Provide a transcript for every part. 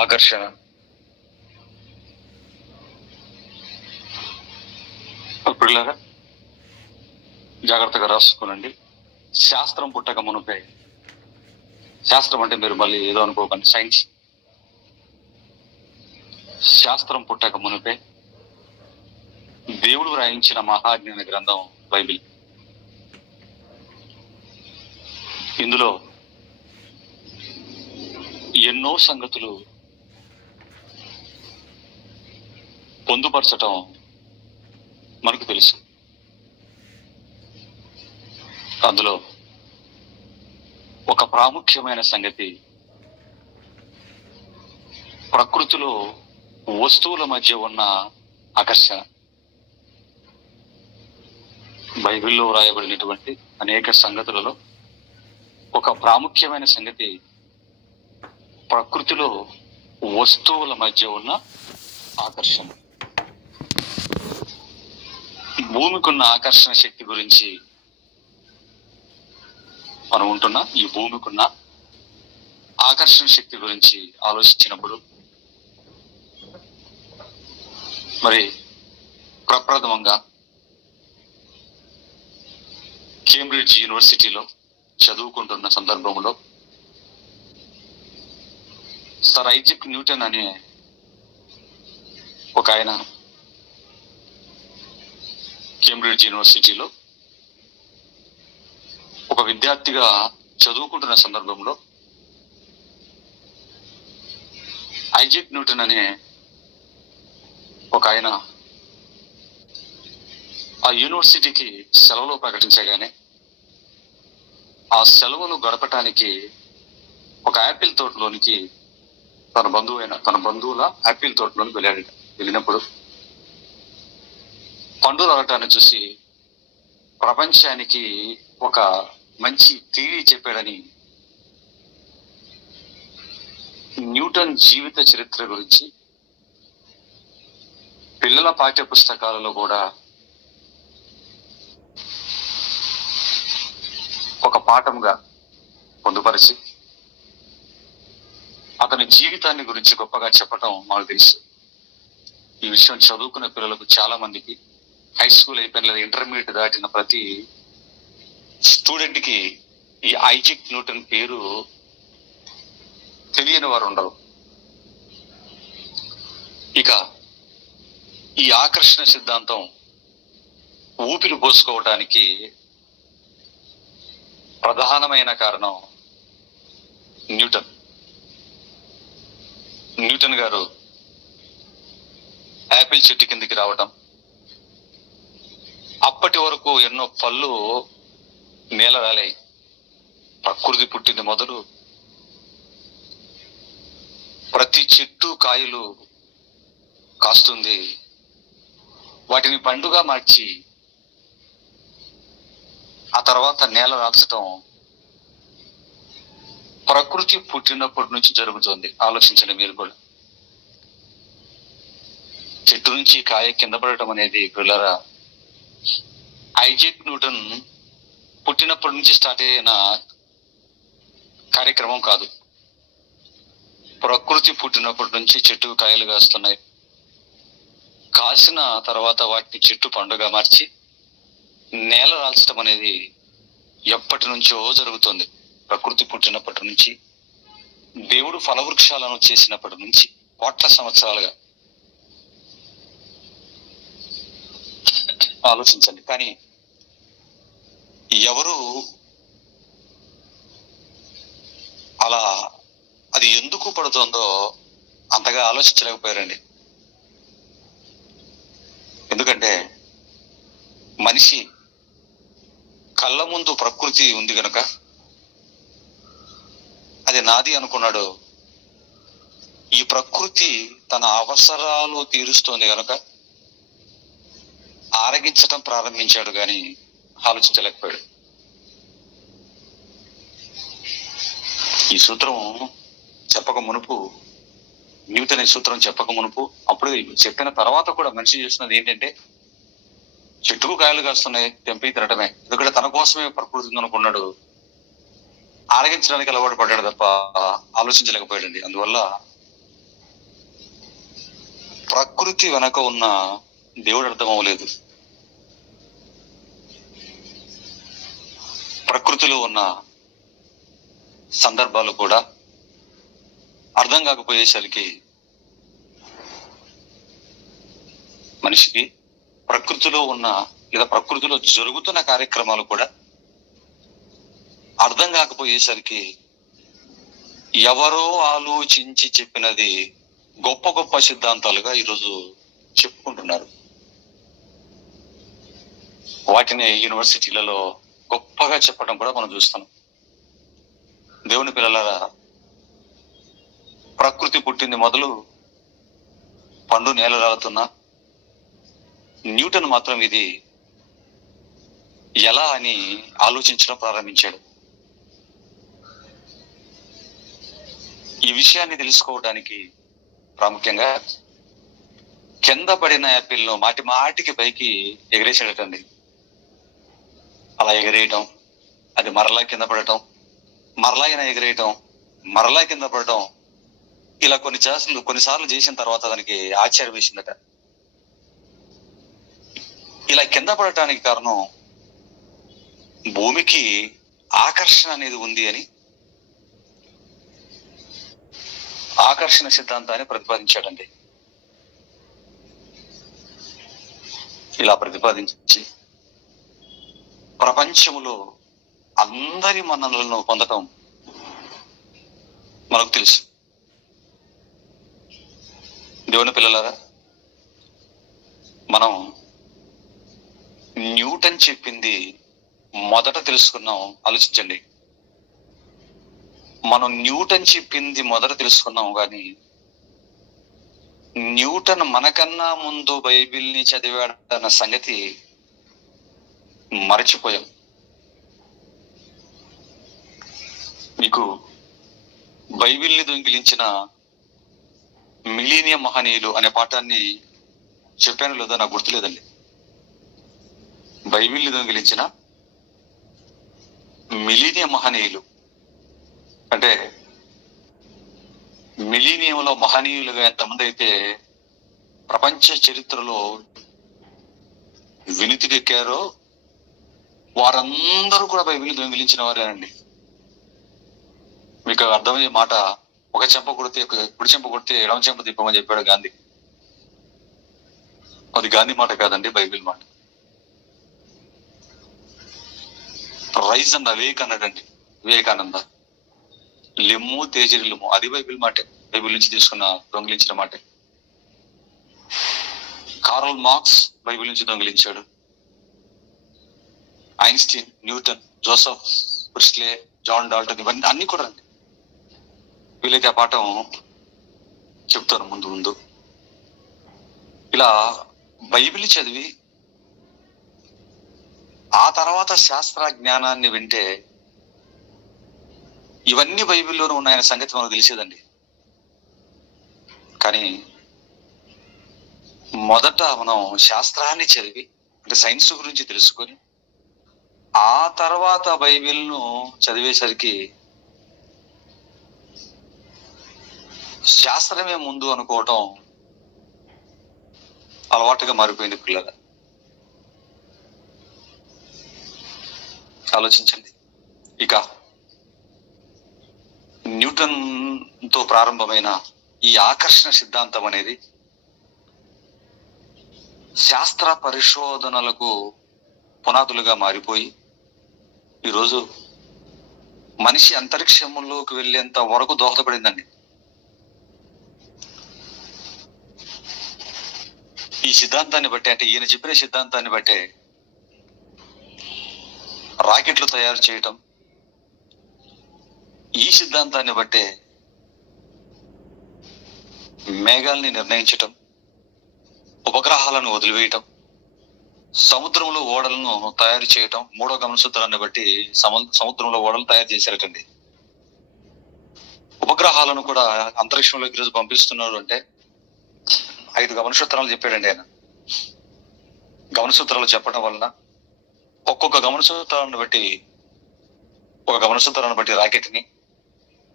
ఆకర్షణ. పిల్లగా జాగ్రత్తగా రాసుకోనండి. శాస్త్రం పుట్టక మునుపే, శాస్త్రం అంటే మీరు మళ్ళీ ఏదో అనుకోకండి, సైన్స్. శాస్త్రం పుట్టక మునుపే దేవుడు రాయించిన మహాజ్ఞాన గ్రంథం బైబిల్. ఇందులో ఎన్నో సంగతులు పొందుపరచటం మనకు తెలుసు. అందులో ఒక ప్రాముఖ్యమైన సంగతి ప్రకృతిలో వస్తువుల మధ్య ఉన్న ఆకర్షణ. బైబిల్లో రాయబడినటువంటి అనేక సంగతులలో ఒక ప్రాముఖ్యమైన సంగతి ప్రకృతిలో వస్తువుల మధ్య ఉన్న ఆకర్షణ. భూమికున్న ఆకర్షణ శక్తి గురించి మనం ఉంటున్న ఈ భూమికున్న ఆకర్షణ శక్తి గురించి ఆలోచించినప్పుడు మరి ప్రప్రథమంగా కేంబ్రిడ్జ్ యూనివర్సిటీలో చదువుకుంటున్న సందర్భంలో సర్ ఐజాక్ న్యూటన్ అనే ఒక ఆయన కేంబ్రిడ్జ్ యూనివర్సిటీలో ఒక విద్యార్థిగా చదువుకుంటున్న సందర్భంలో ఐజాక్ న్యూటన్ అనే ఒక ఆయన ఆ యూనివర్సిటీకి సెలవులు ప్రకటించగానే ఆ సెలవులు గడపటానికి ఒక యాపిల్ తోటలోనికి తన బంధువుల యాపిల్ తోటలోనికి వెళ్ళినప్పుడు పండు రావటాన్ని చూసి ప్రపంచానికి ఒక మంచి థియరీ చెప్పాడని న్యూటన్ జీవిత చరిత్ర గురించి పిల్లల పాఠ్య పుస్తకాలలో కూడా ఒక పాఠంగా పొందుపరిచి అతని జీవితాన్ని గురించి గొప్పగా చెప్పటం మాకు తెలుసు. ఈ విషయం చదువుకున్న పిల్లలకు చాలా మందికి, హై స్కూల్ అయిపోయిన లేదా ఇంటర్మీడియట్ దాటిన ప్రతి స్టూడెంట్ కి ఈ ఐజాక్ న్యూటన్ పేరు తెలియని వారు ఉండరు. ఇక ఈ ఆకర్షణ సిద్ధాంతం ఊపిరి పోసుకోవటానికి ప్రధానమైన కారణం న్యూటన్ గారు యాపిల్ చెట్టు కిందికి రావటం, అప్పటి వరకు ఎన్నో పళ్ళు నేల రాలాయి. ప్రకృతి పుట్టింది మొదలు ప్రతి చెట్టు కాయలు కాస్తుంది. వాటిని పండుగ మార్చి ఆ తర్వాత నేల రాల్చటం ప్రకృతి పుట్టినప్పటి నుంచి జరుగుతుంది. ఆలోచించండి మీరు కూడా. చెట్టు నుంచి కాయ కింద పడటం అనేది పిల్లరా ఐజాక్ న్యూటన్ పుట్టినప్పటి నుంచి స్టార్ట్ అయిన కార్యక్రమం కాదు. ప్రకృతి పుట్టినప్పటి నుంచి చెట్టు కాయలు కాస్తున్నాయి. కాసిన తర్వాత వాటిని చెట్టు పండుగ మార్చి నేల రాల్చడం అనేది ఎప్పటి నుంచో జరుగుతుంది. ప్రకృతి పుట్టినప్పటి నుంచి, దేవుడు ఫలవృక్షాలను చేసినప్పటి నుంచి కోట్ల సంవత్సరాలుగా. ఆలోచించండి. కానీ ఎవరు అలా అది ఎందుకు పడుతుందో అంతగా ఆలోచించలేకపోయారండి. ఎందుకంటే మనిషి కళ్ళ ముందు ప్రకృతి ఉంది గనక అది నాది అనుకున్నాడు. ఈ ప్రకృతి తన అవసరాలు తీరుస్తోంది గనక ఆరగించటం ప్రారంభించాడు, కానీ ఆలోచించలేకపోయాడు. ఈ సూత్రం చెప్పక మునుపు, న్యూటన్ ఈ సూత్రం చెప్పక మునుపు, అప్పుడు చెప్పిన తర్వాత కూడా మనిషి చేస్తున్నది ఏంటంటే చెట్టుకు కాయలు కాస్తున్నాయి, తెంపి తినటమే. ఎందుకంటే తన కోసమే ప్రకృతి ఉందనుకున్నాడు. ఆరగించడానికి అలవాటు పడ్డాడు తప్ప ఆలోచించలేకపోయాడండి. అందువల్ల ప్రకృతి వెనక ఉన్న దేవుడు అర్థం అవ్వలేదు. ప్రకృతిలో ఉన్న సందర్భాలు కూడా అర్థం కాకపోయేసరికి మనిషికి ప్రకృతిలో ఉన్న లేదా ప్రకృతిలో జరుగుతున్న కార్యక్రమాలు కూడా అర్థం కాకపోయేసరికి ఎవరో ఆలోచించి చెప్పినది గొప్ప గొప్ప సిద్ధాంతాలుగా ఈరోజు చెప్పుకుంటున్నారు. వాటిని యూనివర్సిటీలలో గొప్పగా చెప్పడం కూడా మనం చూస్తున్నాం. దేవుని పిల్లలారా, ప్రకృతి పుట్టింది మొదలు పండు నేల రాలుతున్నా న్యూటన్ మాత్రం ఇది ఎలా అని ఆలోచించడం ప్రారంభించాడు. ఈ విషయాన్ని తెలుసుకోవడానికి ప్రాముఖ్యంగా కింద పడిన యాపిల్ను మాటి మాటికి పైకి ఎగరేసాడటండి. అలా ఎగరేయటం, అది మరలా కింద పడటం, మరలా ఆయన ఎగరేయటం, మరలా కింద పడటం, ఇలా కొన్నిసార్లు చేసిన తర్వాత దానికి ఆశ్చర్యం వేసిందట. ఇలా కింద పడటానికి కారణం భూమికి ఆకర్షణ అనేది ఉంది అని ఆకర్షణ సిద్ధాంతాన్ని ప్రతిపాదించాడండి. ఇలా ప్రతిపాదించి ప్రపంచంలో అందరి మన్ననలను పొందటం మనకు తెలుసు. దేవుని పిల్లలారా, మనం న్యూటన్ చెప్పింది మొదట తెలుసుకున్నాం. ఆలోచించండి, మనం న్యూటన్ చెప్పింది మొదట తెలుసుకున్నాం, కానీ న్యూటన్ మనకన్నా ముందు బైబిల్ని చదివాడన్న సంగతి మరచిపోయాం. మీకు బైబిల్ని దొంగిలించిన మిలీనియం మహనీయులు అనే పాఠాన్ని చెప్పాను లేదో నాకు గుర్తులేదండి. బైబిల్ని దొంగిలించిన మిలీనియం మహనీయులు అంటే మిలీనియంలో మహనీయులుగా ఎంతమంది అయితే ప్రపంచ చరిత్రలో వినుతికెక్కారో వారందరూ కూడా బైబిల్ని దొంగిలించిన వారేనండి. మీకు అర్థమయ్యే మాట, ఒక చెంప కొడితే కుడి చెంప కొడితే ఎడమ చెంప తిప్పమని చెప్పాడు గాంధీ. అది గాంధీ మాట కాదండి, బైబిల్ మాట. రైజ్ అండ్ అవేక్ అన్నాడండి వివేకానంద. లెమ్ము తేజరిల్లుము, అది బైబిల్ మాటే, బైబిల్ నుంచి తీసుకున్న దొంగిలించిన మాటే. కార్ల్ మార్క్స్ బైబిల్ నుంచి దొంగిలించాడు. Einstein, Newton, Joseph Priestley, John Dalton, ఇవన్నీ అన్ని కూడా అండి. వీళ్ళైతే ఆ పాఠం చెప్తారు ముందు. ఇలా బైబిల్ చదివి ఆ తర్వాత శాస్త్ర జ్ఞానాన్ని వింటే ఇవన్నీ బైబిల్లోనూ ఉన్నాయనే సంగతి మనకు తెలిసేదండి. కానీ మొదట మనం శాస్త్రాన్ని చదివి, అంటే సైన్స్ గురించి తెలుసుకొని ఆ తర్వాత బైబిల్ను చదివేసరికి శాస్త్రమే ముందు అనుకోవటం అలవాటుగా మారిపోయింది పిల్లల. ఆలోచించండి. ఇక న్యూటన్ తో ప్రారంభమైన ఈ ఆకర్షణ సిద్ధాంతం అనేది శాస్త్ర పరిశోధనలకు పునాదులుగా మారిపోయి ఈరోజు మనిషి అంతరిక్షంలోకి వెళ్ళేంత వరకు దోహదపడిందండి. ఈ సిద్ధాంతాన్ని బట్టి, అంటే ఈయన చెప్పిన సిద్ధాంతాన్ని బట్టే రాకెట్లు తయారు చేయటం, ఈ సిద్ధాంతాన్ని బట్టే మేఘాల్ని నిర్ణయించటం, ఉపగ్రహాలను వదిలివేయటం, సముద్రంలో ఓడలను తయారు చేయటం, మూడో గమన సూత్రాన్ని బట్టి సముద్రంలో ఓడలు తయారు చేశారటండి. ఉపగ్రహాలను కూడా అంతరిక్షంలోకి ఈరోజు పంపిస్తున్నారు అంటే 5 గమన సూత్రాలు చెప్పాడండి ఆయన. గమన సూత్రాలు చెప్పడం వలన ఒక్కొక్క గమన సూత్రాలను బట్టి, ఒక గమన సూత్రాన్ని బట్టి రాకెట్ ని,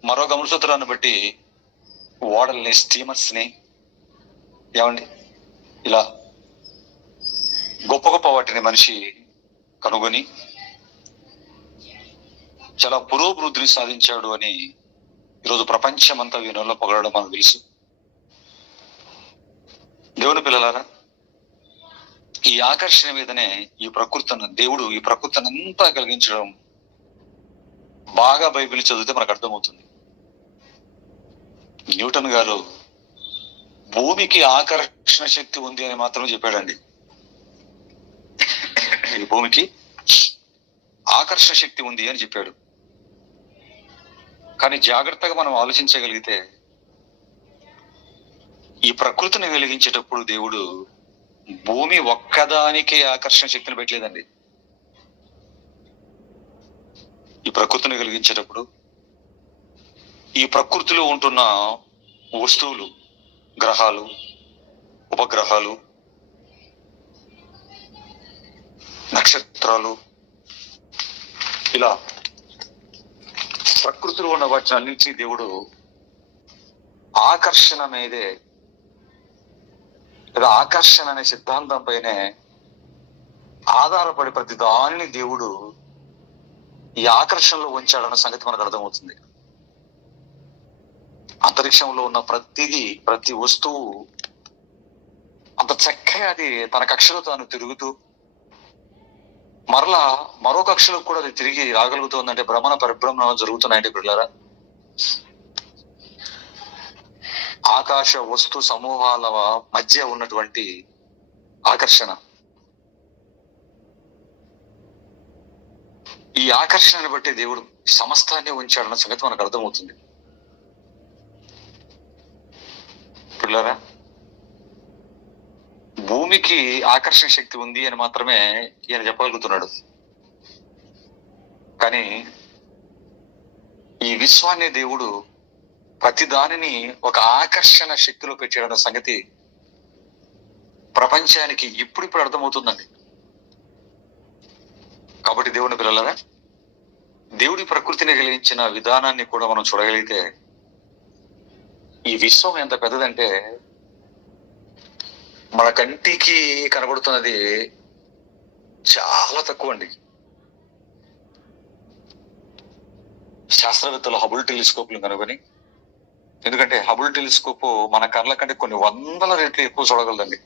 మరో గమన సూత్రాన్ని బట్టి ఓడల్ని, స్టీమర్స్ ని, ఏమండి, ఇలా గొప్ప గొప్ప వాటిని మనిషి కనుగొని చాలా పురోభివృద్ధిని సాధించాడు అని ఈరోజు ప్రపంచమంతా వీణలో పొగడడం మనకు తెలుసు. దేవుని పిల్లలారా, ఈ ఆకర్షణ మీదనే దేవుడు ఈ ప్రకృతిని అంతా కలిగించడం బాగా బైబిల్ చదివితే మనకు అర్థమవుతుంది. న్యూటన్ గారు భూమికి ఆకర్షణ శక్తి ఉంది అని మాత్రమే చెప్పాడండి. ఈ భూమికి ఆకర్షణ శక్తి ఉంది అని చెప్పాడు. కానీ జాగ్రత్తగా మనం ఆలోచించగలిగితే ఈ ప్రకృతిని వెలిగించేటప్పుడు దేవుడు భూమి ఒక్కదానికే ఆకర్షణ శక్తిని పెట్టలేదండి. ఈ ప్రకృతిని వెలిగించేటప్పుడు ఈ ప్రకృతిలో ఉంటున్న వస్తువులు, గ్రహాలు, ఉపగ్రహాలు, నక్షత్రాలు, ఇలా ప్రకృతిలో ఉన్న వాటిని అన్నింటినీ దేవుడు ఆకర్షణ మీదే లేదా ఆకర్షణ అనే సిద్ధాంతం పైనే ఆధారపడి ప్రతి దానిని దేవుడు ఈ ఆకర్షణలో ఉంచాడన్న సంగతి మనకు అర్థమవుతుంది. అంతరిక్షంలో ఉన్న ప్రతి వస్తువు అంత చక్కగా అది తన కక్షలో తాను తిరుగుతూ మరలా మరో కక్షలకు కూడా అది తిరిగి రాగలుగుతుందంటే భ్రమణ పరిభ్రమణ జరుగుతున్నాయంటే పిల్లరా. ఆకాశ వస్తు సమూహాల మధ్య ఉన్నటువంటి ఆకర్షణ, ఈ ఆకర్షణను బట్టి దేవుడు సమస్తాన్ని ఉంచాడన్న సంగతి మనకు అర్థమవుతుంది. పిల్లరా, భూమికి ఆకర్షణ శక్తి ఉంది అని మాత్రమే ఈయన చెప్పగలుగుతున్నాడు. కానీ ఈ విశ్వాన్ని దేవుడు ప్రతి దానిని ఒక ఆకర్షణ శక్తిలో పెట్టాడన్న సంగతి ప్రపంచానికి ఇప్పుడిప్పుడు అర్థమవుతుందండి. కాబట్టి దేవుని పిల్లలరా, దేవుడి ప్రకృతిని కలిగించిన విధానాన్ని కూడా మనం చూడగలిగితే ఈ విశ్వం ఎంత పెద్దదంటే మన కంటికి కనబడుతున్నది చాలా తక్కువ అండి. శాస్త్రవేత్తలు హబుల్ టెలిస్కోప్లు కనుగొని, ఎందుకంటే హబుల్ టెలిస్కోప్ మన కళ్ళ కంటే కొన్ని 100 రెట్లు ఎక్కువ చూడగలదండి.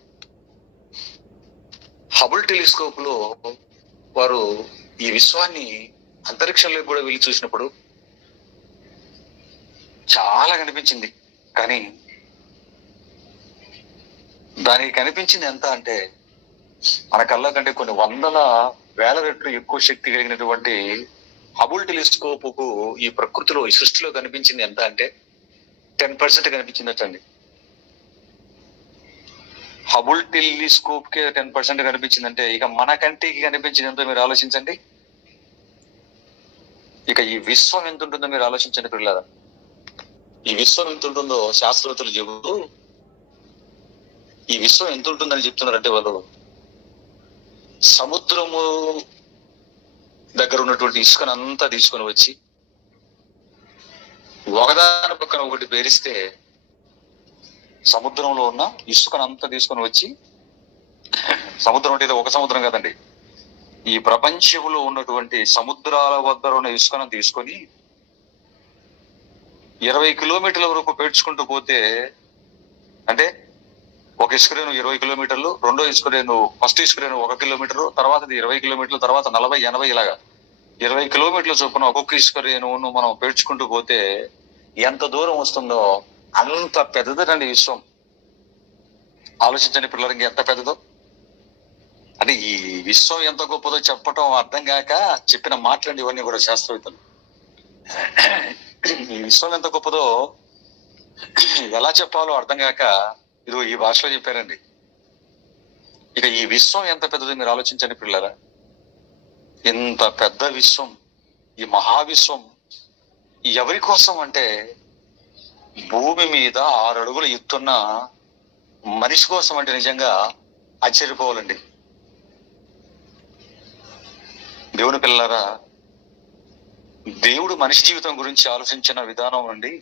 హబుల్ టెలిస్కోప్ లో వారు ఈ విశ్వాన్ని అంతరిక్షంలో కూడా వెళ్ళి చూసినప్పుడు చాలా కనిపించింది. కానీ దానికి కనిపించింది ఎంత అంటే మన కళ్ళ కంటే కొన్ని 100,000 రెట్లు ఎక్కువ శక్తి కలిగినటువంటి హబుల్ టెలిస్కోప్ కు ఈ ప్రకృతిలో, ఈ సృష్టిలో కనిపించింది ఎంత అంటే 10% కనిపించిందటండి. హబుల్ టెలిస్కోప్ కి 10% కనిపించిందంటే ఇక మన కంటికి కనిపించింది ఎంతో మీరు ఆలోచించండి. ఇక ఈ విశ్వం ఎంత ఉంటుందో మీరు ఆలోచించండి పిల్లలారా. ఈ విశ్వం ఎంత ఉంటుందో శాస్త్రవేత్తలు చెబుతూ ఈ విశ్వం ఎంత ఉంటుందని చెప్తున్నారంటే వాళ్ళు సముద్రము దగ్గర ఉన్నటువంటి ఇసుకను అంతా తీసుకొని వచ్చి ఒకదాని పక్కన ఒకటి పేరిస్తే సముద్రంలో ఉన్న ఇసుకను అంతా తీసుకొని వచ్చి, సముద్రం అంటే ఒక సముద్రం కదండి, ఈ ప్రపంచంలో ఉన్నటువంటి సముద్రాల వద్ద ఉన్న ఇసుకను తీసుకొని 20 కిలోమీటర్ల వరకు పేర్చుకుంటూ పోతే, అంటే ఒక ఇసుక రేణు 20 కిలోమీటర్లు, రెండో ఇసుక రేణు ఫస్ట్ ఇసుక రేణు 1 కిలోమీటరు, తర్వాత 20 కిలోమీటర్లు, తర్వాత 40, 80 ఇలాగా 20 కిలోమీటర్ల చొప్పున ఒక్కొక్క ఇసుక రేణువును మనం పేర్చుకుంటూ పోతే ఎంత దూరం వస్తుందో అంత పెద్దదండి విశ్వం. ఆలోచించండి పిల్లలకి ఎంత పెద్దదో. అంటే ఈ విశ్వం ఎంత గొప్పదో చెప్పటం అర్థం కాక చెప్పిన మాటలండి ఇవన్నీ కూడా శాస్త్రవేత్తలు. ఈ విశ్వం ఎంత గొప్పదో ఎలా చెప్పాలో అర్థం కాక ఇది ఈ భాషలో చెప్పారండి. ఇక ఈ విశ్వం ఎంత పెద్దదో మీరు ఆలోచించండి పిల్లరా. ఇంత పెద్ద విశ్వం, ఈ మహావిశ్వం ఎవరి కోసం అంటే భూమి మీద 6 అడుగులు ఎత్తున్న మనిషి కోసం అంటే నిజంగా ఆశ్చర్యపోవాలండి. దేవుని పిల్లలారా, దేవుడు మనిషి జీవితం గురించి ఆలోచించిన విధానం అండి.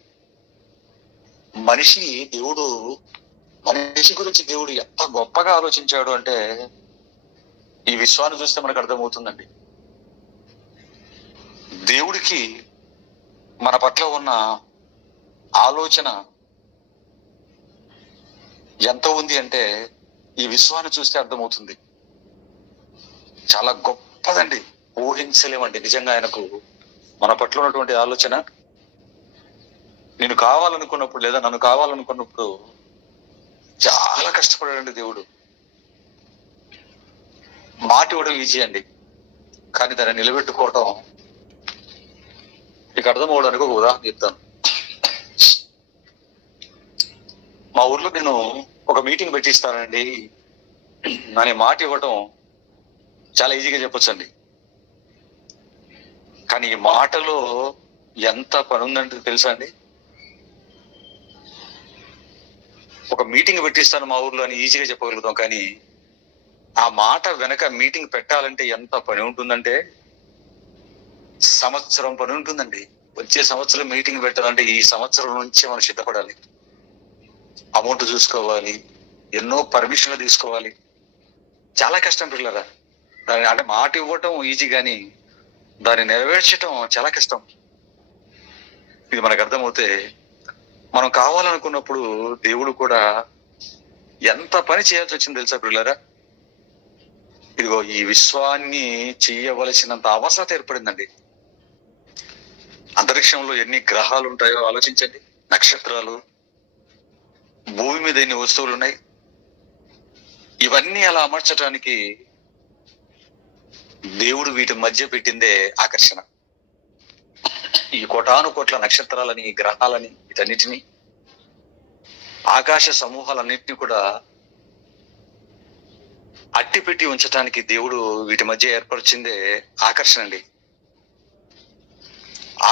దేవుడు మనిషి గురించి దేవుడు ఎంత గొప్పగా ఆలోచించాడు అంటే ఈ విశ్వాన్ని చూస్తే మనకు అర్థమవుతుందండి. దేవుడికి మన పట్ల ఉన్న ఆలోచన ఎంత ఉంది అంటే ఈ విశ్వాన్ని చూస్తే అర్థమవుతుంది. చాలా గొప్పదండి, ఊహించలేమండి నిజంగా ఆయనకు మన పట్ల ఉన్నటువంటి ఆలోచన. నేను కావాలనుకున్నప్పుడు లేదా నన్ను కావాలనుకున్నప్పుడు చాలా కష్టపడాడండి దేవుడు. మాట ఇవ్వడం ఈజీ అండి, కానీ దాన్ని నిలబెట్టుకోవడం. మీకు అర్థం అవడానికి ఒక ఉదాహరణ చెప్తాను. మా ఊర్లో నేను ఒక మీటింగ్ పెట్టిస్తానండి అనే మాట ఇవ్వటం చాలా ఈజీగా చెప్పొచ్చండి, కానీ ఈ మాటలో ఎంత పని ఉందంటే తెలుసా అండి. ఒక మీటింగ్ పెట్టిస్తాను మా ఊర్లో అని ఈజీగా చెప్పగలుగుతాం, కానీ ఆ మాట వెనక మీటింగ్ పెట్టాలంటే ఎంత పని ఉంటుందంటే సంవత్సరం పని ఉంటుందండి. వచ్చే సంవత్సరం మీటింగ్ పెట్టాలంటే ఈ సంవత్సరం నుంచే మనం సిద్ధపడాలి. అమౌంట్ చూసుకోవాలి, ఎన్నో పర్మిషన్లు తీసుకోవాలి, చాలా కష్టం పిల్లరా. అంటే మాట ఇవ్వటం ఈజీ, కానీ దాన్ని నెరవేర్చడం చాలా కష్టం. ఇది మనకు అర్థమవుతే మనం కావాలనుకున్నప్పుడు దేవుడు కూడా ఎంత పని చేయాల్సి వచ్చింది తెలుసా పిల్లరా. ఇదిగో ఈ విశ్వాన్ని చేయవలసినంత అవసరం ఏర్పడిందండి. అంతరిక్షంలో ఎన్ని గ్రహాలు ఉంటాయో ఆలోచించండి, నక్షత్రాలు, భూమి మీద ఎన్ని వస్తువులు ఉన్నాయి. ఇవన్నీ అలా అమర్చడానికి దేవుడు వీటి మధ్య పెట్టిందే ఆకర్షణ. ఈ కోటాను కోట్ల నక్షత్రాలని, గ్రహాలని, వీటన్నిటినీ, ఆకాశ సమూహాలన్నింటినీ కూడా అట్టి పెట్టి ఉంచడానికి దేవుడు వీటి మధ్య ఏర్పరిచిందే ఆకర్షణ అండి.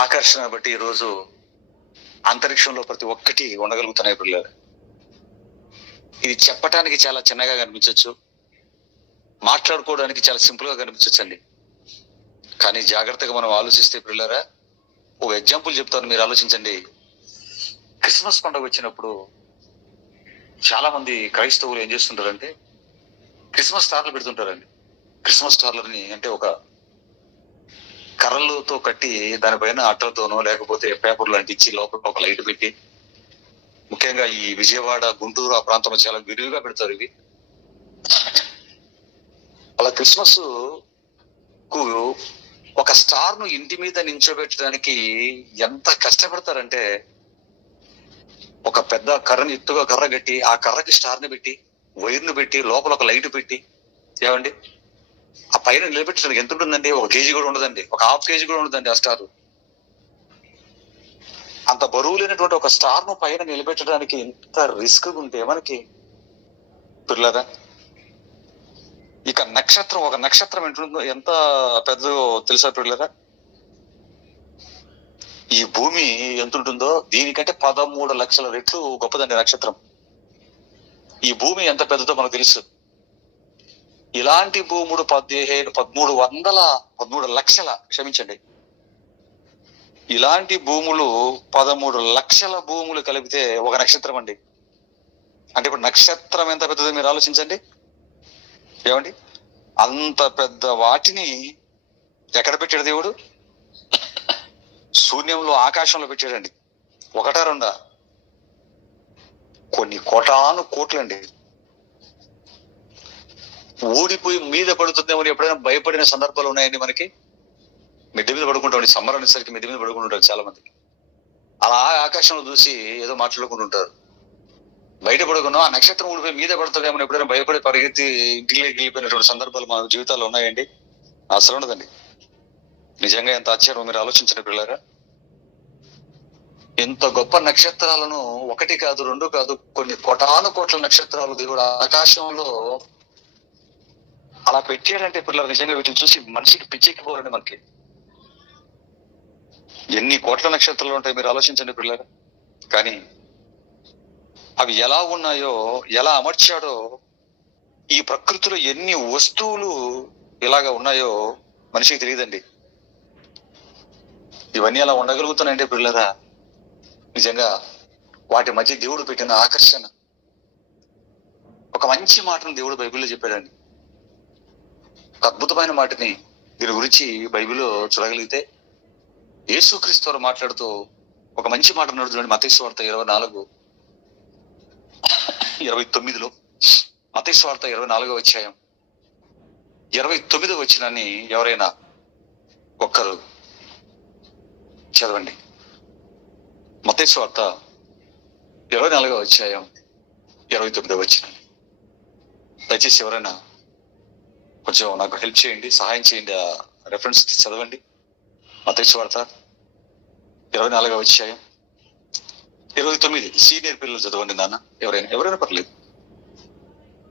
ఆకర్షణ బట్టి ఈరోజు అంతరిక్షంలో ప్రతి ఒక్కటి ఉండగలుగుతున్నాయి పిల్లలు. ఇది చెప్పటానికి చాలా చిన్నగా కనిపించవచ్చు, మాట్లాడుకోవడానికి చాలా సింపుల్ గా కనిపించవచ్చు అండి, కానీ జాగ్రత్తగా మనం ఆలోచిస్తే పిల్లరా, ఒక ఎగ్జాంపుల్ చెప్తాను, మీరు ఆలోచించండి. క్రిస్మస్ పండుగ వచ్చినప్పుడు చాలా మంది క్రైస్తవులు ఏం చేస్తుంటారంటే క్రిస్మస్ స్టార్లు పెడుతుంటారండి. క్రిస్మస్ స్టార్లని అంటే ఒక కర్రలతో కట్టి దానిపైన అట్టలతోనో లేకపోతే పేపర్లు అంటించి లోపల ఒక లైట్ పెట్టి, ముఖ్యంగా ఈ విజయవాడ, గుంటూరు ఆ ప్రాంతంలో చాలా విరివిగా పెడతారు ఇవి. అలా క్రిస్మస్ కు ఒక స్టార్ ను ఇంటి మీద నించోబెట్టడానికి ఎంత కష్టపడతారంటే ఒక పెద్ద కర్రని, ఎత్తుగా కర్ర కట్టి ఆ కర్రకి స్టార్ ని పెట్టి, వైర్ ను పెట్టి, లోపల ఒక లైట్ పెట్టి, ఏమండి ఆ పైన నిలబెట్టడానికి ఎంత ఉంటుందండి? 1 కేజీ కూడా ఉండదండి, ఒక 1/2 కేజీ కూడా ఉండదండి ఆ స్టార్. అంత బరువు లేనటువంటి ఒక స్టార్ ను పైన నిలబెట్టడానికి ఎంత రిస్క్ ఉంటే మనకి పిల్లరా. ఇక నక్షత్రం, ఒక నక్షత్రం ఎంత పెద్దదో తెలుసా పిల్లరా? ఈ భూమి ఎంత ఉంటుందో దీనికంటే 13 లక్షల రెట్లు గొప్పదండి నక్షత్రం. ఈ భూమి ఎంత పెద్దదో మనకు తెలుసు. ఇలాంటి భూముడు 13 లక్షల, క్షమించండి, ఇలాంటి భూములు 13 లక్షల భూములు కలిపితే ఒక నక్షత్రం అండి. అంటే ఇప్పుడు నక్షత్రం ఎంత పెద్దదో మీరు ఆలోచించండి. ఏమండి అంత పెద్ద వాటిని ఎక్కడ పెట్టాడు దేవుడు? శూన్యంలో, ఆకాశంలో పెట్టాడండి. 1, 2 కొన్ని కోటాను కోట్లండి. ఊడిపోయి మీద పడుతుందేమో ఎప్పుడైనా భయపడిన సందర్భాలు ఉన్నాయండి మనకి. మిద్దె మీద పడుకుంటామండి, సమ్మర్ అనేసరికి మిద్దె మీద పడుకుంటుంటారు చాలా మంది. అలా ఆకాశంలో చూసి ఏదో మాట్లాడుకుంటుంటారు. బయట పడుకున్నాం, ఆ నక్షత్రం ఊడిపోయి మీద పడుతుందేమో ఎప్పుడైనా భయపడి పరిగెత్తి ఇంటికి వెళ్ళిపోయినటువంటి సందర్భాలు మన జీవితాల్లో ఉన్నాయండి. అసలు ఉండదండి. నిజంగా ఎంత ఆశ్చర్యం మీరు ఆలోచించండి పిల్లరా. ఎంత గొప్ప నక్షత్రాలను, 1 కాదు 2 కాదు, కొన్ని కోటాను కోట్ల నక్షత్రాలు దేవుడు ఆకాశంలో అలా పెట్టాడంటే పిల్లలు నిజంగా వీటిని చూసి మనిషికి పిచ్చెక్కిపోవాలండి. మనకి ఎన్ని కోట్ల నక్షత్రాలు ఉంటాయి మీరు ఆలోచించండి పిల్లలు. కానీ అవి ఎలా ఉన్నాయో, ఎలా అమర్చాడో, ఈ ప్రకృతిలో ఎన్ని వస్తువులు ఇలాగా ఉన్నాయో మనిషికి తెలియదండి. ఇవన్నీ అలా ఉండగలుగుతున్నాయంటే పిల్లరా నిజంగా వాటి మధ్య దేవుడు పెట్టిన ఆకర్షణ. ఒక మంచి మాటను దేవుడు బైబిల్లో చెప్పాడండి. ఒక అద్భుతమైన మాటని దీని గురించి బైబిల్లో చూడగలిగితే, యేసుక్రీస్తు వారు మాట్లాడుతూ ఒక మంచి మాట అన్నాడు చూడండి. మత్తయి సువార్త 24:29లో, మత్తయి సువార్త 24వ అధ్యాయం 29వ వచనాన్ని ఎవరైనా ఒక్కరు చదవండి. మత్తయి సువార్త 24వ అధ్యాయం 29వ వచనాన్ని దయచేసి ఎవరైనా కొంచెం నాకు హెల్ప్ చేయండి, సహాయం చేయండి. ఆ రెఫరెన్స్ చదవండి. మత్తయి సువార్త 24వ అధ్యాయం 29. సీనియర్ పిల్లలు చదవండి నాన్న, ఎవరైనా పర్లేదు.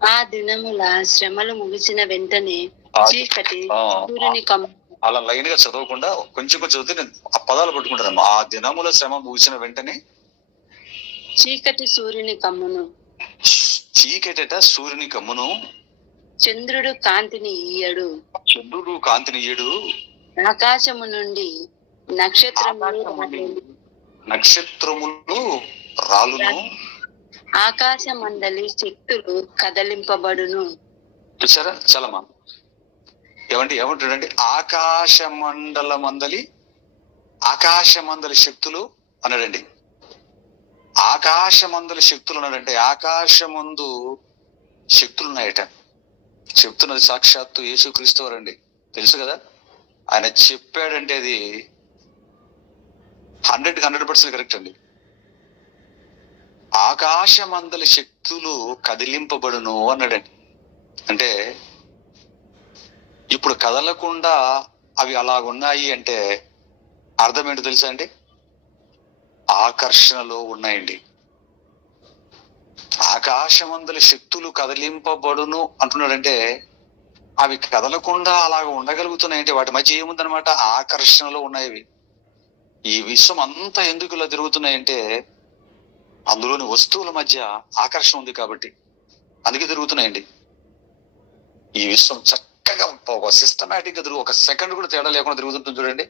ఆ దినముల శ్రమలు ముగిసిన వెంటనే చీకటి సూర్యుని అలా లైన్ గా చదవకుండా కొంచెం చదివితే నేను ఆ పదాలు పట్టుకుంటాను. ఆ దినముల శ్రమ ముగిసిన వెంటనే చీకటి సూర్యుని కమ్మును, చీకటట సూర్యుని కమ్మును, చంద్రుడు కాంతిని ఇయ్యడు, ఆకాశము నుండి నక్షత్రములు రాలును, ఆకాశ మండలి శక్తులు కదలింపబడును. చూసారా చలమా ఏమంటాడండి? ఆకాశ మండలి శక్తులు అన్నాడండి. ఆకాశమందలి శక్తులు అన్నాడంటే ఆకాశమందు శక్తులు ఉన్నాయట. చెప్తున్నది సాక్షాత్తు యేసుక్రీస్తు వారండి. తెలుసు కదా, ఆయన చెప్పాడంటే అది 100% కరెక్ట్ అండి. ఆకాశమందలి శక్తులు కదిలింపబడును అన్నాడండి. అంటే ఇప్పుడు కదలకుండా అవి అలాగున్నాయి అంటే అర్థం ఏంటో తెలుసా అండి? ఆకర్షణలో ఉన్నాయండి. ఆకాశమందలి శక్తులు కదిలింపబడును అంటున్నాడంటే అవి కదలకుండా అలాగ ఉండగలుగుతున్నాయంటే వాటి మధ్య ఏముందనమాట? ఆకర్షణలో ఉన్నాయి. ఈ విశ్వం అంతా ఎందుకు ఇలా తిరుగుతున్నాయంటే అందులోని వస్తువుల మధ్య ఆకర్షణ ఉంది కాబట్టి అందుకే తిరుగుతున్నాయండి. ఈ విశ్వం చక్కగా ఒక సిస్టమేటిక్ గా ఒక సెకండ్ కూడా తేడా లేకుండా తిరుగుతుంటుంది చూడండి.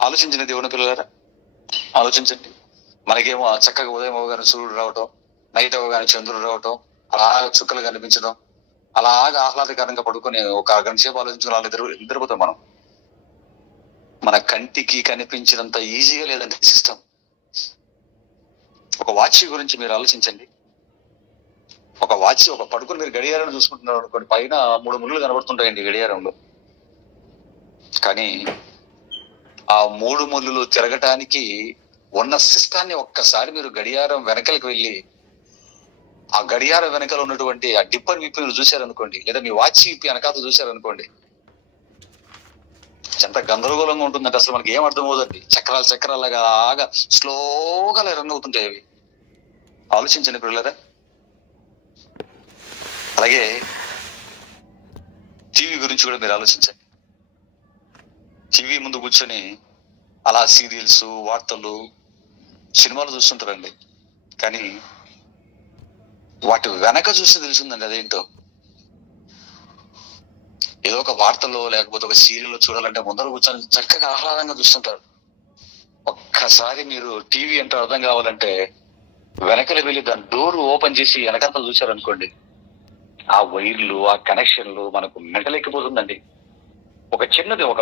ఆలోచించండి దేవుని పిల్లలారా, ఆలోచించండి. మనకేమో చక్కగా ఉదయం అవగానే సూర్యుడు రావటం, నైట్ అవగానే చంద్రుడు రావటం, అలాగా చుక్కలు కనిపించడం, అలాగా ఆహ్లాదకరంగా పడుకొని ఒక గంట సేపు ఆలోచించుకుని అలా నిద్రపోతాం మనం. మన కంటికి కనిపించినంత ఈజీగా లేదండి సిస్టమ్. ఒక వాచ్ గురించి మీరు ఆలోచించండి. ఒక వాచ్ ఒక పడుకుని మీరు గడియారం చూసుకుంటున్నారు అనుకోండి, పైన 3 ముళ్ళు కనబడుతుంటాయండి గడియారంలో. కానీ ఆ 3 ముళ్ళు తిరగటానికి ఉన్న సిస్టాన్ని ఒక్కసారి మీరు గడియారం వెనకలకు వెళ్ళి ఆ గడియారం వెనకాల ఉన్నటువంటి ఆ డిప్పర్ విప్పి మీరు చూశారనుకోండి, లేదా మీ వాచ్ విప్పి వెనకాల చూశారనుకోండి, ఎంత గందరగోళంగా ఉంటుందంటే అసలు మనకి ఏం అర్థం అవుతుంది. చక్రాలుగా స్లోగా రన్ అవుతుంటాయి అవి. ఆలోచించండి పిల్లరా. అలాగే టీవీ గురించి కూడా మీరు ఆలోచించండి. టీవీ ముందు కూర్చొని అలా సీరియల్స్, వార్తలు, సినిమాలు చూస్తుంటారండి. కానీ వాటి వెనక చూస్తే తెలుస్తుందండి అదేంటో. ఏదో ఒక వార్తలో లేకపోతే ఒక సీరియల్లో చూడాలంటే ముందర కూర్చొని చక్కగా ఆహ్లాదంగా చూస్తుంటారు. ఒక్కసారి మీరు టీవీ అంటే అర్థం కావాలంటే వెనకలు వెళ్ళి దాని డోర్ ఓపెన్ చేసి వెనకంతా చూశారనుకోండి, ఆ వైర్లు, ఆ కనెక్షన్లు మనకు మెంటలెక్కిపోతుందండి. ఒక చిన్నది ఒక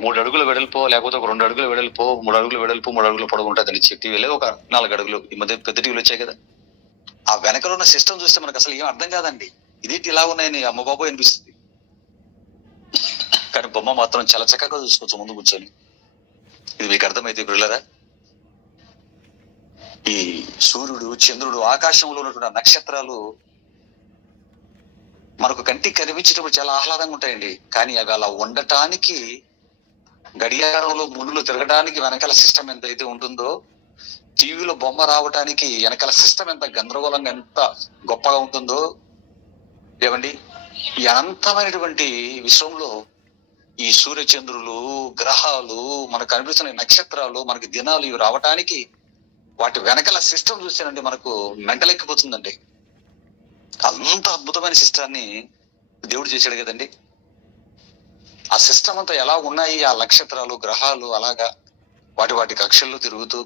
3 అడుగుల వెడల్పో లేకపోతే ఒక 2 అడుగుల వెడల్పో, 3 అడుగుల వెడల్పు, 3 అడుగుల పొడవు ఉంటుందండి టీవీ. లేదు ఒక 4 అడుగులు. ఈ మధ్య పెద్ద టీవీలు వచ్చాయి కదా. ఆ వెనకలో ఉన్న సిస్టమ్ చూస్తే మనకు అసలు ఏం అర్థం కాదండి. ఇదేంటి ఇలా ఉన్నాయని అమ్మ బాబు అనిపిస్తుంది. కానీ బొమ్మ మాత్రం చాలా చక్కగా చూసుకోవచ్చు ముందు కూర్చొని. ఇది మీకు అర్థమైతే పిల్లరా, ఈ సూర్యుడు, చంద్రుడు, ఆకాశంలో ఉన్నటువంటి నక్షత్రాలు మనకు కంటికి కనిపించేటప్పుడు చాలా ఆహ్లాదంగా ఉంటాయండి. కానీ అవి అలా ఉండటానికి, గడియారంలో ముళ్ళు తిరగడానికి వెనకాల సిస్టమ్ ఎంతైతే ఉంటుందో, టీవీలో బొమ్మ రావటానికి వెనకాల సిస్టమ్ ఎంత గందరగోళంగా, ఎంత గొప్పగా ఉంటుందో ఏమండి. ఈ అనంతమైనటువంటి విశ్వంలో ఈ సూర్యచంద్రులు, గ్రహాలు, మనకు కనిపిస్తున్న నక్షత్రాలు, మనకి దినాలు ఇవి రావటానికి వాటి వెనకాల సిస్టమ్ చూసానండి మనకు మెంటలెక్కిపోతుందండి. అంత అద్భుతమైన సిస్టాన్ని దేవుడు చేశాడు కదండి. ఆ సిస్టమ్ అంతా ఎలా ఉన్నాయి, ఆ నక్షత్రాలు, గ్రహాలు అలాగా వాటి కక్షల్లో తిరుగుతూ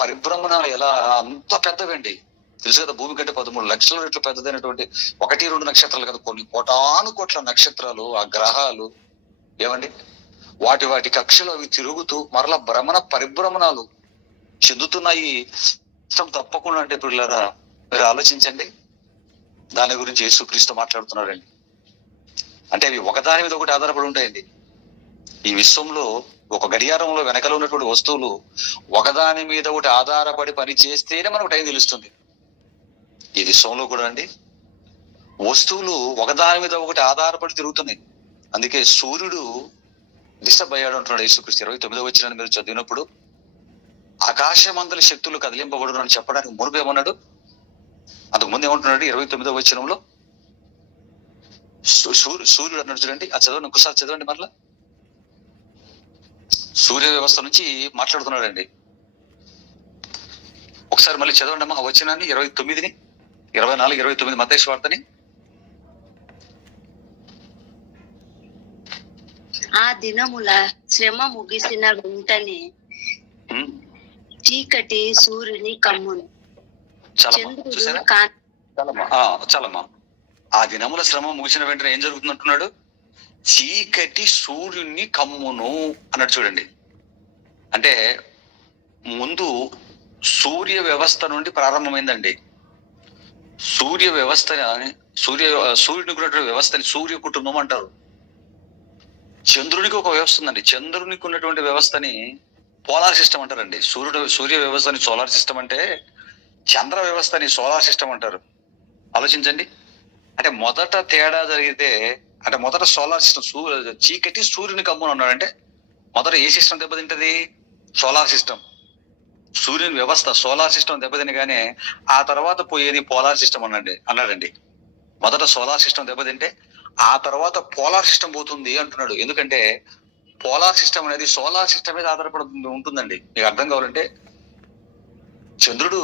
పరిభ్రమణ ఎలా అంత పెద్దవండి. తెలుసు కదా, భూమి కంటే 13 లక్షల రెట్లు పెద్దదైనటువంటి 1-2 నక్షత్రాలు కదా, కొన్ని కోటాను కోట్ల నక్షత్రాలు, ఆ గ్రహాలు ఏమండి, వాటి కక్షలు అవి తిరుగుతూ మరలా పరిభ్రమణాలు చెందుతున్నాయి. ఇష్టం తప్పకుండా అంటే పిల్లరా మీరు ఆలోచించండి. దాని గురించి యేసుక్రీస్తు మాట్లాడుతున్నాడండి. అంటే అవి ఒకదాని మీద ఒకటి ఆధారపడి ఉంటాయండి. ఈ విశ్వంలో ఒక గడియారంలో వెనకలో ఉన్నటువంటి వస్తువులు ఒకదాని మీద ఒకటి ఆధారపడి పని చేస్తేనే మనకు టైం తెలుస్తుంది. ఈ విశ్వంలో కూడా అండి వస్తువులు ఒకదాని మీద ఒకటి ఆధారపడి తిరుగుతున్నాయి. అందుకే సూర్యుడు డిస్టర్బ్ అయ్యాడు అంటున్నాడు యేసుక్రీస్తు. 29వ వచనాన్ని మీరు చదివినప్పుడు ఆకాశమందలి శక్తులు కదిలింపబడును అని చెప్పడానికి మునుపు ఏమన్నాడు? అంతకు ముందు ఏమంటున్నాడు? 29వ వచనంలో సూర్యుడు అన్నాడు చూడండి. ఆ చదవండి, ఒకసారి చదవండి మరలా. సూర్య వ్యవస్థ నుంచి మాట్లాడుతున్నాడండి. ఒకసారి మళ్ళీ చదవండి అమ్మా ఆ వచనాన్ని, 29ని, 24, 29 మత్తయి సువార్తని. ఆ దినముల శ్రమ ముగిసిన వెంటనే చీకటి సూర్యుని కమ్మును, చంద్రుడు చాలమ్మా. ఆ దినముల శ్రమ ముగిసిన వెంటనే ఏం జరుగుతుంది అంటున్నాడు? చీకటి సూర్యుని కమ్మును అన్నట్టు చూడండి. అంటే ముందు సూర్య వ్యవస్థ నుండి ప్రారంభమైందండి. సూర్య వ్యవస్థ సూర్యునికి ఉన్నటువంటి వ్యవస్థని సూర్య కుటుంబం అంటారు. చంద్రునికి ఒక వ్యవస్థ ఉందండి. చంద్రునికి ఉన్నటువంటి వ్యవస్థని పోలార్ సిస్టమ్ అంటారండి. సూర్య వ్యవస్థని సోలార్ సిస్టమ్ అంటే, చంద్ర వ్యవస్థని సోలార్ సిస్టమ్ అంటారు. ఆలోచించండి. అంటే మొదట తేడా జరిగితే, అంటే మొదట సోలార్ సిస్టమ్ చీకటి సూర్యుని కమ్మును అన్నాడంటే మొదట ఏ సిస్టమ్ దెబ్బతింటది? Solar system. సూర్యుని వ్యవస్థ సోలార్ సిస్టమ్ దెబ్బతినగానే ఆ తర్వాత పోయేది పోలార్ సిస్టమ్ అన్నాడండి. మొదట సోలార్ సిస్టమ్ దెబ్బతింటే ఆ తర్వాత పోలార్ సిస్టమ్ పోతుంది అంటున్నాడు. ఎందుకంటే పోలార్ సిస్టమ్ అనేది సోలార్ సిస్టమ్ మీద ఆధారపడి ఉంటుందండి. మీకు అర్థం కావాలంటే, చంద్రుడు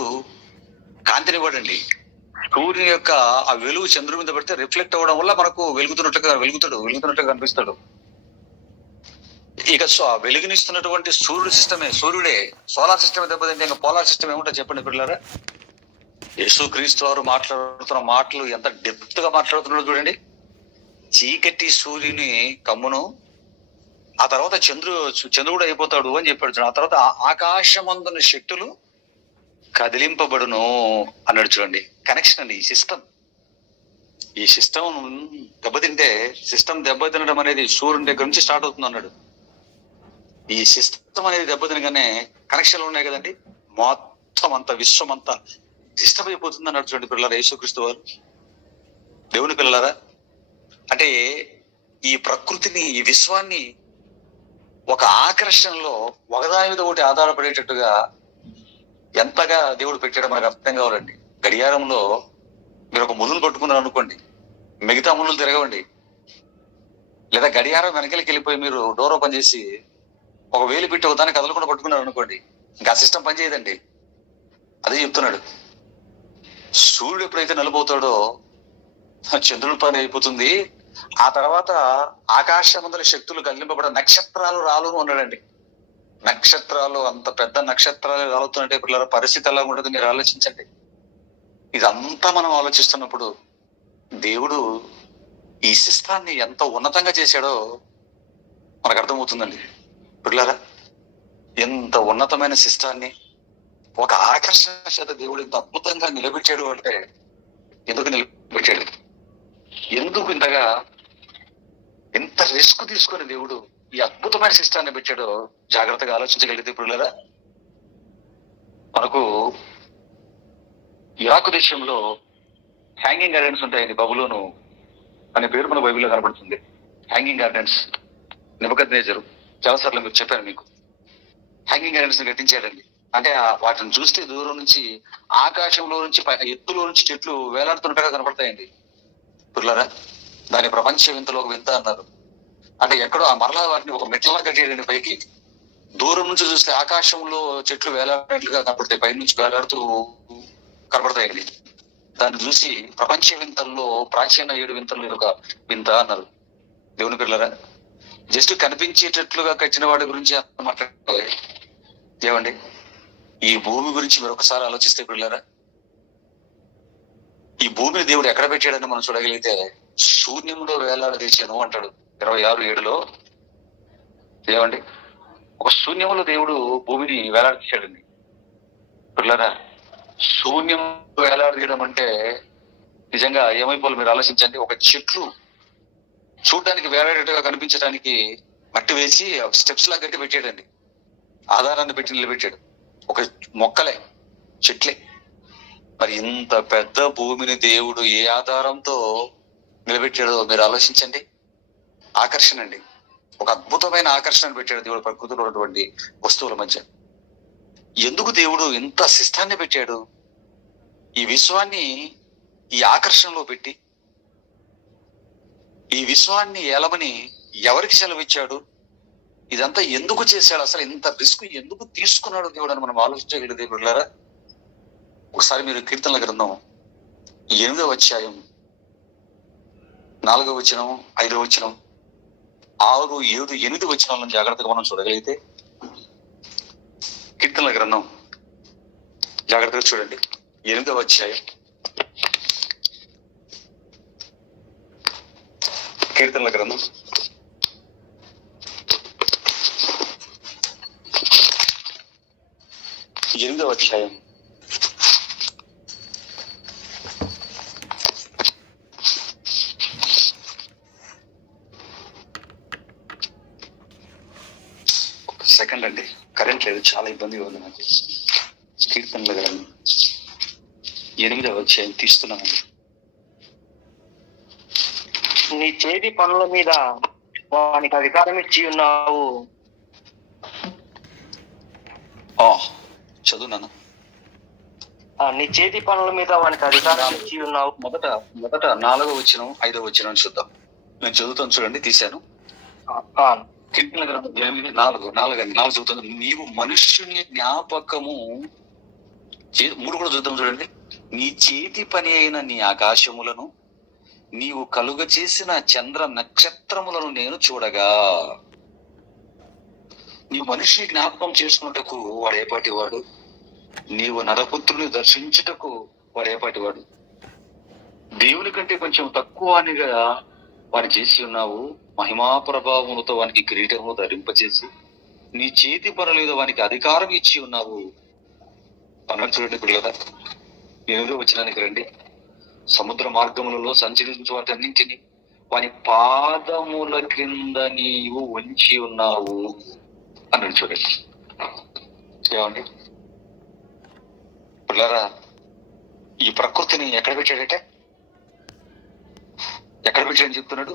కాంతినివ్వడండి. సూర్యుని యొక్క ఆ వెలుగు చంద్రుడి మీద పడితే రిఫ్లెక్ట్ అవ్వడం వల్ల మనకు వెలుగుతున్నట్టుగా కనిపిస్తాడు. ఇక వెలుగునిస్తున్నటువంటి సూర్యుడే సోలార్ సిస్టమ్ దెబ్బతింటే ఇంకా పోలార్ సిస్టమ్ ఏముంటో చెప్పండి పిల్లరా. యేసుక్రీస్తు వారు మాట్లాడుతున్న మాటలు ఎంత డెప్త్ గా మాట్లాడుతున్నాడో చూడండి. చీకటి సూర్యుని కమ్మును, ఆ తర్వాత చంద్రుడు అయిపోతాడు అని చెప్పాడు. ఆ తర్వాత ఆకాశమందున శక్తులు కదిలింపబడును అన్నాడు చూడండి. కనెక్షన్ అండి. ఈ సిస్టమ్ దెబ్బతింటే, సిస్టమ్ దెబ్బతినడం అనేది సూర్యుని దగ్గర నుంచి స్టార్ట్ అవుతుంది అన్నాడు. ఈ సిస్టమ్ అనేది దెబ్బతినగానే కనెక్షన్లు ఉన్నాయి కదండి, మొత్తం అంతా విశ్వం అంతా డిస్టర్బ్ అయిపోతుంది అన్నాడు చూడండి పిల్లలారా. యేసుక్రీస్తు వారు దేవుని పిల్లలారా, అంటే ఈ ప్రకృతిని, ఈ విశ్వాన్ని ఒక ఆకర్షణలో ఒకదాని మీద ఒకటి ఆధారపడేటట్టుగా ఎంతగా దేవుడు పెట్టాడో మనకు అర్థం కావాలండి. గడియారంలో మీరు ఒక ముళ్ళును పట్టుకున్నారు అనుకోండి, మిగతా ముళ్ళు తిరగవండి. లేదా గడియారం వెనకలికి వెళ్ళిపోయి మీరు డోర్ ఓపెన్ చేసి ఒక వేలు పెట్టి ఒక దాన్ని కదలకుండా పట్టుకున్నారు అనుకోండి, ఇంకా సిస్టమ్ పనిచేయదండి. అదే చెప్తున్నాడు. సూర్యుడు ఎప్పుడైతే నలిపోతాడో చంద్రుడి పని అయిపోతుంది. ఆ తర్వాత ఆకాశమందలి శక్తులు కదిలింపబడ నక్షత్రాలు రాలును అన్నాడండి. నక్షత్రాలు, అంత పెద్ద నక్షత్రాలు రాలుతున్నట్టే పిల్లల పరిస్థితి ఎలా ఉంటుంది మీరు ఆలోచించండి. ఇదంతా మనం ఆలోచిస్తున్నప్పుడు దేవుడు ఈ సిస్టాన్ని ఎంత ఉన్నతంగా చేశాడో మనకు అర్థమవుతుందండి పిల్లరా. ఎంత ఉన్నతమైన సిస్టాన్ని ఒక ఆకర్షణ చేత దేవుడు ఇంత అద్భుతంగా నిలబెట్టాడు అంటే ఎందుకు నిలబెట్టాడు? ఎందుకు ఎంత రిస్క్ తీసుకొని దేవుడు ఈ అద్భుతమైన సిస్టాన్ని పెట్టాడో జాగ్రత్తగా ఆలోచించగలిగితే పిల్లరా, మనకు ఇరాకు దేశంలో హ్యాంగింగ్ గార్డెన్స్ ఉంటాయండి. బబులోను అనే పేరు మన బైబిల్లో కనబడుతుంది. హ్యాంగింగ్ గార్డెన్స్ నెబుకద్నెజరు చాలాసార్లు మీరు చెప్పాను మీకు. హ్యాంగింగ్ గార్డెన్స్ కట్టించాడండి. అంటే వాటిని చూస్తే దూరం నుంచి ఆకాశంలో నుంచి ఎత్తులో నుంచి చెట్లు వేలాడుతున్నట్టుగా కనపడతాయండి పిల్లరా. దాని ప్రపంచ వింతలో ఒక వింత అన్నారు. అంటే ఎక్కడో ఆ మరలా వాటిని ఒక మెట్లలా కట్టేయండి పైకి. దూరం నుంచి చూస్తే ఆకాశంలో చెట్లు వేలాడినట్లుగా కనపడతాయి, పై నుంచి వేలాడుతూ కనపడతాయండి. దాన్ని చూసి ప్రపంచ వింతల్లో ప్రాచీన 7 వింతల్లో ఒక వింత అన్నారు దేవుని పిల్లరా. జస్ట్ కనిపించేటట్లుగా కట్టిన వాడి గురించి మాట్లాడాలి ఏమండి. ఈ భూమి గురించి మీరు ఒకసారి ఆలోచిస్తే పిల్లరా, ఈ భూమిని దేవుడు ఎక్కడ పెట్టాడని మనం చూడగలిగితే శూన్యంలో వేలాడదీశాను అంటాడు 26:7లో. ఏమండి, ఒక శూన్యంలో దేవుడు భూమిని వేలాడదీశాడండి. పిల్లరా, శూన్యం వేలాడదీయడం అంటే నిజంగా ఏమైపోవాలి మీరు ఆలోచించండి. ఒక చెట్లు చూడడానికి వేలాడేట్టుగా కనిపించడానికి మట్టి వేసి స్టెప్స్ లాగా గట్టి పెట్టాడండి. ఆధారాన్ని పెట్టి నిలబెట్టాడు. ఒక మొక్కలే, చెట్లే. మరి ఇంత పెద్ద భూమిని దేవుడు ఏ ఆధారంతో నిలబెట్టాడో మీరు ఆలోచించండి. ఆకర్షణ అండి, ఒక అద్భుతమైన ఆకర్షణ పెట్టాడు దేవుడు ప్రకృతిలో ఉన్నటువంటి వస్తువుల మధ్య. ఎందుకు దేవుడు ఇంత శిస్తాన్ని పెట్టాడు? ఈ విశ్వాన్ని ఈ ఆకర్షణలో పెట్టి ఈ విశ్వాన్ని ఏలమని ఎవరికి సెలవిచ్చాడు? ఇదంతా ఎందుకు చేశాడు? అసలు ఇంత రిస్క్ ఎందుకు తీసుకున్నాడు దేవుడు అని మనం ఆలోచించగలిగే దేవుళ్ళారా. ఒకసారి మీరు కీర్తనల గ్రంథం 8వ అధ్యాయం 4వ వచనం, 5వ వచనం, 6, 7, 8 వచనాలను జాగ్రత్తగా మనం చూడగలిగితే, కీర్తనల గ్రంథం జాగ్రత్తగా చూడండి. 8వ అధ్యాయం కీర్తనల గ్రంథం 8వ అధ్యాయం 1 సెకండ్ అండి, కరెంట్ లేదు, చాలా ఇబ్బందిగా ఉంది నాకు. కీర్తనల గ్రంథం 8వ అధ్యాయం తీస్తున్నానండి. నీ చేతి పనుల మీద వానికి అధికారం ఇచ్చి ఉన్నావు. చదువున్నాను. నీ చేతి పనుల మీద వానికి అధికారం ఇచ్చి ఉన్నావు. మొదట 4వ వచనం, 5వ వచనం చూద్దాం. నేను చదువుతాను చూడండి, తీశాను. కీర్తనల గ్రంథం 8:4 చదువుతాను. నీవు మనుష్యుని జ్ఞాపకము 3 కూడా చూద్దాం చూడండి. నీ చేతి పని అయిన నీ ఆకాశములను నీవు కలుగ చేసిన చంద్ర నక్షత్రములను నేను చూడగా. నీవు మనిషిని జ్ఞాపకం చేసుకున్నటకు వాడేపాటి వాడు? నీవు నరపుత్రుని దర్శించుటకు వాడేపాటి వాడు? దేవుని కంటే కొంచెం తక్కువ అనిగా వాని చేసి ఉన్నావు. మహిమా ప్రభావములతో వానికి కిరీటము ధరింపచేసి నీ చేతి పనుల వానికి అధికారం ఇచ్చి ఉన్నావు అన్నట్టు చూడండి పిల్లల. 8వ వచనానికి రండి. సముద్ర మార్గములలో సంచరించు వాటన్నింటినీ వాని పాదముల క్రింద నీవు ఉంచి ఉన్నావు అన్నాడు చూడండి. ఏమండి పిల్లరా, ఈ ప్రకృతిని ఎక్కడ పెట్టాడట? ఎక్కడ పెట్టాడని చెప్తున్నాడు?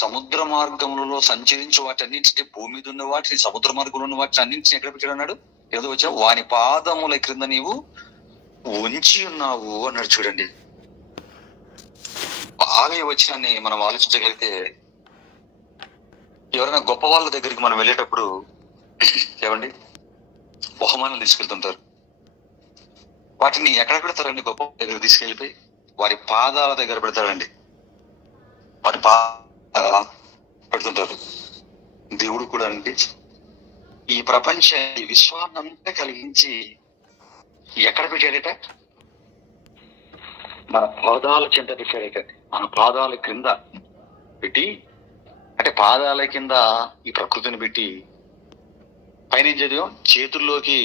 సముద్ర మార్గములలో సంచరించు వాటన్నింటినీ, భూమి మీద ఉన్న వాటిని, సముద్ర మార్గంలో ఉన్న వాటిని అన్నింటినీ ఎక్కడ పెట్టాడు అన్నాడు? ఏదో వచ్చా వాని పాదముల క్రింద నీవు ఉంచి ఉన్నావు అన్నాడు చూడండి. బాగా వచ్చినాన్ని మనం ఆలోచించగలిగితే, ఎవరైనా గొప్ప వాళ్ళ దగ్గరికి మనం వెళ్ళేటప్పుడు ఏమండి బహుమానాలు తీసుకెళ్తుంటారు. వాటిని ఎక్కడ పెడతారండి? గొప్ప దగ్గర తీసుకెళ్ళిపోయి వారి పాదాల దగ్గర పెడతారండి. వారి పెడుతుంటారు. దేవుడు కూడా అండి ఈ ప్రపంచ విశ్వాన్నంతా కలిగించి ఎక్కడ పెట్టాడట? మన పాదాల కింద పెట్టాడట. మన పాదాల కింద పెట్టి, అంటే పాదాల కింద ఈ ప్రకృతిని పెట్టి, పైన చదివాం చేతుల్లోకి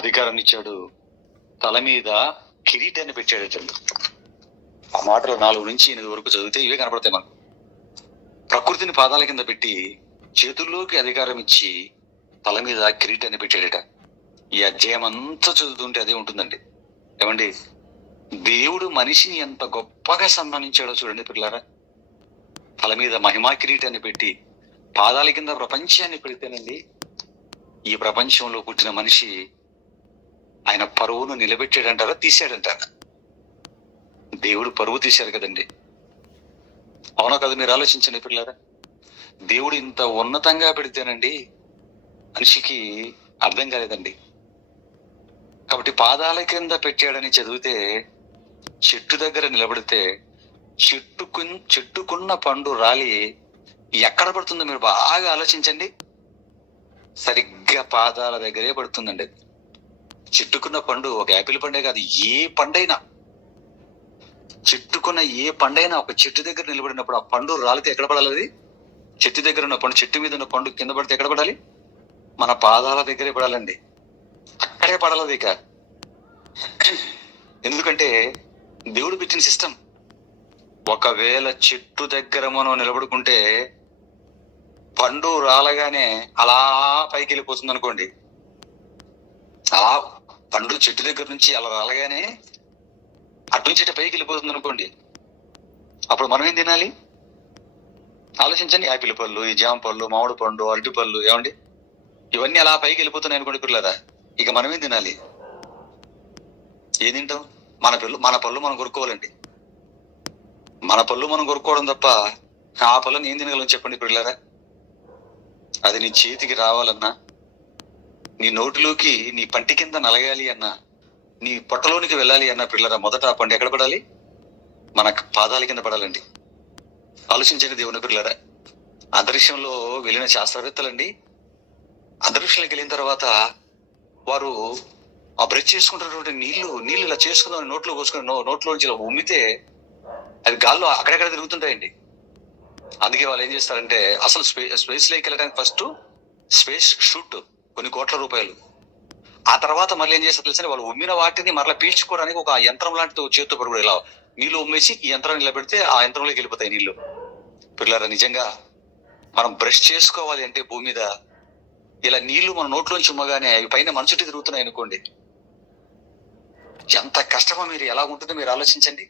అధికారాన్ని ఇచ్చాడు, తల మీద కిరీటాన్ని పెట్టాడట. ఆ మాటలు 4 నుంచి 8 వరకు చదివితే ఇవే కనపడతాయి మనకు. ప్రకృతిని పాదాల కింద పెట్టి చేతుల్లోకి అధికారం ఇచ్చి తల మీద కిరీటాన్ని పెట్టాడట. ఈ అధ్యాయం అంతా చదువుతుంటే అదే ఉంటుందండి. ఏమండి, దేవుడు మనిషిని ఎంత గొప్పగా సన్మానించాడో చూడండి పిల్లారా. తల మీద మహిమా కిరీటాన్ని పెట్టి పాదాల కింద ప్రపంచాన్ని పెడితేనండి, ఈ ప్రపంచంలో పుట్టిన మనిషి ఆయన పరువును నిలబెట్టాడంటారా, తీశాడంటారా? దేవుడు పరువు తీశాడు కదండి. అవునా కదా? మీరు ఆలోచించండి పిల్లారా. దేవుడు ఇంత ఉన్నతంగా పెడితేనండి మనిషికి అర్థం కాలేదండి. కాబట్టి పాదాల కింద పెట్టాడని చదివితే, చెట్టు దగ్గర నిలబడితే చెట్టుకున్న పండు రాలి ఎక్కడ పడుతుందో మీరు బాగా ఆలోచించండి. సరిగ్గా పాదాల దగ్గరే పడుతుందండి. చెట్టుకున్న పండు ఒక యాపిల్ పండే కాదు, ఏ పండైనా చెట్టుకున్న ఏ పండైనా ఒక చెట్టు దగ్గర నిలబడినప్పుడు ఆ పండు రాలితే ఎక్కడ పడాలి? అది చెట్టు దగ్గర ఉన్న పండు, చెట్టు మీద ఉన్న పండు కింద పడితే ఎక్కడ పడాలి? మన పాదాల దగ్గరే పడాలండి, అక్కడే పడాలి. ఇక ఎందుకంటే దేవుడు పెట్టిన సిస్టమ్. ఒకవేళ చెట్టు దగ్గర మనం నిలబడుకుంటే పండు రాలగానే అలా పైకి వెళ్ళిపోతుంది అనుకోండి, అలా పండు చెట్టు దగ్గర నుంచి అలా రాలగానే అటు నుంచి పైకి వెళ్ళిపోతుంది అనుకోండి, అప్పుడు మనం ఏం తినాలి? ఆలోచించండి. యాపిల్ పళ్ళు, ఈ జామ పళ్ళు, మామిడి పండు, అరటి పళ్ళు, ఏమండి ఇవన్నీ అలా పైకి వెళ్ళిపోతున్నాయి అనుకోండి పిల్లరా, ఇక మనం ఏం తినాలి? ఏం తింటాం? మన పళ్ళు మనం కొరుక్కోవాలండి. మన పళ్ళు మనం కొరుక్కోవడం తప్ప ఆ పళ్ళని ఏం తినగలం చెప్పండి పిల్లరా? అది నీ చేతికి రావాలన్నా, నీ నోటిలోకి, నీ పంటి కింద నలగాలి అన్నా, నీ పొట్టలోనికి వెళ్ళాలి అన్నా పిల్లరా, మొదట ఆ పండు ఎక్కడ పడాలి? మన పాదాల కింద పడాలండి. ఆలోచించండి దేవుని పిల్లరా. అంతరిక్షంలో వెళ్ళిన శాస్త్రవేత్తలండి, అంతరిక్షంలోకి వెళ్ళిన తర్వాత వారు ఆ బ్రష్ చేసుకుంటున్నటువంటి నీళ్లు ఇలా చేసుకుందామని నోట్లో పోసుకుని నోట్లో నుంచి ఇలా ఉమ్మితే అది గాల్లో అక్కడెక్కడ తిరుగుతుంటాయండి. అందుకే వాళ్ళు ఏం చేస్తారంటే, అసలు స్పేస్ లోకి వెళ్ళడానికి ఫస్ట్ స్పేస్ షూట్ కొన్ని కోట్ల రూపాయలు. ఆ తర్వాత మళ్ళీ ఏం చేస్తారు తెలుసా, వాళ్ళు ఉమ్మిన వాటిని మరలా పీల్చుకోవడానికి ఒక యంత్రం లాంటిది చేతితో పడుకోవడం, ఇలా నీళ్లు ఉమ్మేసి ఈ యంత్రం నిలబెడితే ఆ యంత్రంలోకి వెళ్ళిపోతాయి నీళ్లు. పిల్లరా, నిజంగా మనం బ్రష్ చేసుకోవాలి అంటే భూమి మీద ఇలా నీళ్లు మన నోట్లోంచి ఉమ్మగానే అవి పైన మన చుట్టూ తిరుగుతున్నాయి అనుకోండి, ఎంత కష్టమో మీరు ఎలా ఉంటుందో మీరు ఆలోచించండి.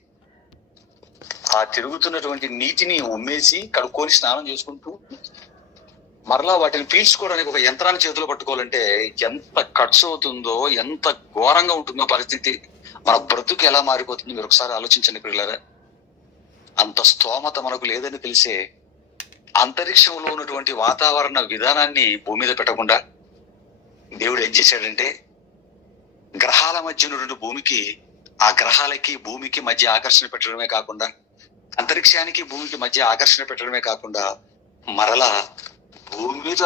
ఆ తిరుగుతున్నటువంటి నీటిని ఉమ్మేసి కడుక్కొని స్నానం చేసుకుంటూ మరలా వాటిని పీల్చుకోవడానికి ఒక యంత్రాన్ని చేతిలో పట్టుకోవాలంటే ఎంత ఖర్చు అవుతుందో, ఎంత ఘోరంగా ఉంటుందో పరిస్థితి, మన బ్రతుకు ఎలా మారిపోతుందో మీరు ఒకసారి ఆలోచించండి పిల్లరా. అంత స్తోమత మనకు లేదని తెలిసే అంతరిక్షంలో ఉన్నటువంటి వాతావరణ విధానాన్ని భూమి మీద పెట్టకుండా దేవుడు ఏం చేశాడంటే, గ్రహాల మధ్య ఉన్నటువంటి భూమికి, ఆ గ్రహాలకి భూమికి మధ్య ఆకర్షణ పెట్టడమే కాకుండా, అంతరిక్షానికి భూమికి మధ్య ఆకర్షణ పెట్టడమే కాకుండా, మరలా భూమి మీద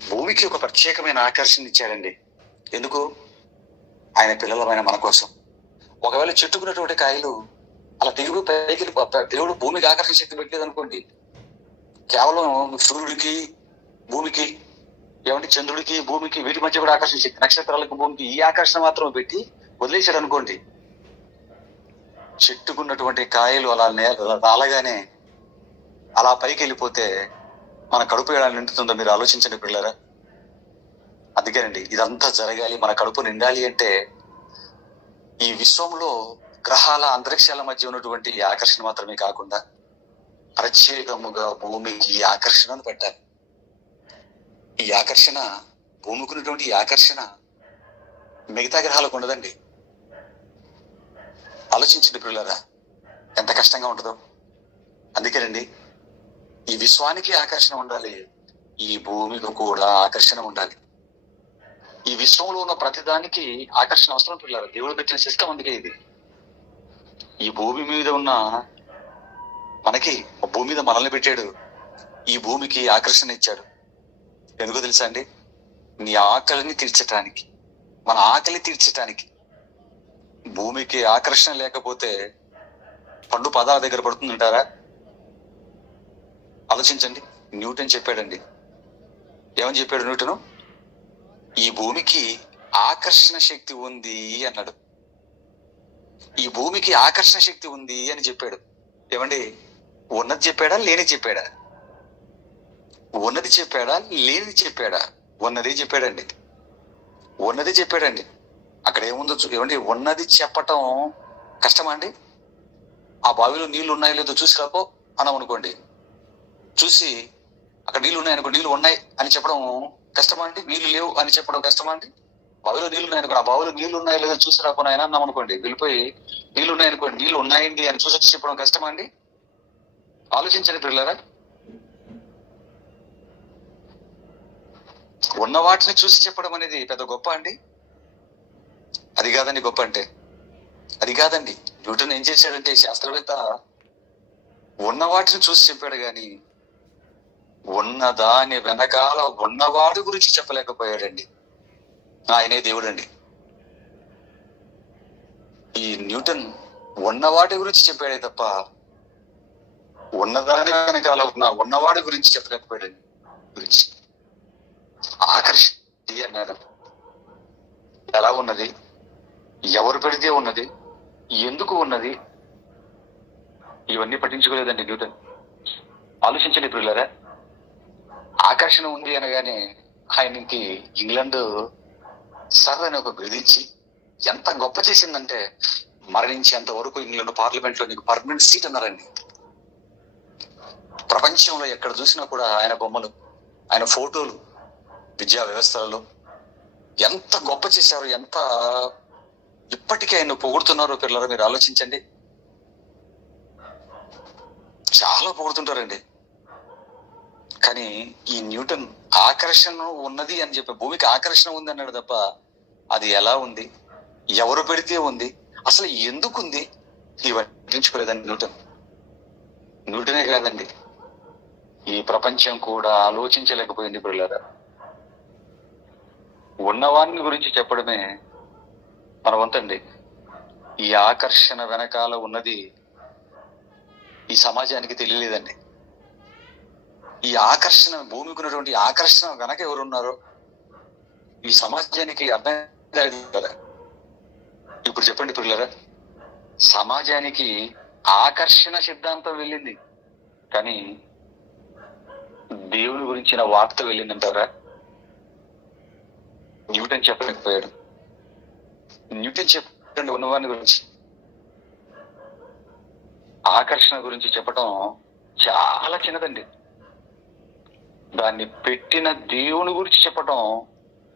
భూమికి ఒక ప్రత్యేకమైన ఆకర్షణ ఇచ్చాడండి. ఎందుకు? ఆయన పిల్లలమైన మన కోసం. ఒకవేళ చెట్టుకున్నటువంటి కాయలు అలా తిరుగు పైకి దేవుడు భూమికి ఆకర్షణ శక్తి పెట్టలేదు అనుకోండి, కేవలం సూర్యుడికి భూమికి, ఏమంటే చంద్రుడికి భూమికి వీటి మధ్య కూడా ఆకర్షణ శక్తి, నక్షత్రాలకు భూమికి ఈ ఆకర్షణ మాత్రం పెట్టి వదిలేశాడు అనుకోండి, చెట్టుకున్నటువంటి కాయలు అలా రాలగానే అలా పైకి వెళ్ళిపోతే మన కడుపు ఎలా నిండుతుందో మీరు ఆలోచించండి పిల్లరా. అందుకేనండి, ఇదంతా జరగాలి, మన కడుపు నిండాలి అంటే ఈ విశ్వంలో గ్రహాల, అంతరిక్షాల మధ్య ఉన్నటువంటి ఆకర్షణ మాత్రమే కాకుండా ప్రత్యేకముగా భూమికి ఈ ఆకర్షణను పెట్టాలి. ఈ ఆకర్షణ, భూమికి ఉన్నటువంటి ఈ ఆకర్షణ మిగతా గ్రహాలకు ఉండదండి. ఆలోచించండి పిల్లరా, ఎంత కష్టంగా ఉంటుందో. అందుకేనండి, ఈ విశ్వానికి ఆకర్షణ ఉండాలి, ఈ భూమికి కూడా ఆకర్షణ ఉండాలి. ఈ విశ్వంలో ఉన్న ప్రతిదానికి ఆకర్షణ అవసరం పిల్లరా. దేవుడు పెట్టిన సిస్టమ్ అందుకే ఇది. ఈ భూమి మీద ఉన్న మనకి, భూమి మీద మనల్ని పెట్టాడు, ఈ భూమికి ఆకర్షణ ఇచ్చాడు. ఎందుకో తెలుసా అండి? నీ ఆకలిని తీర్చటానికి, మన ఆకలి తీర్చటానికి. భూమికి ఆకర్షణ లేకపోతే పండు పదాల దగ్గర పడుతుందంటారా? ఆలోచించండి. న్యూటన్ చెప్పాడండి, ఏమని చెప్పాడు న్యూటను? ఈ భూమికి ఆకర్షణ శక్తి ఉంది అన్నాడు. ఈ భూమికి ఆకర్షణ శక్తి ఉంది అని చెప్పాడు. ఏమండి, ఉన్నది చెప్పాడా లేనిది చెప్పాడా? ఉన్నది చెప్పాడా లేనిది చెప్పాడా? ఉన్నది చెప్పాడండి, ఉన్నది చెప్పాడండి. అక్కడ ఏముందో ఏమండి, ఉన్నది చెప్పటం కష్టమా అండి? ఆ బావిలో నీళ్లు ఉన్నాయో లేదో చూసి రాపో అన్నాం అనుకోండి, చూసి అక్కడ నీళ్లు ఉన్నాయనుకో, నీళ్లు ఉన్నాయి అని చెప్పడం కష్టమా అండి? నీళ్లు లేవు అని చెప్పడం కష్టమా అండి? బావిలో నీళ్లు ఉన్నాయనుకో, ఆ బావిలో నీళ్లు ఉన్నాయో లేదో చూసి రాపోయినా అన్నాం అనుకోండి, వెళ్ళిపోయి నీళ్లు ఉన్నాయనుకోండి, నీళ్లు ఉన్నాయండి అని చూసి వచ్చి చెప్పడం కష్టమా అండి? ఆలోచించండి పిల్లరా. ఉన్న వాటిని చూసి చెప్పడం అనేది పెద్ద గొప్ప అండి? అది కాదండి గొప్ప అంటే, అది కాదండి. న్యూటన్ ఏం చేశాడంటే, శాస్త్రవేత్త ఉన్న వాటిని చూసి చెప్పాడు గాని ఉన్నదాని వెనకాల ఉన్నవాడు గురించి చెప్పలేకపోయాడండి. ఆయనే దేవుడు అండి. ఈ న్యూటన్ ఉన్న వాటి గురించి చెప్పాడే తప్ప ఉన్నదాని వెనకాల ఉన్నవాడి గురించి చెప్పలేకపోయాడు. గురించి ఆకర్షణ అన్నాడు. ఎలా ఉన్నది, ఎవరు పెడితే ఉన్నది, ఎందుకు ఉన్నది, ఇవన్నీ పట్టించుకోలేదండి న్యూటన్. ఆలోచించండి పిల్లరా. ఆకర్షణ ఉంది అనగానే ఆయనకి ఇంగ్లాండ్ సర్ అని ఒక బిరుదిచ్చి ఎంత గొప్ప చేసిందంటే మరణించేంత వరకు ఇంగ్లాండ్ పార్లమెంట్ లో నీకు పర్మనెంట్ సీట్ అన్నారండి. ప్రపంచంలో ఎక్కడ చూసినా కూడా ఆయన బొమ్మలు, ఆయన ఫోటోలు విద్యా వ్యవస్థలలో ఎంత గొప్ప చేశారు, ఎంత ఇప్పటికీ ఆయన పొగుడుతున్నారో పిల్లలు మీరు ఆలోచించండి. చాలా పొగుడుతుంటారండి. కానీ ఈ న్యూటన్ ఆకర్షణ ఉన్నది అని చెప్పి, భూమికి ఆకర్షణ ఉంది అన్నాడు తప్ప అది ఎలా ఉంది, ఎవరు పెడితే ఉంది, అసలు ఎందుకు ఉంది, ఇవన్నీ పట్టించుకోలేదండి న్యూటన్. న్యూటనే కాదండి, ఈ ప్రపంచం కూడా ఆలోచించలేకపోయింది పిల్లరా. ఉన్నవాన్ని గురించి చెప్పడమే మన వంతండి. ఈ ఆకర్షణ వెనకాల ఉన్నది ఈ సమాజానికి తెలియలేదండి. ఈ ఆకర్షణ, భూమికి ఉన్నటువంటి ఆకర్షణ వెనక ఎవరున్నారో ఈ సమాజానికి అర్థం కాదు కదా. ఇప్పుడు చెప్పండి పిల్లరా, సమాజానికి ఆకర్షణ సిద్ధాంతం వెళ్ళింది కానీ దేవుని గురించిన వార్త వెళ్ళిందంటారా? న్యూటన్ చెప్పలేకపోయాడు. న్యూటన్ చెప్పండి ఉన్నవాని గురించి. ఆకర్షణ గురించి చెప్పటం చాలా చిన్నదండి. దాన్ని పెట్టిన దేవుని గురించి చెప్పటం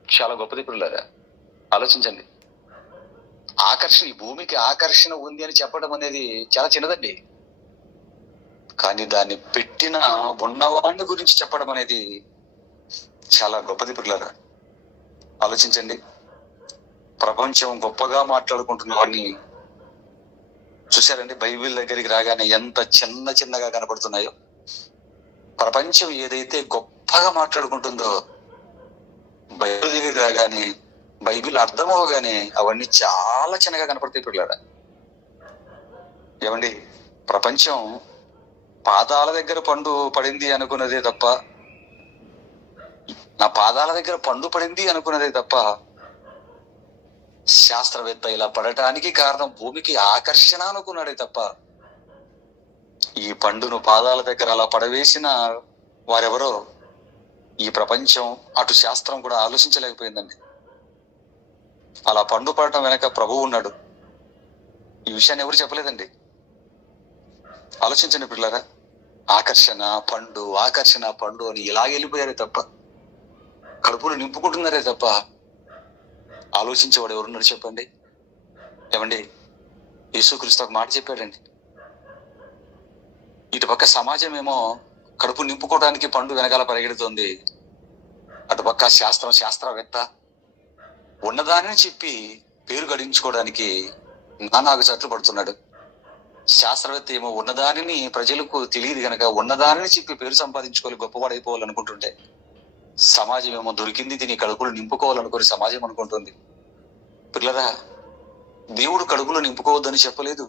చాలా గొప్పది పిల్లరా. ఆలోచించండి. ఆకర్షణ, ఈ భూమికి ఆకర్షణ ఉంది అని చెప్పడం అనేది చాలా చిన్నదండి. కానీ దాన్ని పెట్టిన ఉన్నవాడిని గురించి చెప్పడం అనేది చాలా గొప్పది పిల్లరా. ఆలోచించండి. ప్రపంచం గొప్పగా మాట్లాడుకుంటున్న వాడిని చూశారండి. బైబిల్ దగ్గరికి రాగానే ఎంత చిన్నగా కనపడుతున్నాయో. ప్రపంచం ఏదైతే గొప్పగా మాట్లాడుకుంటుందో బైబిల్ దగ్గరికి రాగానే, బైబిల్ అర్థం అవగానే అవన్నీ చాలా చిన్నగా కనపడతాయి పిల్లరా. ఏమండి, ప్రపంచం పాదాల దగ్గర పండు పడింది అనుకున్నదే తప్ప, నా పాదాల దగ్గర పండు పడింది అనుకున్నదే తప్ప, శాస్త్రవేత్త ఇలా పడటానికి కారణం భూమికి ఆకర్షణ అనుకున్నాడే తప్ప, ఈ పండును పాదాల దగ్గర అలా పడవేసిన వారెవరో ఈ ప్రపంచం, అటు శాస్త్రం కూడా ఆలోచించలేకపోయిందండి. అలా పండు పడటం వెనక ప్రభువు ఉన్నాడు. ఈ విషయాన్ని ఎవరు చెప్పలేదండి. ఆలోచించండి పిల్లరా. ఆకర్షణ పండు, ఆకర్షణ పండు అని ఇలాగ వెళ్ళిపోయారే తప్ప, కడుపులు నింపుకుంటున్నారే తప్ప ఆలోచించేవాడు ఎవరున్నారు చెప్పండి. ఏమండి, యేసుక్రీస్తు ఒక మాట చెప్పాడండి. ఇటుపక్క సమాజం ఏమో కడుపు నింపుకోవడానికి పండు వెనకాల పరిగెడుతుంది, అటుపక్క శాస్త్రవేత్త ఉన్నదానిని చెప్పి పేరు గడించుకోవడానికి నానాగు చట్లు పడుతున్నాడు. శాస్త్రవేత్త ఏమో ఉన్నదానిని ప్రజలకు తెలియదు గనక ఉన్నదానిని చెప్పి పేరు సంపాదించుకోవాలి, గొప్పవాడైపోవాలనుకుంటుంటే, సమాజం ఏమో దొరికింది తిని కడుపులు నింపుకోవాలనుకుని సమాజం అనుకుంటుంది. పిల్లరా, దేవుడు కడుపులు నింపుకోవద్దని చెప్పలేదు.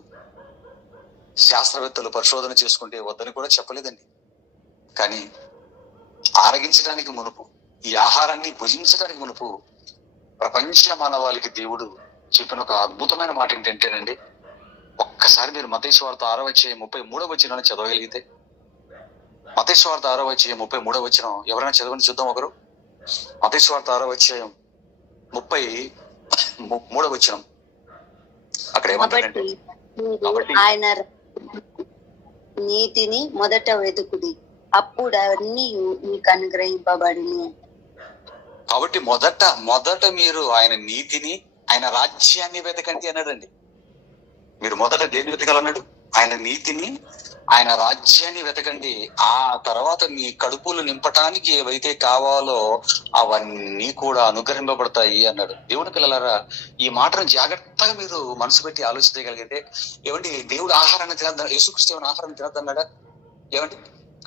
శాస్త్రవేత్తలు పరిశోధన చేసుకుంటే వద్దని కూడా చెప్పలేదండి. కానీ ఆరగించడానికి మునుపు, ఈ ఆహారాన్ని భుజించడానికి మునుపు ప్రపంచ మానవాళికి దేవుడు చెప్పిన ఒక అద్భుతమైన మాట ఏంటంటేనండి, ఒక్కసారి మీరు మత్తయి సువార్త 6:33 చదవగలిగితే, మత్తయి సువార్త 6:33 ఎవరైనా చదవని చూద్దాం ఒకరు. మత్తయి సువార్త 6:33 అక్కడ ఏమంటారంటే, ఆయన నీతిని మొదట వెతుకుడి, అప్పుడు అన్ని మీకు అనుగ్రహింపబడిని. కాబట్టి మొదట మీరు ఆయన నీతిని, ఆయన రాజ్యాన్ని వెతకండి అన్నాడండి. మీరు మొదట దేన్ని వెతకాలన్నాడు? ఆయన నీతిని, ఆయన రాజ్యాన్ని వెతకండి. ఆ తర్వాత మీ కడుపులు నింపటానికి ఏవైతే కావాలో అవన్నీ కూడా అనుగ్రహింపబడతాయి అన్నాడు. దేవుని పిల్లలారా, ఈ మాటను జాగ్రత్తగా మీరు మనసు పెట్టి ఆలోచించగలిగితే, ఏమండి, దేవుడు ఆహారాన్ని తినద్దా? యేసుక్రీస్తు ఏమైనా ఆహారాన్ని తినద్దన్నాడా? ఏమండి,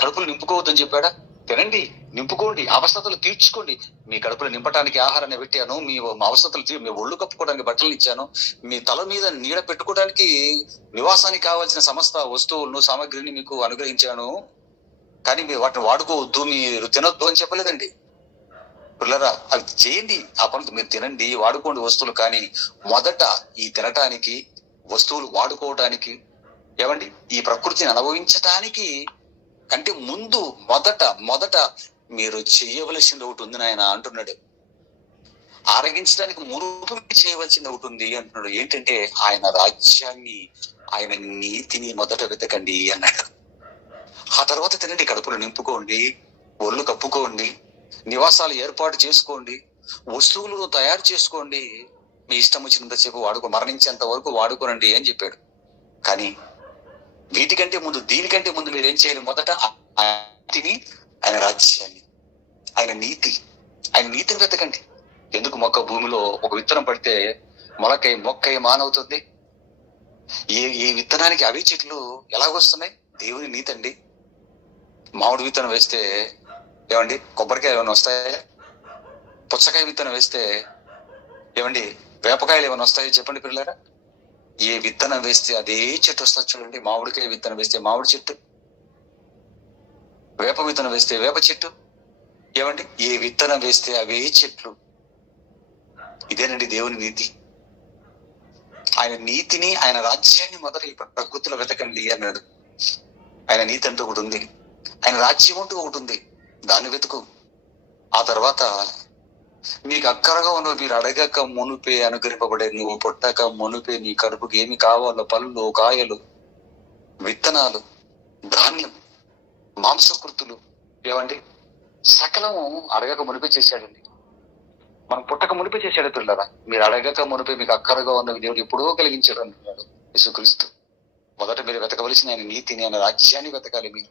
కడుపులు నింపుకోవద్దని చెప్పాడా? తినండి, నింపుకోండి, అవసరతలు తీర్చుకోండి. మీ కడుపులో నింపడానికి ఆహారాన్ని పెట్టాను, మీ అవసరతలు మీ ఒళ్ళు కప్పుకోవడానికి బట్టలు ఇచ్చాను, మీ తల మీద నీడ పెట్టుకోవడానికి నివాసానికి కావాల్సిన సమస్త వస్తువులను సామగ్రిని మీకు అనుగ్రహించాను. కానీ మీరు వాటిని వాడుకోవద్దు, మీరు తినొద్దు అని చెప్పలేదండి. పిల్లరా, అవి చేయండి, ఆ పనులు మీరు తినండి, వాడుకోండి వస్తువులు. కానీ మొదట ఈ తినటానికి, వస్తువులు వాడుకోవటానికి, ఏమండి ఈ ప్రకృతిని అనుభవించటానికి కంటే ముందు మొదట మీరు చేయవలసింది ఒకటి ఉంది నాయన అంటున్నాడు. ఆరగించడానికి మునుపు చేయవలసింది ఒకటి ఉంది అంటున్నాడు. ఏంటంటే ఆయన రాజ్యాన్ని, ఆయన నీతిని మొదట వెతకండి అన్నాడు. ఆ తర్వాత తినండి, కడుపులు నింపుకోండి, ఒళ్ళు కప్పుకోండి, నివాసాలు ఏర్పాటు చేసుకోండి, వస్తువులు తయారు చేసుకోండి, మీ ఇష్టం వచ్చినంతసేపు మరణించేంత వరకు వాడుకోనండి అని చెప్పాడు. కానీ వీటికంటే ముందు, దీనికంటే ముందు మీరు ఏం చేయాలి? మొదట ఆయనని, ఆయన రాజ్యాన్ని, ఆయన నీతిని వెతకండి. ఎందుకు భూమిలో ఒక విత్తనం పడితే మొక్కై మానవుతుంది. ఏ విత్తనానికి అవే చెట్లు ఎలాగొస్తున్నాయి? దేవుని నీతి అండి. మామిడి విత్తనం వేస్తే ఏమండి కొబ్బరికాయలు ఏమైనా వస్తాయా? పుచ్చకాయ విత్తనం వేస్తే ఏమండి వేపకాయలు ఏమైనా వస్తాయో చెప్పండి పిల్లరా? ఏ విత్తనం వేస్తే అదే చెట్టు వస్తుంది చూడండి. మామిడికాయ విత్తనం వేస్తే మామిడి చెట్టు, వేప విత్తనం వేస్తే వేప చెట్టు, ఏమండి ఏ విత్తనం వేస్తే అవే చెట్లు. ఇదేనండి దేవుని నీతి. ఆయన నీతిని, ఆయన రాజ్యాన్ని మొదట ఈ ప్రకృతిలో వెతకండి అన్నాడు. ఆయన నీతి అంటూ ఒకటి ఉంది, ఆయన రాజ్యం అంటూ ఒకటి ఉంది, దాన్ని వెతుకు. ఆ తర్వాత మీకు అక్కరగా ఉన్న మీరు అడగక మునుపే అనుగ్రహింపబడే, నువ్వు పుట్టక మునుపే నీ కడుపుకి ఏమి కావాలో పళ్ళు, కాయలు, విత్తనాలు, ధాన్యం, మాంసకృతులు, ఏమండి సకలము అడగక మునిపే చేశాడండి. మనం పుట్టక మునిపే చేశాడు పిల్లరా. మీరు అడగక మునిపే మీకు అక్కరగా ఉన్నవి దేవుడు ఎప్పుడో కలిగించాడు అంటున్నాడు యేసుక్రీస్తు. మొదట మీరు వెతకవలసిన ఆయన నీతిని, ఆయన రాజ్యాన్ని వెతకాలి. మీరు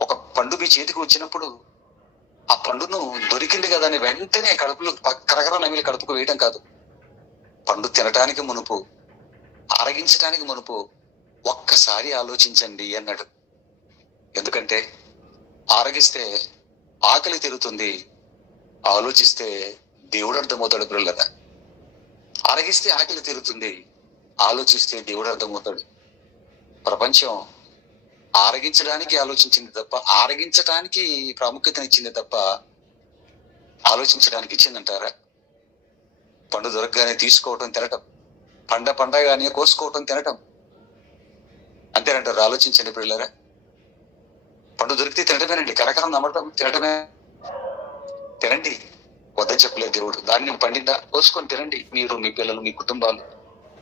ఒక పండు మీ చేతికి వచ్చినప్పుడు ఆ పండును దొరికింది కదా అని వెంటనే కడుపులో కరకర నమిలి కడుపుకు వేయడం కాదు. పండు తినటానికి మునుపు, ఆరగించడానికి మునుపు ఒక్కసారి ఆలోచించండి అన్నాడు. ఎందుకంటే ఆరగిస్తే ఆకలి తీరుతుంది, ఆలోచిస్తే దేవుడు అర్థమవుతాడు పిల్లల. ఆరగిస్తే ఆకలి తీరుతుంది, ఆలోచిస్తే దేవుడు అర్థమవుతాడు. ప్రపంచం ఆరగించడానికి ఆలోచించింది తప్ప, ఆరగించడానికి ప్రాముఖ్యతనిచ్చింది తప్ప ఆలోచించడానికి ఇచ్చిందంటారా? పండు దొరకగానే తీసుకోవటం, తినటం, పండగానే కోసుకోవటం, తినటం, అంతేనంటారు. ఆలోచించండి పిల్లరా. పండు దొరికితే తినటమేనండి, కరకరం నమ్మటం, తినటమే. తినండి, వద్దని చెప్పలేదు దేవుడు. దాన్ని పండిందా కోసుకొని తినండి. మీరు, మీ పిల్లలు, మీ కుటుంబాలు,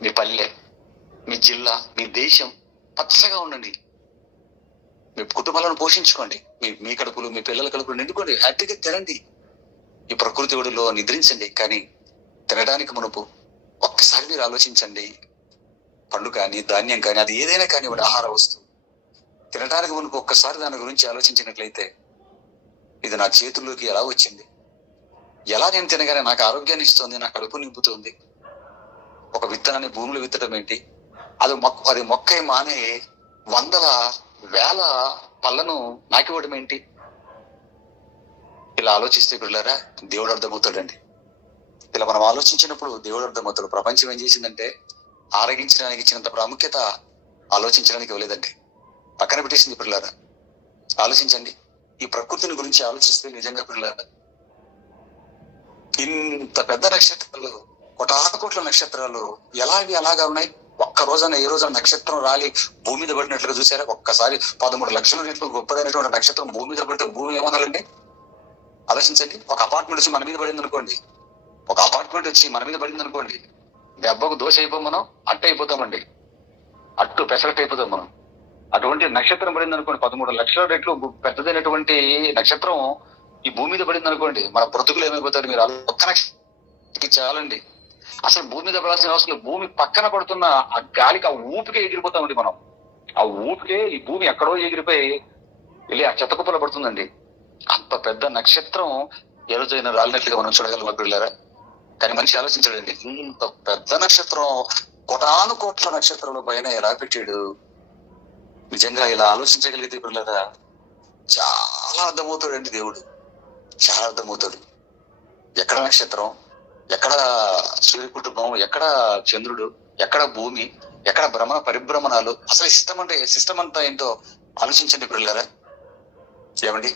మీ పల్లె, మీ జిల్లా, మీ దేశం పచ్చగా ఉండండి. మీ కుటుంబాలను పోషించుకోండి. మీ కడుపులు, మీ పిల్లల కడుపులు నిండుకోండి, హ్యాపీగా తినండి. ఈ ప్రకృతి ఒడిలో నిద్రించండి. కానీ తినడానికి మునుపు ఒక్కసారి మీరు ఆలోచించండి. పండు కానీ, ధాన్యం కానీ, అది ఏదైనా కానివ్వండి, ఆహార వస్తువు తినడానికి మునుపు ఒక్కసారి దాని గురించి ఆలోచించినట్లయితే, ఇది నా చేతుల్లోకి ఎలా వచ్చింది, ఎలా నేను తినగానే నాకు ఆరోగ్యాన్ని ఇస్తుంది, నా కడుపు నింపుతుంది. ఒక విత్తనాన్ని భూమిలో విత్తడం ఏంటి? అది మొక్కై మానే వందల వేల పళ్ళను నాకివ్వడం ఏంటి? ఇలా ఆలోచిస్తే పిల్లరా దేవుడు అర్థమవుతాడండి. ఇలా మనం ఆలోచించినప్పుడు దేవుడు అర్థమవుతాడు. ప్రపంచం ఏం చేసిందంటే ఆరగించడానికి ఇచ్చినంత ప్రాముఖ్యత ఆలోచించడానికి ఇవ్వలేదండి, పక్కన పెట్టేసింది. పిల్లరా ఆలోచించండి. ఈ ప్రకృతిని గురించి ఆలోచిస్తే నిజంగా పిల్లరా, ఇంత పెద్ద నక్షత్రాలు, కోటానుకోట్ల నక్షత్రాలు అలాగా ఉన్నాయి. ఒక్క రోజున ఏ రోజున నక్షత్రం రాలి భూమి మీద పడినట్లుగా చూసారా? ఒక్కసారి 13 లక్షల రెట్లు గొప్పదైనటువంటి నక్షత్రం భూమి మీద పడితే భూమి ఏమనాలండి? ఆలోచించండి. ఒక అపార్ట్మెంట్ వచ్చి మన మీద పడింది అనుకోండి, దెబ్బకు దోశ అయిపోయి మనం అట్ట అయిపోతామండి, అట్టు పెసరట్టు అయిపోతాం మనం. అటువంటి నక్షత్రం పడింది అనుకోండి, 13 లక్షల రెట్లు పెద్దదైనటువంటి నక్షత్రం ఈ భూమి మీద పడింది అనుకోండి, మన బ్రతుకులు ఏమైపోతారు? మీరు ఒక్క నక్షత్రం చాలండి. అసలు భూమి మీద పడాల్సిన అవసరం లేదు. భూమి పక్కన పడుతున్న ఆ గాలికి, ఆ ఊపికే ఎగిరిపోతామండి మనం. ఆ ఊపికే ఈ భూమి ఎక్కడో ఎగిరిపోయి వెళ్ళి ఆ చెత్త కుప్పలో పడుతుందండి. అంత పెద్ద నక్షత్రం ఏ రోజైనా రాలినట్లుగా మనం చూడగలం పిల్లరా. కానీ మనిషి ఆలోచించాడండి, ఇంత పెద్ద నక్షత్రం కోటానుకోట్ల నక్షత్రంలో పైన ఎలా పెట్టాడు? నిజంగా ఇలా ఆలోచించగలిగితే పిల్లరా చాలా అర్థమవుతాడండి దేవుడు, చాలా అర్థమవుతాడు. ఎక్కడ నక్షత్రం, ఎక్కడ సూర్య కుటుంబం, ఎక్కడ చంద్రుడు, ఎక్కడ భూమి, ఎక్కడ భ్రమణ పరిభ్రమణాలు, అసలు సిస్టమ్ అంతా ఏంటో ఆలోచించండి పిల్లలారా. ఏమండి,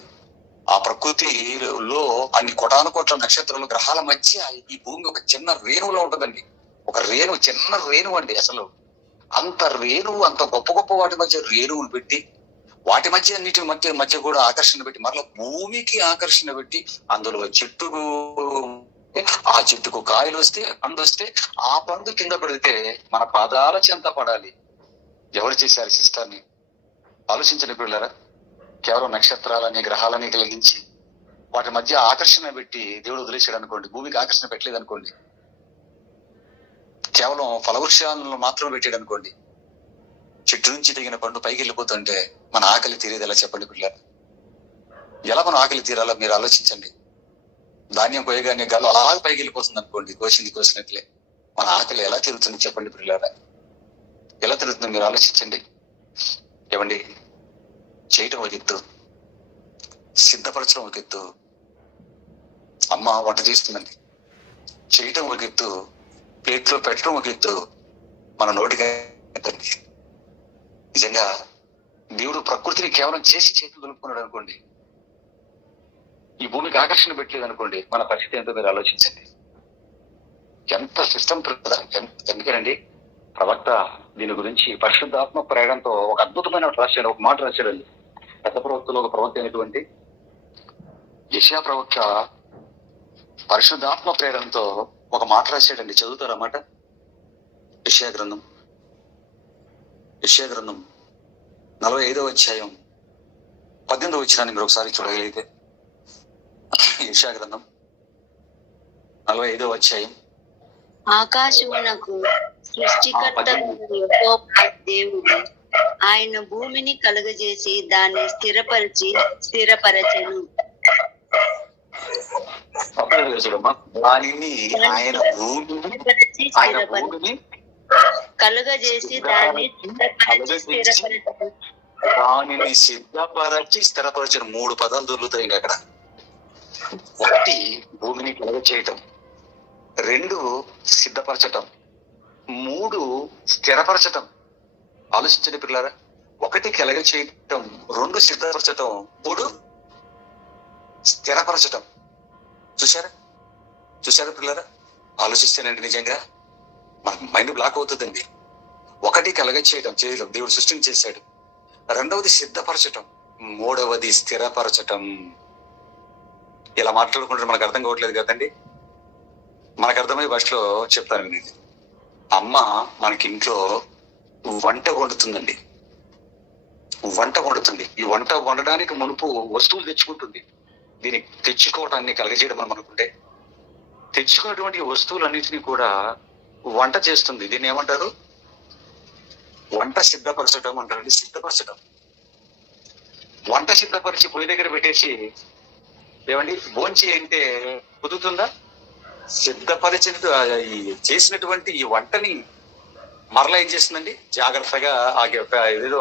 ఆ ప్రకృతిలో అన్ని కోటాను కోట్ల నక్షత్రాలు గ్రహాల మధ్య ఈ భూమి ఒక చిన్న రేణువులో ఉంటుందండి. ఒక రేణువు, చిన్న రేణువు అండి. అసలు అంత రేణువు, అంత గొప్ప గొప్ప వాటి మధ్య రేణువులు పెట్టి, వాటి మధ్య అన్నిటి మధ్య కూడా ఆకర్షణ పెట్టి, మరలా భూమికి ఆకర్షణ పెట్టి, అందులో ఆ చెట్టుకు కాయలు వస్తే, పండు వస్తే, ఆ పండు కింద పడితే మన పాదాల చెంత పడాలి. ఎవరు చేశారు సిస్టాన్ని? ఆలోచించండి పిల్లరా. కేవలం నక్షత్రాలని గ్రహాలని కలిగించి వాటి మధ్య ఆకర్షణ పెట్టి దేవుడు వదిలేసాడు అనుకోండి, భూమికి ఆకర్షణ పెట్టలేదు అనుకోండి, కేవలం ఫలవృక్షాలను మాత్రం పెట్టాడు అనుకోండి, చెట్టు నుంచి తెగిన పండు పైకి వెళ్ళిపోతుంటే మన ఆకలి తీరేది ఎలా చెప్పండి పిల్లలు? ఎలా మనం ఆకలి తీరాలో మీరు ఆలోచించండి. ధాన్యం కోయగానే గాలు అలా పైకి వెళ్ళిపోతుంది అనుకోండి, కోసినట్లే మన ఆకలి ఎలా తీరుతుంది చెప్పండి పిల్లల? ఎలా తిరుగుతుంది మీరు ఆలోచించండి. ఏమండి, చేయటం ఒక ఎత్తు, సిద్ధపరచడం ఒక ఎత్తు. అమ్మ వంట చేస్తుందండి, చేయటం ఒక ఎత్తు, ప్లేట్లో పెట్టడం ఒక ఎత్తు, మన నోటికి నిజంగా దేవుడు ప్రకృతిని కేవలం చేసి చేతులు దులుపుకున్నాడు అనుకోండి, ఈ భూమికి ఆకర్షణ పెట్టలేదు అనుకోండి, మన పరిస్థితి ఏంటో మీరు ఆలోచించండి. ఎంత సిస్టమ్ ఎందుకేనండి ప్రవక్త దీని గురించి పరిశుద్ధాత్మ ప్రేరణతో ఒక అద్భుతమైన రాశాడు, ఒక మాట రాశాడండి. పెద్ద ప్రవక్తలో ఒక ప్రవక్త అయినటువంటి యెషయా ప్రవక్త పరిశుద్ధాత్మ ప్రేరణతో ఒక మాట రాశాడండి. చదువుతారా మాట? యెషయా గ్రంథం 45వ అధ్యాయం 18వ వచనాన్ని మీరు ఒకసారి చూడగలిగితే, యెషయా గ్రంథం 45వ అధ్యాయం. ఆకాశమునకు సృష్టికర్త దేవుడు ఆయన భూమిని కలుగజేసి దాన్ని స్థిరపరచెను. కలుగజేసి దాన్ని సిద్ధపరచి స్థిరపరచడం. 3 పదాలు దొరుకుతాయి అక్కడ. 1 భూమిని కలుగ చేయటం, 2 సిద్ధపరచటం, 3 స్థిరపరచటం. ఆలోచించండి పిల్లారా. 1 కలగ చేయటం, 2 సిద్ధపరచటం, 3 స్థిరపరచటం. చూసారా పిల్లారా? ఆలోచిస్తేనండి నిజంగా మన మైండ్ బ్లాక్ అవుతుందండి. 1 కలగ చేయటం దేవుడు సృష్టిని చేశాడు, 2వది సిద్ధపరచటం, 3వది స్థిరపరచటం. ఇలా మాట్లాడుకుంటే మనకు అర్థం కావట్లేదు కదండి. మనకు అర్థమయ్యే భాషలో చెప్తాను వినండి. అమ్మ మనకి ఇంట్లో వంట వండుతుందండి, వంట వండుతుంది. ఈ వంట వండడానికి మునుపు వస్తువులు తెచ్చుకుంటుంది. దీన్ని తెచ్చుకోవటాన్ని కలగజేయడం మనం అనుకుంటే, తెచ్చుకున్నటువంటి వస్తువులన్నింటినీ కూడా వంట చేస్తుంది. దీన్ని ఏమంటారు? వంట సిద్ధపరచడం అంటారండి. సిద్ధపరచడం. వంట సిద్ధపరిచి పొయ్యి దగ్గర పెట్టేసి ఏమండి భోంచి అంటే కుదురుతుందా? సిద్ధపరిచిన చేసినటువంటి ఈ వంటని మరలా ఏం చేస్తుందండి? జాగ్రత్తగా ఏదో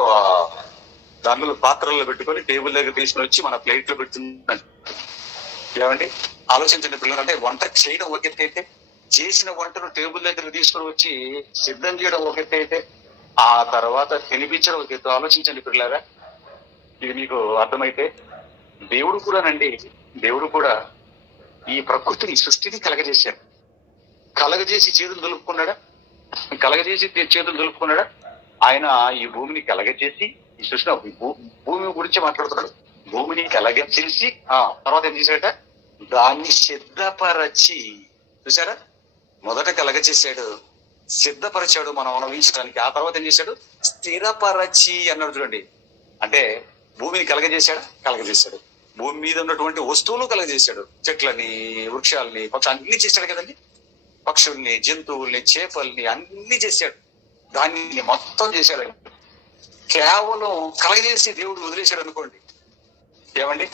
దానిలో పాత్రల్లో పెట్టుకొని టేబుల్ దగ్గర తీసుకుని వచ్చి మన ప్లేట్ లో పెడుతుందండి. ఏమండి ఆలోచించండి పిల్లలు. అంటే వంట చేయడం ఒక ఎత్తు అయితే, చేసిన వంటను టేబుల్ దగ్గర తీసుకుని వచ్చి సిద్ధం చేయడం ఒక ఎత్తు అయితే, ఆ తర్వాత తినిపించడం ఒక ఎత్తు. ఆలోచించండి పిల్లలారా. ఇది మీకు అర్థమైతే దేవుడు కూడా ఈ ప్రకృతిని సృష్టిని కలగజేశాడు. కలగజేసి చేతులు దులుపుకున్నాడా? ఆయన ఈ భూమిని కలగజేసి ఈ సృష్టి భూమి గురించి మాట్లాడుతున్నాడు. భూమిని కలగజేసి తర్వాత ఏం చేశాడట? దాన్ని సిద్ధపరచి. చూసారా? మొదట కలగజేశాడు, సిద్ధపరిచాడు మనం అనుభవించడానికి. ఆ తర్వాత ఏం చేశాడు? స్థిరపరచి అన్నాడు. చూడండి, అంటే భూమిని కలగజేశాడు, భూమి మీద ఉన్నటువంటి వస్తువులు కలగజేశాడు. చెట్లని, వృక్షాలని, పక్షులు అన్ని చేశాడు కదండి. పక్షుల్ని, జంతువుల్ని, చేపల్ని అన్ని చేశాడు. దాన్ని మొత్తం చేశాడు. కేవలం కలగజేసి దేవుడు వదిలేశాడు అనుకోండి. ఏమండి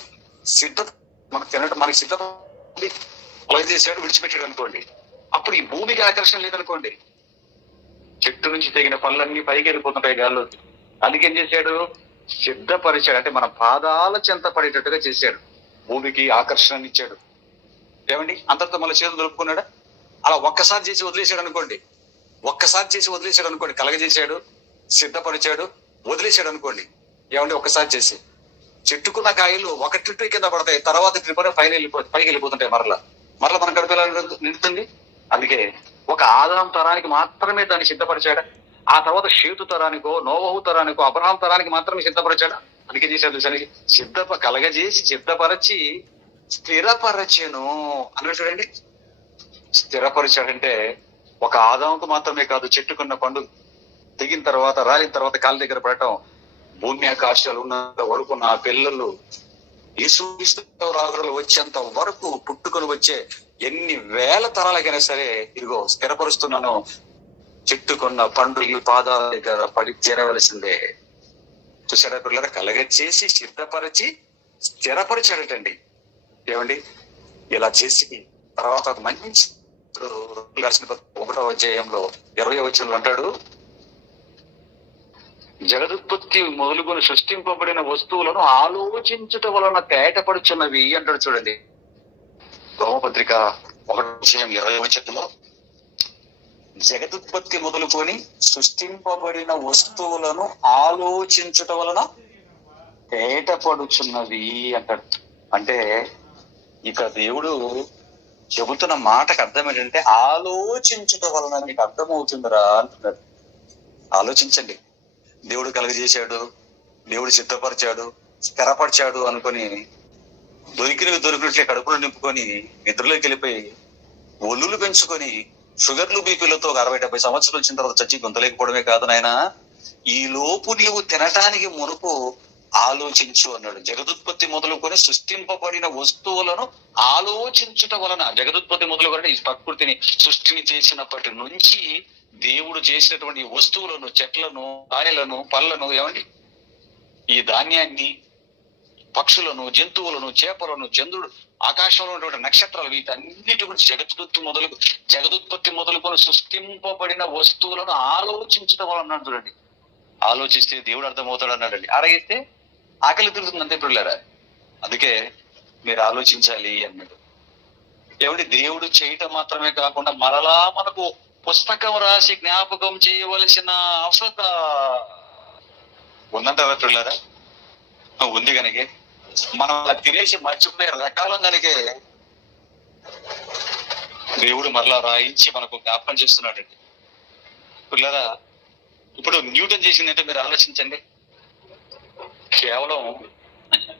మనకి సిద్ధం కలగజేశాడు, విడిచిపెట్టాడు అనుకోండి. అప్పుడు ఈ భూమికి ఆకర్షణ లేదనుకోండి. చెట్టు నుంచి తెగిన పనులన్నీ పైకి వెళ్ళిపోతుంటాయి గాల్లో. అందుకేం చేశాడు? సిద్ధపరిచాడు అంటే మన పాదాల చెంత పడేటట్టుగా చేశాడు. భూమికి ఆకర్షణ ఇచ్చాడు. ఏమండి, అంతటితో మళ్ళీ చేతులు దొరుకున్నాడా? అలా ఒక్కసారి చేసి వదిలేశాడు అనుకోండి, కలగజేశాడు, సిద్ధపరిచాడు, వదిలేశాడు అనుకోండి. ఏమండి, ఒక్కసారి చేసి చెట్టుకున్న కాయలు ఒక ట్రిప్ కింద పడతాయి, తర్వాత ట్రిప్ పైకి వెళ్ళిపోతుంటాయి, మరలా మన కడుపు ఎలా నిండుతుంది. అందుకే ఒక ఆదాం తరానికి మాత్రమే దాన్ని సిద్ధపరిచాడా? ఆ తర్వాత షేతు తరానికో, నోవహు తరానికో, అబ్రహాం తరానికి మాత్రమే సిద్ధపరిచాడా? అందుకే చేశాడు కలగజేసి సిద్ధపరచి స్థిరపరచెను అన్నాడు చూడండి. స్థిరపరిచాడంటే ఒక ఆదాంకు మాత్రమే కాదు, చెట్టుకున్న పండు తెగిన తర్వాత, రాలిన తర్వాత కాళ్ళ దగ్గర పడటం, భూమి ఆకాశాలు ఉన్న వరకు నా పిల్లలు యేసుక్రీస్తు రాకడలు వచ్చేంత వరకు పుట్టుకొని వచ్చే ఎన్ని వేల తరాలకైనా సరే ఇదిగో స్థిరపరుస్తున్నాను, చెట్టుకున్న పండు ఈ పాదాల దగ్గర పడి చేరవలసిందే. చూసారా పిల్లలు, కలగచేసి సిద్ధపరిచి స్థిరపరిచాడటండి. ఏమండి, ఇలా చేసి తర్వాత ఒక మంచి 1వ అధ్యాయంలో 20వ వచనంలో అంటాడు, జగదుత్పత్తి మొదలుకొని సృష్టింపబడిన వస్తువులను ఆలోచించుట వలన తేటపడుచున్నవి అంటాడు చూడండి. రోమపత్రిక 1:20 వచనంలో జగదుత్పత్తి మొదలుకొని సృష్టింపబడిన వస్తువులను ఆలోచించుట వలన తేటపడుచున్నవి అంటాడు. అంటే ఇక దేవుడు చెబుతున్న మాటకు అర్థం ఏంటంటే ఆలోచించుట వలన మీకు అర్థమవుతుందిరా అంటున్నాడు. ఆలోచించండి. దేవుడు కలుగజేశాడు, దేవుడు సిద్ధపరిచాడు, స్థిరపరిచాడు అనుకొని దొరికినట్లే కడుపులో నింపుకొని నిద్రలోకి వెళ్ళిపోయి ఒళ్ళులు పెంచుకొని షుగర్లు బీపీలతో 60-70 సంవత్సరాలు వచ్చిన తర్వాత చచ్చి గుంతలేకపోవడమే కాదు నాయన, ఈ లోపు నీవు తినటానికి మునుపు ఆలోచించు అన్నాడు. జగదుత్పత్తి మొదలుకొని సృష్టింపబడిన వస్తువులను ఆలోచించుట వలన, జగదుత్పత్తి మొదలుకొని ఈ ప్రకృతిని సృష్టిని చేసినప్పటి నుంచి దేవుడు చేసినటువంటి వస్తువులను, చెట్లను, కాయలను, పళ్ళను, ఏమండి, ఈ ధాన్యాన్ని, పక్షులను, జంతువులను, చేపలను, చంద్రుడు, ఆకాశంలో ఉన్నటువంటి నక్షత్రాలు, వీటన్నిటి గురించి జగదుత్పత్తి మొదలుకొని సృష్టింపబడిన వస్తువులను ఆలోచించడం వలన చూడండి. ఆలోచిస్తే దేవుడు అర్థమవుతాడు అన్నాడండి. ఆరగిస్తే ఆకలి తిరుగుతుంది అంతే పిల్లరా. అందుకే మీరు ఆలోచించాలి అన్నాడు. ఏమండి, దేవుడు చేయటం మాత్రమే కాకుండా మరలా మనకు పుస్తకం రాసి జ్ఞాపకం చేయవలసిన అవసరత ఉందంటారా పిల్లరా? ఉంది కనుక మనం అలా తినేసి మర్చిపోయే రకాలం కనుకే దేవుడు మరలా రాయించి మనకు జ్ఞాపకం చేస్తున్నాడండి. పిల్లరా, ఇప్పుడు న్యూటన్ చేసిందంటే మీరు ఆలోచించండి. కేవలం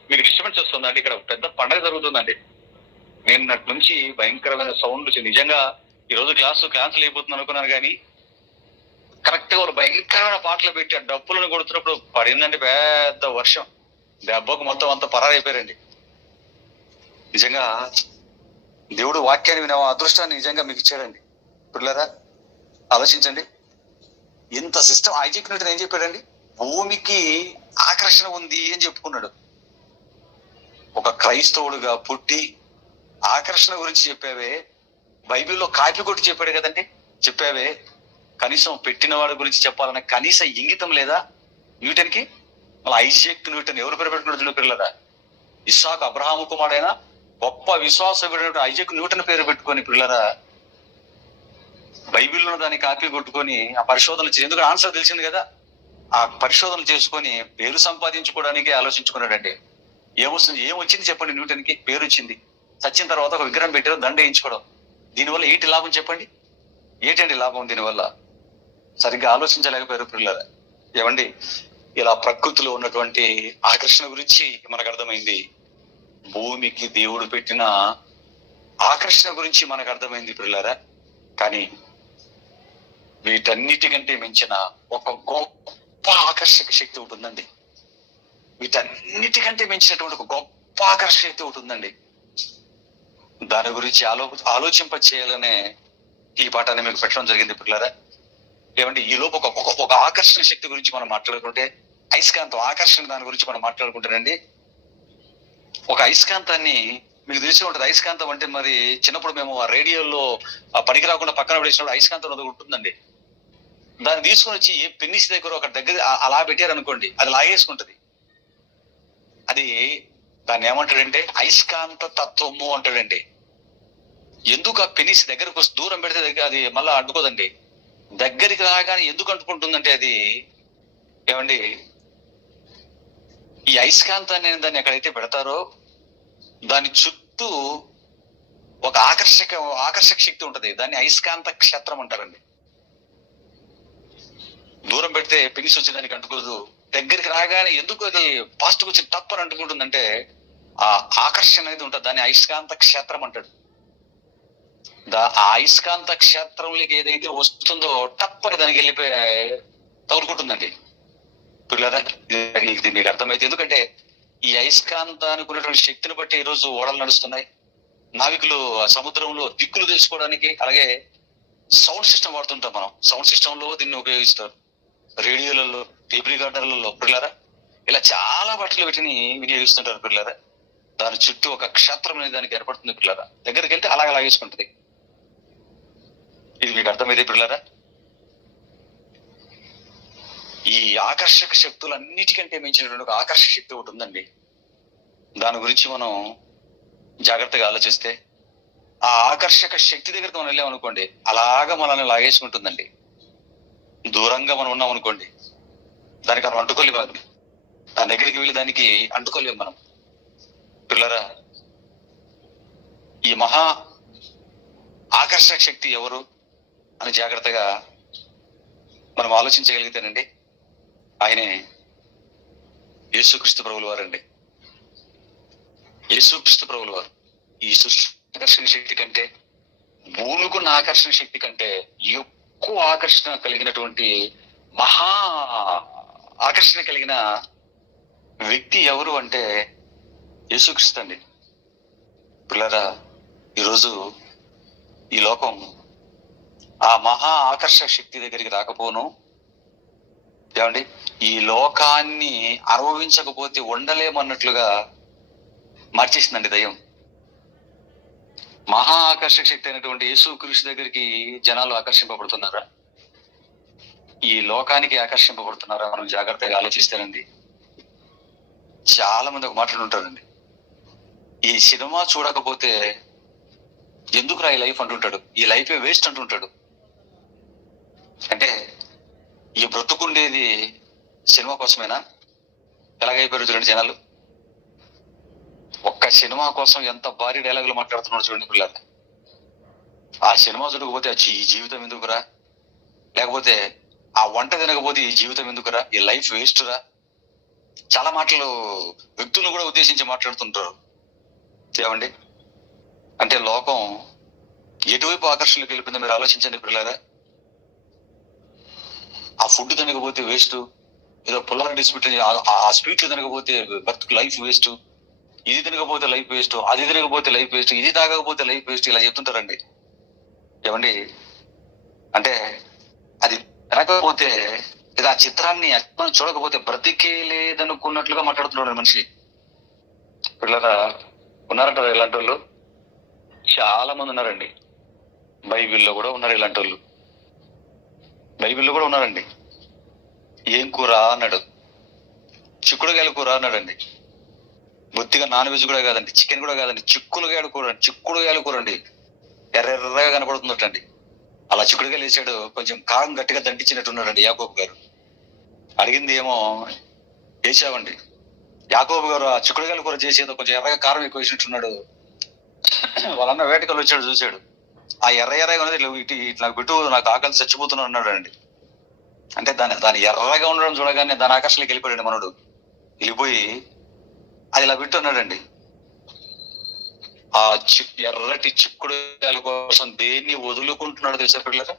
మీకు డిస్టర్బెన్స్ వస్తుందండి. ఇక్కడ పెద్ద పండగ జరుగుతుందండి. నిన్నటి నుంచి భయంకరమైన సౌండ్ వచ్చింది. నిజంగా ఈ రోజు క్లాన్సులు అయిపోతుంది అనుకున్నాను, కానీ కరెక్ట్ గా వాళ్ళు భయంకరమైన పాటలు పెట్టి ఆ డబ్బులను కొడుతున్నప్పుడు పడిందండి పెద్ద వర్షం. దెబ్బకు మొత్తం అంతా పరారైపోయారండి. నిజంగా దేవుడు వాక్యాన్ని వినే అదృష్టాన్ని నిజంగా మీకు ఇచ్చాడండి. పిల్లరా, ఆలోచించండి. ఇంత సిస్టమ్ ఐజాక్ న్యూటన్ ఏం చెప్పాడండి? భూమికి ఆకర్షణ ఉంది అని చెప్పుకున్నాడు. ఒక క్రైస్తవుడుగా పుట్టి ఆకర్షణ గురించి చెప్పావే, బైబిల్లో కాపీ కొట్టి చెప్పాడు కదండి. చెప్పావే, కనీసం పెట్టిన వాడి గురించి చెప్పాలన్న కనీస ఇంగితం లేదా న్యూటన్ కి? మళ్ళీ ఐజాక్ న్యూటన్ ఎవరు పేరు పెట్టుకున్నాడు పిల్లరా? ఇస్సాకు అబ్రహాము కుమారుడైన గొప్ప విశ్వాసకుడైన ఐజాక్ న్యూటన్ పేరు పెట్టుకొని పిల్లరా బైబిల్లో దాన్ని కాపీ కొట్టుకొని ఆ పరిశోధనలు ఎందుకు ఆన్సర్ తెలిసింది కదా, ఆ పరిశోధనలు చేసుకొని పేరు సంపాదించుకోవడానికి ఆలోచించుకున్నాడండి. ఏమొచ్చింది చెప్పండి? న్యూటన్ కి పేరు వచ్చింది. చచ్చిన తర్వాత ఒక విగ్రహం పెట్టారు, దండ వేయించుకోవడం. దీనివల్ల ఏంటి లాభం చెప్పండి? ఏంటండి లాభం దీనివల్ల? సరిగ్గా ఆలోచించలేకపోయారు పిల్లరా. ఏమండి, ఇలా ప్రకృతిలో ఉన్నటువంటి ఆకర్షణ గురించి మనకు అర్థమైంది. భూమికి దేవుడు పెట్టిన ఆకర్షణ గురించి మనకు అర్థమైంది పిల్లరా. కానీ వీటన్నిటికంటే మించిన ఒక గొప్ప ఆకర్షక శక్తి ఉంటుందండి. వీటన్నిటికంటే మించినటువంటి ఒక గొప్ప ఆకర్షణ శక్తి ఉంటుందండి. దాని గురించి ఆలోచింప చేయాలనే ఈ పాఠాన్ని మీకు పెట్టడం జరిగింది పిల్లరా. ఏమంటే ఈ లోపు ఒక ఆకర్షణ శక్తి గురించి మనం మాట్లాడుకుంటే, అయస్కాంతం ఆకర్షణ దాని గురించి మనం మాట్లాడుకుంటానండి. ఒక అయస్కాంతాన్ని మీకు తెలిసి ఉంటుంది. అయస్కాంతం అంటే మరి చిన్నప్పుడు మేము ఆ రేడియోలో పనికి రాకుండా పక్కన పడేసినప్పుడు అయస్కాంతం అది ఉంటుందండి. దాన్ని తీసుకొని వచ్చి ఏ పెన్నిస్ దగ్గర ఒక దగ్గర అలా పెట్టారనుకోండి, అది లాగేసుకుంటది. అది దాన్ని ఏమంటాడంటే అయస్కాంత తత్వము అంటాడండి. ఎందుకు ఆ పెనిస్ దగ్గరకు వస్తే దూరం పెడితే దగ్గర అది మళ్ళా అంటుకోదండి. దగ్గరికి రాగానే ఎందుకు అంటుకుంటుందంటే అది ఏమండి, ఈ అయస్కాంతాన్ని దాన్ని ఎక్కడైతే పెడతారో దాని చుట్టూ ఒక ఆకర్షక శక్తి ఉంటది. దాన్ని అయస్కాంత క్షేత్రం అంటారండి. దూరం పెడితే పెనిస్ వచ్చి దానికి అంటుకోదు. దగ్గరికి రాగానే ఎందుకు అది ఫాస్ట్ వచ్చి తప్పని అంటుకుంటుందంటే ఆ ఆకర్షణ అనేది ఉంటుంది. దాన్ని అయస్కాంత క్షేత్రం అంటాడు. ఆ అయస్కాంత క్షేత్రంలోకి ఏదైతే వస్తుందో టప్పని దానికి వెళ్ళిపోయి తగులుకుంటుందండి. పిల్లరా, ఇది మీకు అర్థమైతే. ఎందుకంటే ఈ అయస్కాంతానికి ఉన్నటువంటి శక్తిని బట్టి ఈ రోజు ఓడలు నడుస్తున్నాయి. నావికులు సముద్రంలో దిక్కులు తెలుసుకోవడానికి, అలాగే సౌండ్ సిస్టమ్ వాడుతుంటాం మనం. సౌండ్ సిస్టమ్ లో దీన్ని ఉపయోగిస్తారు. రేడియోలలో, టేప్ రికార్డర్లలో పిల్లరా, ఇలా చాలా వాటిలో వీటిని వినియోగిస్తుంటారు పిల్లరా. దాని చుట్టూ ఒక క్షేత్రం అనేది దానికి ఏర్పడుతుంది పిల్లరా. దగ్గరికి వెళ్తే అలాగే లాగేసుకుంటుంది. ఇది మీకు అర్థమైతే పిల్లరా. ఈ ఆకర్షక శక్తులు అన్నిటికంటే మించినటువంటి ఒక ఆకర్షక శక్తి ఒకటి ఉందండి. దాని గురించి మనం జాగ్రత్తగా ఆలోచిస్తే ఆ ఆకర్షక శక్తి దగ్గరికి మనం వెళ్ళామనుకోండి, అలాగా మనల్ని లాగేసుకుంటుందండి. దూరంగా మనం ఉన్నాం అనుకోండి, దానికి మనం అంటుకోలేము. దాని దగ్గరికి వెళ్ళి దానికి అంటుకోలేము మనం పిల్లరా. ఈ మహా ఆకర్షక శక్తి ఎవరు అని జాగ్రత్తగా మనం ఆలోచించగలిగితేనండి, ఆయనే యేసుక్రీస్తు ప్రభువుల వారండి. యేసుక్రీస్తు ప్రభువుల వారు ఈ సృష్టి ఆకర్షణ శక్తి కంటే, భూమికున్న ఆకర్షణ శక్తి కంటే ఎక్కువ ఆకర్షణ కలిగినటువంటి మహా ఆకర్షణ కలిగిన వ్యక్తి ఎవరు అంటే యేసుక్రీస్తు అండి. పిల్లరా, ఈరోజు ఈ లోకం ఆ మహా ఆకర్షక శక్తి దగ్గరికి రాకపోను ఏమండి, ఈ లోకాన్ని అనుభవించకపోతే ఉండలేమన్నట్లుగా మార్చేసిందండి దయ్యం. మహా ఆకర్షక శక్తి అయినటువంటి యేసుక్రీస్తు దగ్గరికి జనాలు ఆకర్షింపబడుతున్నారా? ఈ లోకానికి ఆకర్షింపబడుతున్నారా? మనం జాగ్రత్తగా ఆలోచిస్తేనండి, చాలా మంది ఒక మాట్లాడుంటారండి, ఈ సినిమా చూడకపోతే ఎందుకురా ఈ లైఫ్ అంటుంటాడు, ఈ లైఫే వేస్ట్ అంటుంటాడు. అంటే ఈ బ్రతుకుండేది సినిమా కోసమేనా? ఎలాగైపోయారు చూడండి జనాలు. ఒక్క సినిమా కోసం ఎంత భారీ డైలాగులు మాట్లాడుతున్నాడు చూడండి పిల్లలు. ఆ సినిమా చూడకపోతే ఈ జీవితం ఎందుకురా, లేకపోతే ఆ వంట తినకపోతే ఈ జీవితం ఎందుకురా, ఈ లైఫ్ వేస్ట్ రా. చాలా మాటలు వ్యక్తులను కూడా ఉద్దేశించి మాట్లాడుతుంటారు ఏమండి. అంటే లోకం ఎటువైపు ఆకర్షణలోకి వెళ్ళిపోయిందో మీరు ఆలోచించండి పిల్లరా. ఆ ఫుడ్ తినకపోతే వేస్ట్, ఏదో పుల్లారెడ్డి స్వీట్, ఆ స్వీట్లు తినకపోతే బతుకు లైఫ్ వేస్ట్, ఇది తినకపోతే లైఫ్ వేస్ట్, అది తినకపోతే లైఫ్ వేస్ట్, ఇది తాగకపోతే లైఫ్ వేస్ట్, ఇలా చెప్తుంటారండి ఏమండి. అంటే అది తినకపోతే లేదా ఆ చిత్రాన్ని చూడకపోతే బ్రతికే లేదనుకున్నట్లుగా మాట్లాడుతున్నాడు మనిషి. పిల్లరా, ఉన్నారంటారు ఇలాంటి వాళ్ళు, చాలా మంది ఉన్నారండి. బైబిల్లో కూడా ఉన్నారు ఇలాంటి వాళ్ళు. బైబిల్లో కూడా ఉన్నారండి. ఏం కూర అన్నాడు, చిక్కుడుగాయల కూర అన్నాడండి. బొత్తిగా నాన్ వెజ్ కూడా కాదండి, చికెన్ కూడా కాదండి, చిక్కుడుగాయల కూర అండి. ఎర్రగా కనపడుతుందటండి. అలా చిక్కుడుగాయలు వేసాడు, కొంచెం కారం గట్టిగా దండించినట్టున్నాడండి యాకోబు గారు. అడిగింది ఏమో వేసావండి. యాకోబు గారు ఆ చిక్కుడుగాయల కూర చేసేదో కొంచెం ఎర్రగా కారం ఎక్కువ వేసినట్టున్నాడు. వాళ్ళన్న వేటకలు వచ్చాడు, చూశాడు. ఆ ఎర్రగా ఉన్నది ఇట్లా పెట్టు, నాకు ఆకలి చచ్చిపోతున్నాడు అన్నాడు అండి. అంటే దాని ఎర్రగా ఉండడం చూడగానే దాని ఆకర్షణకి వెళ్ళిపోయాడు మనోడు. వెళ్ళిపోయి అది ఇలా పెట్టు అన్నాడండి. ఆ ఎర్రటి చిక్కుడుగాయల కోసం దేన్ని వదులుకుంటున్నాడో తెలుసా పిల్లరా?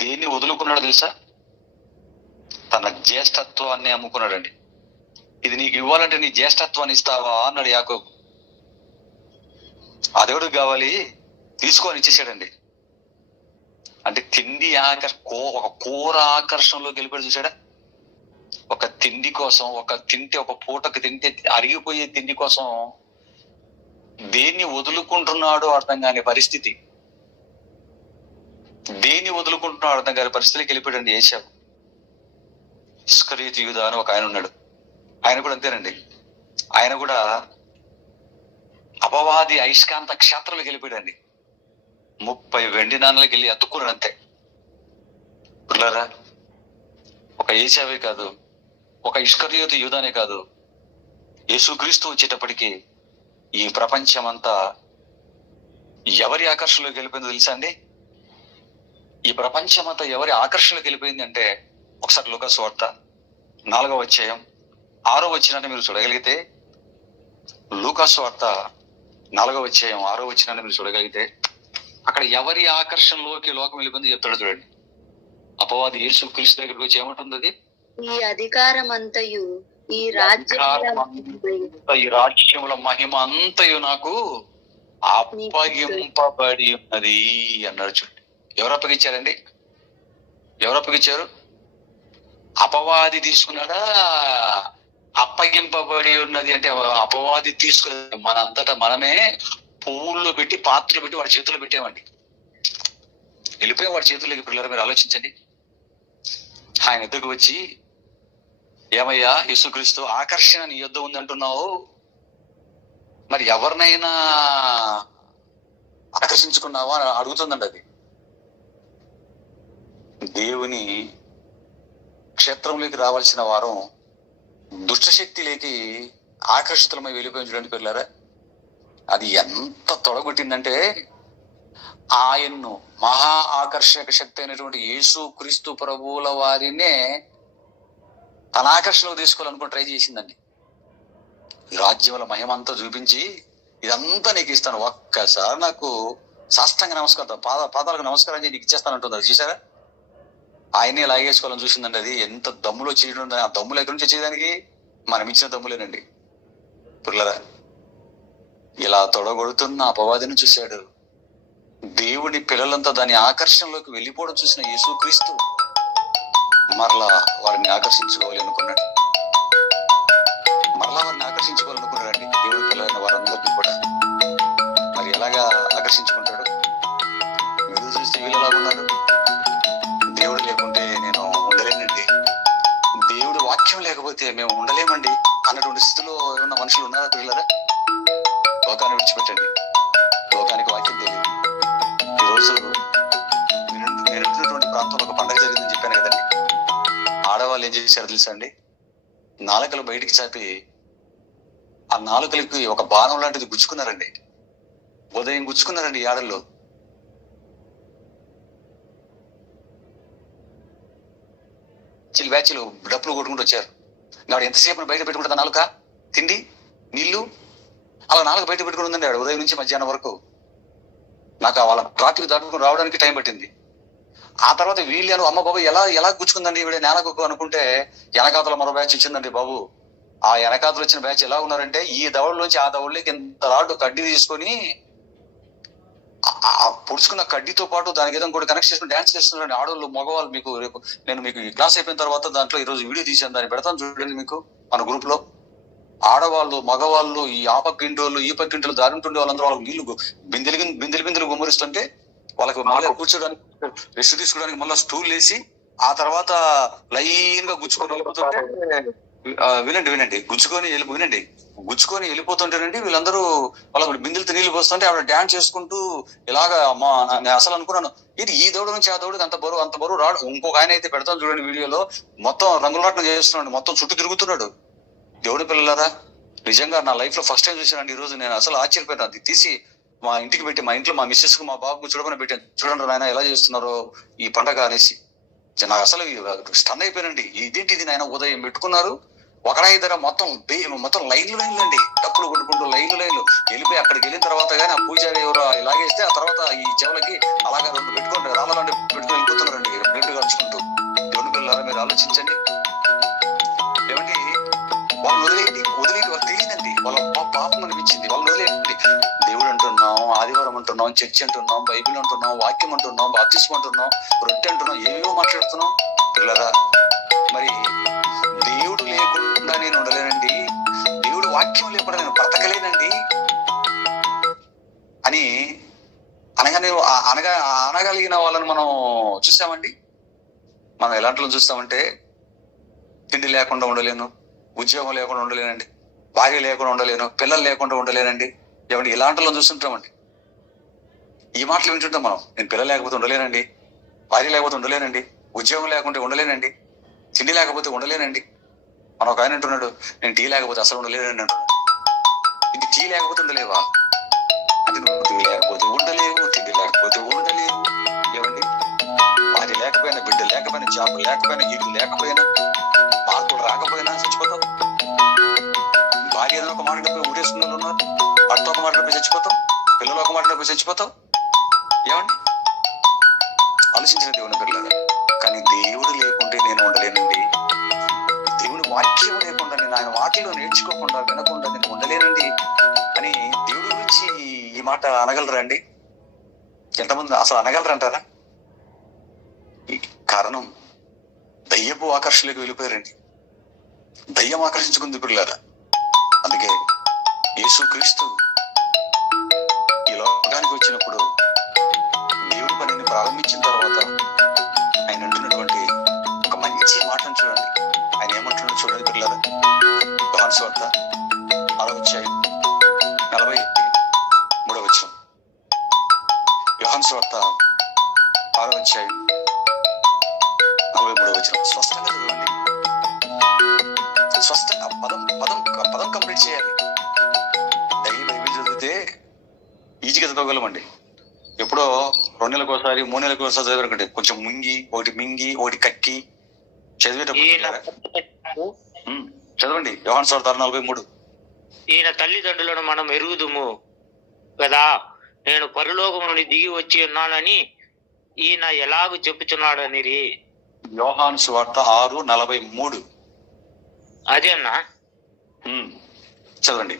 దేన్ని వదులుకున్నాడో తెలుసా? తన జ్యేష్ఠత్వాన్ని అమ్ముకున్నాడండి. ఇది నీకు ఇవ్వాలంటే నీ జ్యేష్ఠత్వాన్ని ఇస్తావా అన్నాడు యాకోబు. ఆ దేవుడికి కావాలి, తీసుకొని ఇచ్చేసాడండి. అంటే తిండి ఒక కూర ఆకర్షణలోకి వెళ్ళిపోయి చూసాడా. ఒక తిండి కోసం, ఒక పూటకు తింటే అరిగిపోయే తిండి కోసం దేన్ని వదులుకుంటున్నాడో అర్థం కాని పరిస్థితి, పరిస్థితికి వెళ్ళిపోయాడండి ఏశావు. ఇస్కరియోతు యూదా అని ఒక ఆయన ఉన్నాడు. ఆయన కూడా అంతేనండి. ఆయన కూడా అపవాది అయస్కాంత క్షేత్రంలోకి వెళ్ళిపోయాడండి. 30 వెండి నాణాలకు వెళ్ళి అతుక్కున్నాడు అంతే. పిల్లరా, ఒక ఏశావే కాదు, ఒక ఇష్కరియోతు యూదానే కాదు, యేసుక్రీస్తు వచ్చేటప్పటికి ఈ ప్రపంచం అంతా ఎవరి ఆకర్షణలోకి వెళ్ళిపోయిందో తెలుసా అండి? ఈ ప్రపంచం అంతా ఎవరి ఆకర్షణలోకి వెళ్ళిపోయింది అంటే, ఒకసారి లూకాసు వార్త 4వ అధ్యాయం 6వ వచనాన్ని మీరు చూడగలిగితే, లూకాసు వార్త 4వ అధ్యాయం 6వ వచనాన్ని మీరు చూడగలిగితే, అక్కడ ఎవరి ఆకర్షణలోకి లోకం వెళ్ళిపోయింది చెప్తాడు చూడండి. అపవాది యేసుక్రీస్తు దగ్గరికి వచ్చి ఏమంటుంది? అది ఈ అధికారం అంతయు ఈ రాజ్యముల మహిమ అంతయు నాకు అప్పగింపబడి ఉన్నది అన్నాడు చూడండి. ఎవరు అప్పగించారండి? ఎవరు అప్పగించారు? అపవాది తీసుకున్నాడా? అప్పగింపబడి ఉన్నది అంటే అపవాది తీసుకున్నది మనంతటా మనమే పువ్వుల్లో పెట్టి పాత్రలు పెట్టి వాడి చేతుల్లో పెట్టామండి. వెళ్ళిపోయి వాడి చేతుల్లోకి. పిల్లలు మీరు ఆలోచించండి. ఆయన ఎద్దుకు వచ్చి, ఏమయ్యా యేసుక్రీస్తు, ఆకర్షణ నీ యొద్ద ఉంది అంటున్నావు, మరి ఎవరినైనా ఆకర్షించుకున్నావా అని అడుగుతుందండి. అది దేవుని క్షేత్రంలోకి రావాల్సిన వారం దుష్టశక్తిలోకి ఆకర్షితులమై వెళ్ళిపోయి చూడండి పిల్లరా. అది ఎంత తొడగొట్టిందంటే, ఆయన్ను మహా ఆకర్షక శక్తి అయినటువంటి యేసుక్రీస్తు ప్రభువుల వారినే తన ఆకర్షణలో తీసుకోవాలనుకుని ట్రై చేసిందండి. రాజ్యముల మహిమ అంతా చూపించి, ఇదంతా నీకు ఇస్తాను, ఒక్కసారి నాకు సాష్టాంగ నమస్కారం, పాదాలకు నమస్కారం చేసి నీకు ఇచ్చేస్తానంటుంది. అది చూసారా? ఆయనే లాగేసుకోవాలని చూసిందండి. అది ఎంత దమ్ములో చేయడం, ఆ దమ్ములు ఎక్కడి నుంచి వచ్చేదానికి? మనం ఇచ్చిన దమ్ములేనండి పిల్లరా. ఇలా తొడగొడుతున్న అపవాదిని చూశాడు. దేవుని పిల్లలంతా దాని ఆకర్షణలోకి వెళ్ళిపోవడం చూసిన యేసుక్రీస్తు మరలా వారిని ఆకర్షించుకోవాలి అనుకున్నాడు. మరలా వారిని ఆకర్షించుకోవాలనుకున్నాడండి దేవుడి పిల్లలైన వారందరినీ కూడా. మరి ఎలాగా ఆకర్షించుకుంటాడు? వీళ్ళు చూస్తే వీళ్ళు ఎలా ఉన్నారు? దేవుడు లేకుంటే నేను ఉండలేనండి, దేవుడు వాక్యం లేకపోతే మేము ఉండలేమండి అన్నటువంటి స్థితిలో ఉన్న మనుషులు ఉన్నారా పిల్లరా? లోకాన్ని విడిచిపెట్టండి, లోకానికి వాక్యం తెలియదు. ఈరోజు నేను ఉంటున్నటువంటి ప్రాంతంలో ఒక పండుగ జరిగిందని చెప్పాను కదండి. ఆడవాళ్ళు ఏం చేశారు తెలుసా అండి? నాలుకలు బయటికి చాపి ఆ నాలుకలకి ఒక బాణం లాంటిది గుచ్చుకున్నారండి. ఉదయం గుచ్చుకున్నారండి ఈ ఆడల్లో. బ్యాచ్లు డప్పులు కొట్టుకుంటూ వచ్చారు. నాడు ఎంతసేపు బయట పెట్టుకుంటా నాలుక, తిండి, నీళ్లు, అలా నాలుగు బయట పెట్టుకుని ఉందండి ఆడు ఉదయం నుంచి మధ్యాహ్నం వరకు. నాకు వాళ్ళ ట్రాఫిక్ దాటుకుని రావడానికి టైం పట్టింది. ఆ తర్వాత వీళ్ళు అమ్మ బాబు ఎలా గుచ్చుకుందండి ఈవిడ నేలకు అనుకుంటే, వెనకాతల మరో బ్యాచ్ వచ్చిందండి బాబు. ఆ వెనకాతలు వచ్చిన బ్యాచ్ ఎలా ఉన్నారంటే, ఈ దవడలోంచి ఆ దవడలోకి ఇంత రాడు కడ్డీ తీసుకొని ఆ పొడుచుకున్న కడ్డీతో పాటు దానికి ఏదో కూడా కనెక్ట్ చేసుకుని డాన్స్ చేస్తున్నారండి ఆడవాళ్ళు మగవాళ్ళు. మీకు రేపు నేను మీకు ఈ క్లాస్ అయిపోయిన తర్వాత దాంట్లో ఈరోజు వీడియో తీసాను, దాన్ని పెడతాను చూడండి మీకు మన గ్రూప్ లో. ఆడవాళ్ళు మగవాళ్ళు, ఈ ఆ పక్కింటోళ్ళు ఈ పక్కింటోళ్ళు దారి ఉంటుండే వాళ్ళందరూ వాళ్ళకి నీళ్లు బిందెలు గుమ్మరిస్తుంటే, వాళ్ళకి మళ్ళీ కూర్చోడానికి రెస్ట్ తీసుకోవడానికి మళ్ళీ స్టూల్ వేసి ఆ తర్వాత లైన్ గా గుచ్చుకొని వెళ్ళిపోతుంటే, వినండి గుచ్చుకొని వెళ్ళిపోతుంటేనండి వీళ్ళందరూ వాళ్ళకి బిందెలతో నీళ్లు పోస్తుంటే ఆవిడ డాన్స్ చేసుకుంటూ ఇలాగా నేను అసలు అనుకున్నాను, ఇది ఈ దౌడు నుంచి ఆ దౌడికి అంత బరువు రాడు. ఇంకొక ఆయన అయితే పెడతాను చూడండి వీడియోలో, మొత్తం రంగులాటం చేస్తున్నాడు, మొత్తం చుట్టూ తిరుగుతున్నాడు. దేవుడి పిల్లలారా, నిజంగా నా లైఫ్ లో ఫస్ట్ టైం చూసానండి ఈ రోజు. నేను అసలు ఆశ్చర్యపోయాను. అది తీసి మా ఇంటికి పెట్టి, మా ఇంట్లో మా మిస్సెస్ కు మా బాబుకు చూడమని పెట్టాను. చూడండి నాయన ఎలా చేస్తున్నారో ఈ పండగ అనేసి. నాకు అసలు స్టన్ అయిపోయానండి. ఇదేంటిది నాయన, ఉదయం పెట్టుకున్నారు ఒకడా ఇద్దరు, మొత్తం లైన్లు అండి, డప్పులు కొట్టుకుంటూ లైన్లు వెళ్ళిపోయి అక్కడికి వెళ్ళిన తర్వాత కానీ ఆ పూజారి ఎవరో ఇలాగేస్తే ఆ తర్వాత ఈ చెవులకి అలాగే 2 పెట్టుకోండి, రాళ్ళలాంటి పెట్టుకుని వెళ్ళిపోతున్నారండి బ్లడ్ కలుచుకుంటూ. దేవుడి పిల్లలారా మీరు ఆలోచించండి. ఏమండి, వాళ్ళు వదిలేయండి వాళ్ళకి తెలియదండి, వాళ్ళ పాపం అనిపించింది, వాళ్ళు వదిలేయండి. దేవుడు అంటున్నాం, ఆదివారం అంటున్నాం, చర్చ్ అంటున్నాం, బైబిల్ అంటున్నాం, వాక్యం అంటున్నాం, బాప్తిస్మం అంటున్నాం, రొట్టె అంటున్నాం, ఏవేవో మాట్లాడుతున్నాం పిల్లరా. మరి దేవుడు లేకుండా నేను ఉండలేనండి, దేవుడు వాక్యం లేకుండా నేను బ్రతకలేనండి అని అనగలిగిన వాళ్ళని మనం చూసామండి. మనం ఎలాంటి చూస్తామంటే, తిండి లేకుండా ఉండలేను, ఉద్యోగం లేకుండా ఉండలేనండి, భార్య లేకుండా ఉండలేను, పిల్లలు లేకుండా ఉండలేనండి. ఏమండి ఇలాంటి వాళ్ళని చూస్తుంటామండి. ఈ మాటలు వింటుంటాం మనం. నేను పిల్లలు లేకపోతే ఉండలేనండి, భార్య లేకపోతే ఉండలేనండి, ఉద్యోగం లేకుంటే ఉండలేనండి, తిండి లేకపోతే ఉండలేనండి. మన ఒక ఆయన అంటున్నాడు, నేను టీ లేకపోతే అసలు ఉండలేనండి అంటున్నాడు. ఇది టీ లేకపోతే ఉండలేవా అంటే, నువ్వు టీ లేకపోతే ఉండలేవు, తిండి లేకపోతే ఉండలేవు. ఏమండి భార్య లేకపోయినా, బిడ్డ లేకపోయినా, జాబ్ లేకపోయినా, ఇల్లు లేకపోయినా, మార్పులు రాకపోయినా చచ్చిపోతావు. భార్య ఏదైనా ఒక మాట్లాడిపోయి ఊరేసుకున్న వాళ్ళు ఉన్నారు, భర్త ఒక మాట్లాడిపోయి చచ్చిపోతాం, పిల్లలు ఒక మాట్లాడిపోయి చచ్చిపోతాం. ఏమండి ఆలోచించిన దేవుని పిల్లలు. కానీ దేవుడు లేకుంటే నేను ఉండలేనండి, దేవుని వాక్యం లేకుండా, నేను ఆయన వాటిలో నేర్చుకోకుండా వినకుండా నేను ఉండలేనండి అని దేవుడి గురించి ఈ మాట అనగలరా అండి? ఎంతమంది అసలు అనగలరంటారా? కారణం దయ్యపు ఆకర్షణలకు వెళ్ళిపోయారండి. దయ్యం ఆకర్షించుకుంది పిల్లరా. అందుకే యేసుక్రీస్తు ఈ లోకానికి వచ్చినప్పుడు దేవుడి పనిని ప్రారంభించిన తర్వాత ఆయన అంటున్నటువంటి ఒక మంచి మాటను చూడండి. ఆయన ఏమంటున్నాడు చూడండి పిల్లరా. యోహాను సువార్త 6:43. యోహాను సువార్త 6:43. స్పష్టంగా చదవండి. స్పష్టంగా పదం కంప్లీట్ చేయాలి. బైబిల్ చదివితే ఈజీగా చదవగలమండి. ఎప్పుడో 2 నెలలకు ఒకసారి 3 నెలలకు ఒకసారి చదివారంటే కొంచెం ఒకటి మింగి ఒకటి కక్కి చదివేటప్పుడు చదవండి. యోహాను సువార్త 6:43. ఈయన తల్లిదండ్రులను మనం ఎరుగుదుము కదా, నేను పరలోకము నుండి దిగి వచ్చి ఉన్నానని ఈయన ఎలాగూ చెప్పుచున్నాడని. యోహాను సువార్త 6:43. అదే అన్నా చదవండి.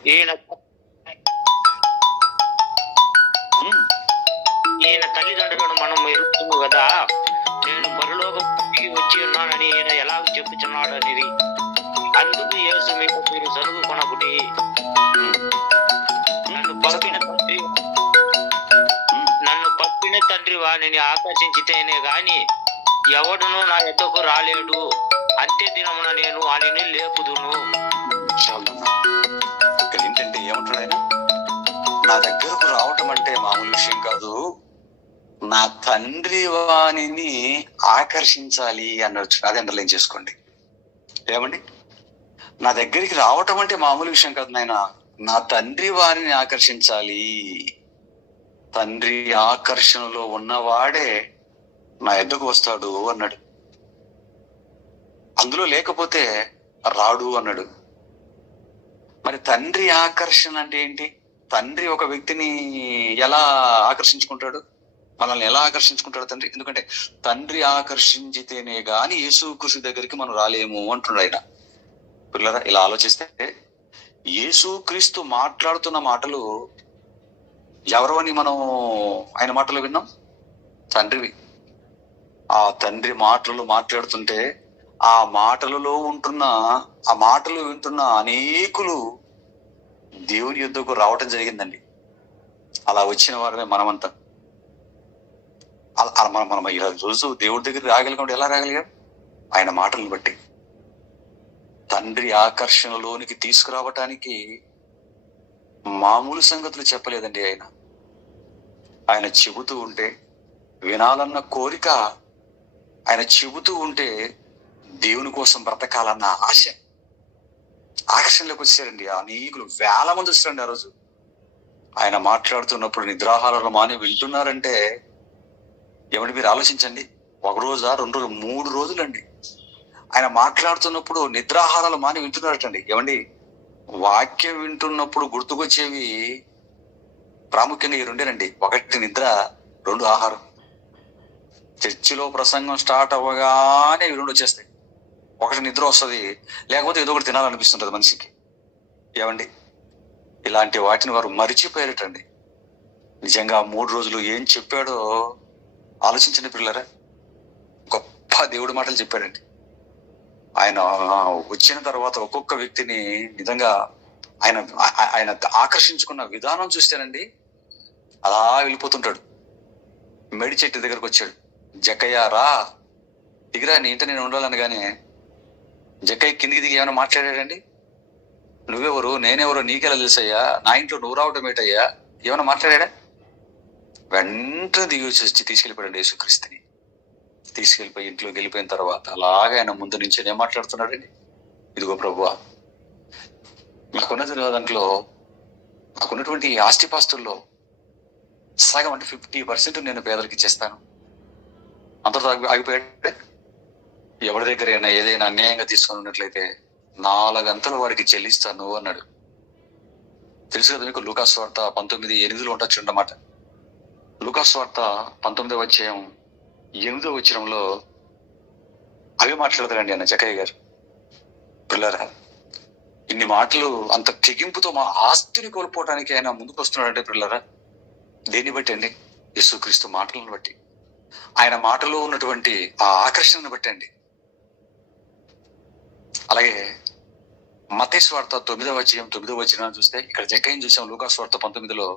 ఈయన తల్లిదండ్రులను మనం ఎరుగుదుము కదా, నేను పరలోకం దిగి వచ్చి ఉన్నానని ఈయన ఎలాగూ చెప్పుచున్నాడని. అందుకు యేసు మీకు మీరు సనుగు కొనకుడి, నన్ను పంపిన తండ్రి వాణిని ఆకర్షించితేనే గాని ఎవడును నా యొద్దకు రాలేడు. అంత్య దినమున నేను వాణిని లేపుదును. ఇక్కడ ఏంటంటే ఏమంటాడు ఆయన? నా దగ్గరకు రావటం అంటే మామూలు విషయం కాదు, నా తండ్రి వాణిని ఆకర్షించాలి అన్నట్టు. అది అండర్లైన్ చేసుకోండి. ఏమండి నా దగ్గరికి రావటం అంటే మామూలు విషయం కాదు నాయన, నా తండ్రి వారిని ఆకర్షించాలి. తండ్రి ఆకర్షణలో ఉన్నవాడే నా ఎద్దకు వస్తాడు అన్నాడు. అందులో లేకపోతే రాడు అన్నాడు. మరి తండ్రి ఆకర్షణ అంటే ఏంటి? తండ్రి ఒక వ్యక్తిని ఎలా ఆకర్షించుకుంటాడు? మనల్ని ఎలా ఆకర్షించుకుంటాడు తండ్రి? ఎందుకంటే తండ్రి ఆకర్షించితేనే గాని యేసుక్రీస్తు దగ్గరికి మనం రాలేము అంటున్నాడు ఆయన. పిల్లరా, ఇలా ఆలోచిస్తే యేసుక్రీస్తు మాట్లాడుతున్న మాటలు ఎవరు అని మనం ఆయన మాటలు విన్నాం? తండ్రివి. ఆ తండ్రి మాటలు మాట్లాడుతుంటే ఆ మాటలలో ఉంటున్న, ఆ మాటలు వింటున్న అనేకులు దేవుని యుద్ధకు రావటం జరిగిందండి. అలా వచ్చిన వారమే మనమంతా. మనం ఇలా రోజు దేవుడి దగ్గర రాగలిగాం. ఎలా రాగలిగాం? ఆయన మాటలను బట్టి. తండ్రి ఆకర్షణలోనికి తీసుకురావటానికి మామూలు సంగతులు చెప్పలేదండి ఆయన. ఆయన చెబుతూ ఉంటే వినాలన్న కోరిక, ఆయన చెబుతూ ఉంటే దేవుని కోసం బ్రతకాలన్న ఆశ, ఆకర్షణలోకి వచ్చారండి. అనేకులు వేల మంది వస్తారండి ఆ రోజు. ఆయన మాట్లాడుతున్నప్పుడు నిద్రాహారాలు మాని వింటున్నారంటే ఏమండి మీరు ఆలోచించండి. 1 రోజా, 2 రోజులు, 3 రోజులండి ఆయన మాట్లాడుతున్నప్పుడు నిద్రాహారాలు మాని వింటున్నారటండి. ఏమండి వాక్యం వింటున్నప్పుడు గుర్తుకొచ్చేవి ప్రాముఖ్యంగా ఈ రెండేనండి. 1 నిద్ర, 2 ఆహారం. చర్చిలో ప్రసంగం స్టార్ట్ అవ్వగానే ఇవి 2 వచ్చేస్తాయి. 1 నిద్ర వస్తుంది, లేకపోతే ఏదో ఒకటి తినాలనిపిస్తుంటది మనిషికి. ఏమండి ఇలాంటి వాటిని వారు మరిచిపోయారటండి. నిజంగా 3 రోజులు ఏం చెప్పాడో ఆలోచించండి పిల్లరా. గొప్ప దేవుడి మాటలు చెప్పాడండి. ఆయన వచ్చిన తర్వాత ఒక్కొక్క వ్యక్తిని నిజంగా ఆయన ఆకర్షించుకున్న విధానం చూస్తేనండి అలా వెళ్ళిపోతుంటాడు. మేడి చెట్టు దగ్గరకు వచ్చాడు. జక్కయ్య రా, దిగిరా, నీ ఇంట నేను ఉండాలనగానే జక్కయ్య కిందికి దిగి ఏమైనా మాట్లాడాడండి? నువ్వెవరు, నేనెవరు, నీకెలా తెలుసయ్యా, నా ఇంట్లో నువ్వు రావటం ఏంటయ్యా, ఏమైనా మాట్లాడా? వెంటనే దిగి వచ్చి తీసుకెళ్ళిపోయాడు యేసుక్రీస్తుని. తీసుకెళ్ళిపోయి ఇంట్లోకి వెళ్ళిపోయిన తర్వాత అలాగే ఆయన ముందు నుంచి ఏం మాట్లాడుతున్నాడండి, ఇదిగో ప్రభువా, నాకున్న దాంట్లో నాకున్నటువంటి ఆస్తిపాస్తుల్లో సగం అంటే 50% నేను పేదలకు ఇచ్చేస్తాను. అంతతో ఆగిపోయాడు. ఎవరి దగ్గరైనా ఏదైనా అన్యాయంగా తీసుకొని ఉన్నట్లయితే 4 గంటలు వాడికి చెల్లిస్తాను అన్నాడు. తెలుసు కదా మీకు, లూకాసు వార్త 19:8 ఉండొచ్చు అన్నమాట. లూకాసు వార్త 19వ అధ్యాయం 8వ వచనంలో అవి మాట్లాడతారండి అన్న జక్కయ్య గారు. పిల్లరా, ఇన్ని మాటలు అంత తెగింపుతో మా ఆస్తిని కోల్పోవడానికి ఆయన ముందుకు వస్తున్నాడంటే పిల్లరా, దేన్ని బట్టి అండి? యేసుక్రీస్తు మాటలను బట్టి, ఆయన మాటలో ఉన్నటువంటి ఆ ఆకర్షణను బట్టి అండి. అలాగే మత్తయి సువార్త 9వ అధ్యాయం 9వ వచనం చూస్తే, ఇక్కడ జక్కయ్యని చూసాం లూకాసు వార్త 19లో.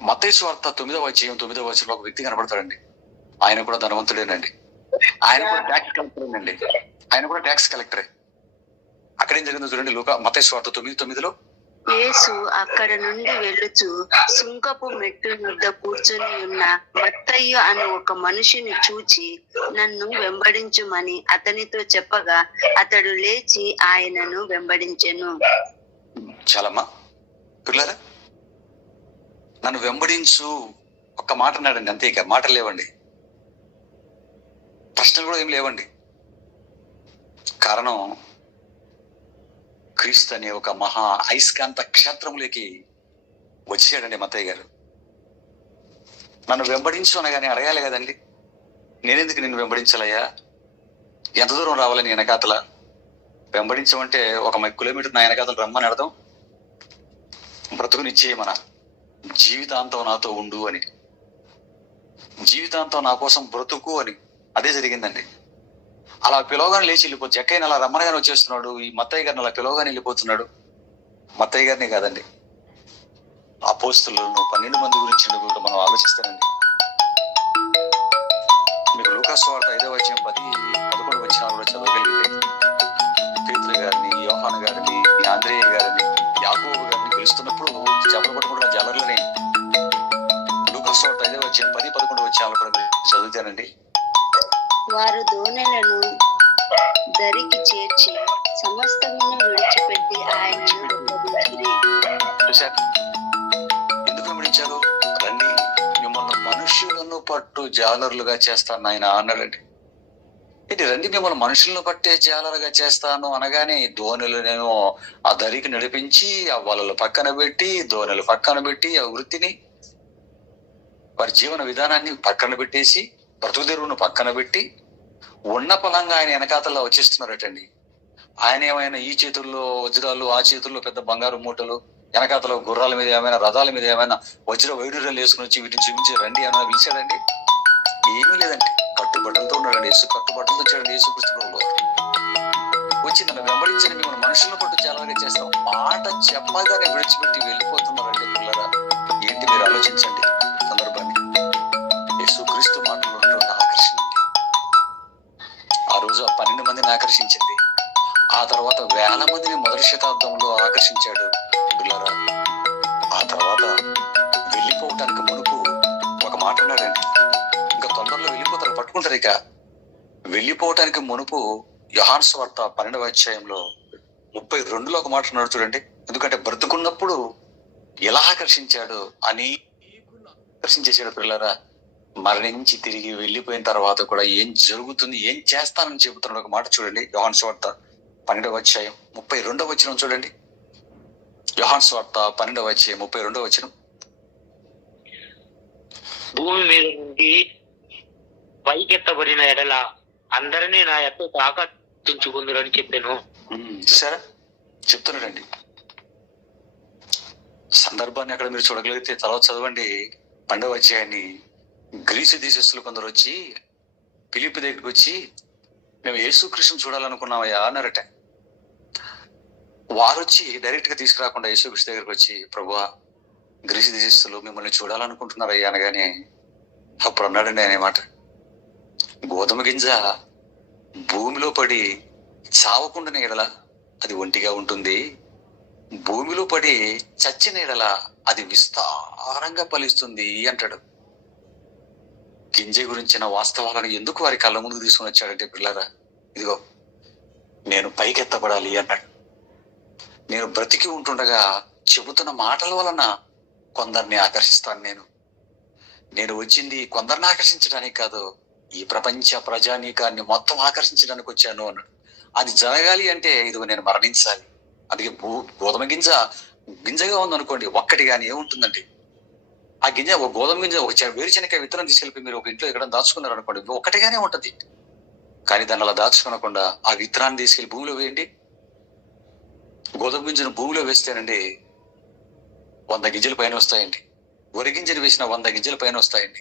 మత్తయి సువార్త 9వ అధ్యాయం 9వ వచనంలో ఒక వ్యక్తి కనబడతాడండి. ఆయన కూడా ధనవంతుడేనండి. ఆయన కూడా ట్యాక్స్ కలెక్టరేనండి. ఆయన కూడా ట్యాక్స్ కలెక్టరే. అక్కడేం జరిగిందో చూడండి, మత్తయి సువార్త 9:9లో. యేసు అక్కడ నుండి వెళ్ళుచు సుంకపు మెట్టు వద్ద కూర్చొని ఉన్న మత్తయ్య అనే ఒక మనిషిని చూచి నన్ను వెంబడించుమని అతనితో చెప్పగా అతడు లేచి ఆయనను వెంబడించెను. చాలమ్మా పిల్లరా, నన్ను వెంబడించు ఒక్క మాట అన్నాడండి, అంతే. ఇక మాటలు లేవండి, ప్రశ్నలు కూడా ఏం లేవండి. కారణం, క్రీస్తు అనే ఒక మహా అయస్కాంత క్షేత్రంలోకి వచ్చాడండి మత్తయ్య గారు. నన్ను వెంబడించు అనగానే అడగాలి కదండి, నేనెందుకు నిన్ను వెంబడించాలయ్యా, ఎంత దూరం రావాలని వెనకాతల వెంబడించమంటే 1 కిలోమీటర్ నా వెనకాతలు రమ్మని అర్థం. బ్రతుకునిచ్చేయమన, జీవితాంతం నాతో ఉండు అని, జీవితాంతం నా కోసం బ్రతుకు అని. అదే జరిగిందండి. అలా పిలవగానే లేచి వెళ్ళిపోవచ్చు. జక్కయ్యని అలా రమ్మనగానే వచ్చేస్తున్నాడు. ఈ మత్తయ్య గారిని అలా పిలవగానే వెళ్ళిపోతున్నాడు. మత్తయ్య గారిని కాదండి, అపోస్తలులను 12 మంది గురించి కూడా మనం ఆలోచిస్తానండి. మీకు లూకాసు వార్త 5వ అధ్యాయం 10-11 వచనాలు కూడా చదవగలిగితే, పేతురు గారిని, యోహాను గారిని, ఆంద్రేయ గారిని, యాకోబు గారిని పిలుస్తున్నప్పుడు చేపలు పట్టుకుంటున్న జాలర్లని లూకాసు వార్త 5వ అధ్యాయం 10-11 వచనాలు కూడా మీరు చదువుతానండి. వారు దోణెలను దరికి చేర్చి సమస్తమును విడిచిపెట్టి ఆయనను వెంబడించిరి. చూశారు ఎందుకు వెంబడించారు? రండి, మిమ్మల్ని మనుషులను పట్టు జాలరులుగా చేస్తాను ఆయన అన్నాడండి. ఇది రండి, మిమ్మల్ని మనుషులను పట్టే జాలరుగా చేస్తాను అనగానే దోణెలు నేను ఆ దరికి నడిపించి, ఆ వలలు పక్కన పెట్టి, దోణెలు పక్కన పెట్టి, ఆ వృత్తిని, వారి జీవన విధానాన్ని పక్కన పెట్టేసి, బ్రతుకుదెరువును పక్కన పెట్టి, ఉన్న పొలంగా ఆయన వెనకాతల్లో వచ్చేస్తున్నారటండి. ఆయన ఏమైనా ఈ చేతుల్లో వజ్రాలు, ఆ చేతుల్లో పెద్ద బంగారు మూటలు, వెనకాతలో గుర్రాల మీద ఏమైనా, రథాల మీద ఏమైనా వజ్ర వైడూర్యాలు వేసుకుని వచ్చి వీటిని చూపించి రండి ఏమైనా పిలిచాడండి? ఏమీ లేదండి. కట్టుబట్టలతో ఉన్నాడండి యేసు. కట్టుబట్టలతో వచ్చాడండి యేసుక్రీస్తు ప్రభువు. వచ్చి నన్ను వెంబడించండి, మిమ్మల్ని మనుషులను పట్టు జాలరుగా చేస్తాం మాట చెప్పగానే విడిచిపెట్టి వెళ్ళిపోతున్నారండి. పిల్లరా, ఏంటి మీరు ఆలోచించండి సందర్భాన్ని. యేసుక్రీస్తు మాటలు ఉన్నటువంటి ఆకర్షణ అండి. ఆ రోజు ఆ 12 మందిని ఆకర్షించింది. ఆ తర్వాత 1000 మందిని మొదటి శతాబ్దంలో ఆకర్షించాడు. పిల్లరా, ఆ తర్వాత వెళ్ళిపోవటానికి మునుపు ఒక మాట అన్నాడండి. ఇంకా తొందరలో వెళ్ళిపోతారు, పట్టుకుంటారు. ఇక వెళ్ళిపోవటానికి మునుపు యోహాను సువార్త 12వ అధ్యాయంలో 32లో ఒక మాట అన్నాడు చూడండి. ఎందుకంటే బ్రతుకున్నప్పుడు ఎలా ఆకర్షించాడు అని ఆకర్షించేశాడు. పిల్లరా, మరణించి తిరిగి వెళ్ళిపోయిన తర్వాత కూడా ఏం జరుగుతుంది, ఏం చేస్తానని చెబుతున్నాడు. ఒక మాట చూడండి, యోహాను సువార్త 12వ అధ్యాయం 32వ వచనం చూడండి. యోహాను సువార్త 12వ అధ్యాయం 32వ వచనం. భూమి మీద నుండి పైకెత్తబడిన ఎడల అందరినీ నా యొక్క ఆకర్షించుకుందరని చెప్పాను. సరే చెప్తున్నాడండి. సందర్భాన్ని అక్కడ మీరు చూడగలిగితే తర్వాత చదవండి 12వ అధ్యాయాన్ని. గ్రీసు దేశస్తులు కొందరు వచ్చి ఫిలిప్పు దగ్గరికి వచ్చి, మేము యేసుక్రీస్తుని చూడాలనుకున్నామయ్యా అన్నారట. వారు వచ్చి డైరెక్ట్ గా తీసుకురాకుండా యేసుక్రీస్తు దగ్గరికి వచ్చి, ప్రభువా, గ్రీసు దేశస్తులు మిమ్మల్ని చూడాలనుకుంటున్నారయ్యా అనగానే అప్పుడు అన్నాడండి ఆయన మాట, గోధుమ గింజ భూమిలో పడి చావకుండానే ఎడల అది ఒంటిగా ఉంటుంది, భూమిలో పడి చచ్చిన ఎడల అది విస్తారంగా ఫలిస్తుంది అంటాడు. గింజ గురించిన వాస్తవాలను ఎందుకు వారి కళ్ళ ముందుకు తీసుకుని వచ్చాడంటే పిల్లరా, ఇదిగో నేను పైకెత్తబడాలి అన్నాడు. నేను బ్రతికి ఉంటుండగా చెబుతున్న మాటల వలన కొందరిని ఆకర్షిస్తాను. నేను వచ్చింది కొందరిని ఆకర్షించడానికి కాదు, ఈ ప్రపంచ ప్రజానీకాన్ని మొత్తం ఆకర్షించడానికి వచ్చాను అన్నాడు. అది జరగాలి అంటే ఇదిగో నేను మరణించాలి. అది గోధుమ గింజగా ఉందనుకోండి, ఒక్కటి కానీ ఏముంటుందండి ఆ గింజ, ఒక గోధుమ గింజ, ఒక వేరుశనగ విత్తనం తీసుకెళ్ళి మీరు ఒక ఇంట్లో ఎక్కడ దాచుకున్నారు అనుకోండి, ఒక్కటిగానే ఉంటది. కానీ దాన్ని అలా దాచుకోనకుండా ఆ విత్తనాన్ని తీసుకెళ్లి భూమిలో వేయండి. గోధుమ గింజను భూమిలో వేస్తేనండి 100 గింజలు పైన వస్తాయండి. వరి గింజలు వేసిన 100 గింజలు పైన వస్తాయండి.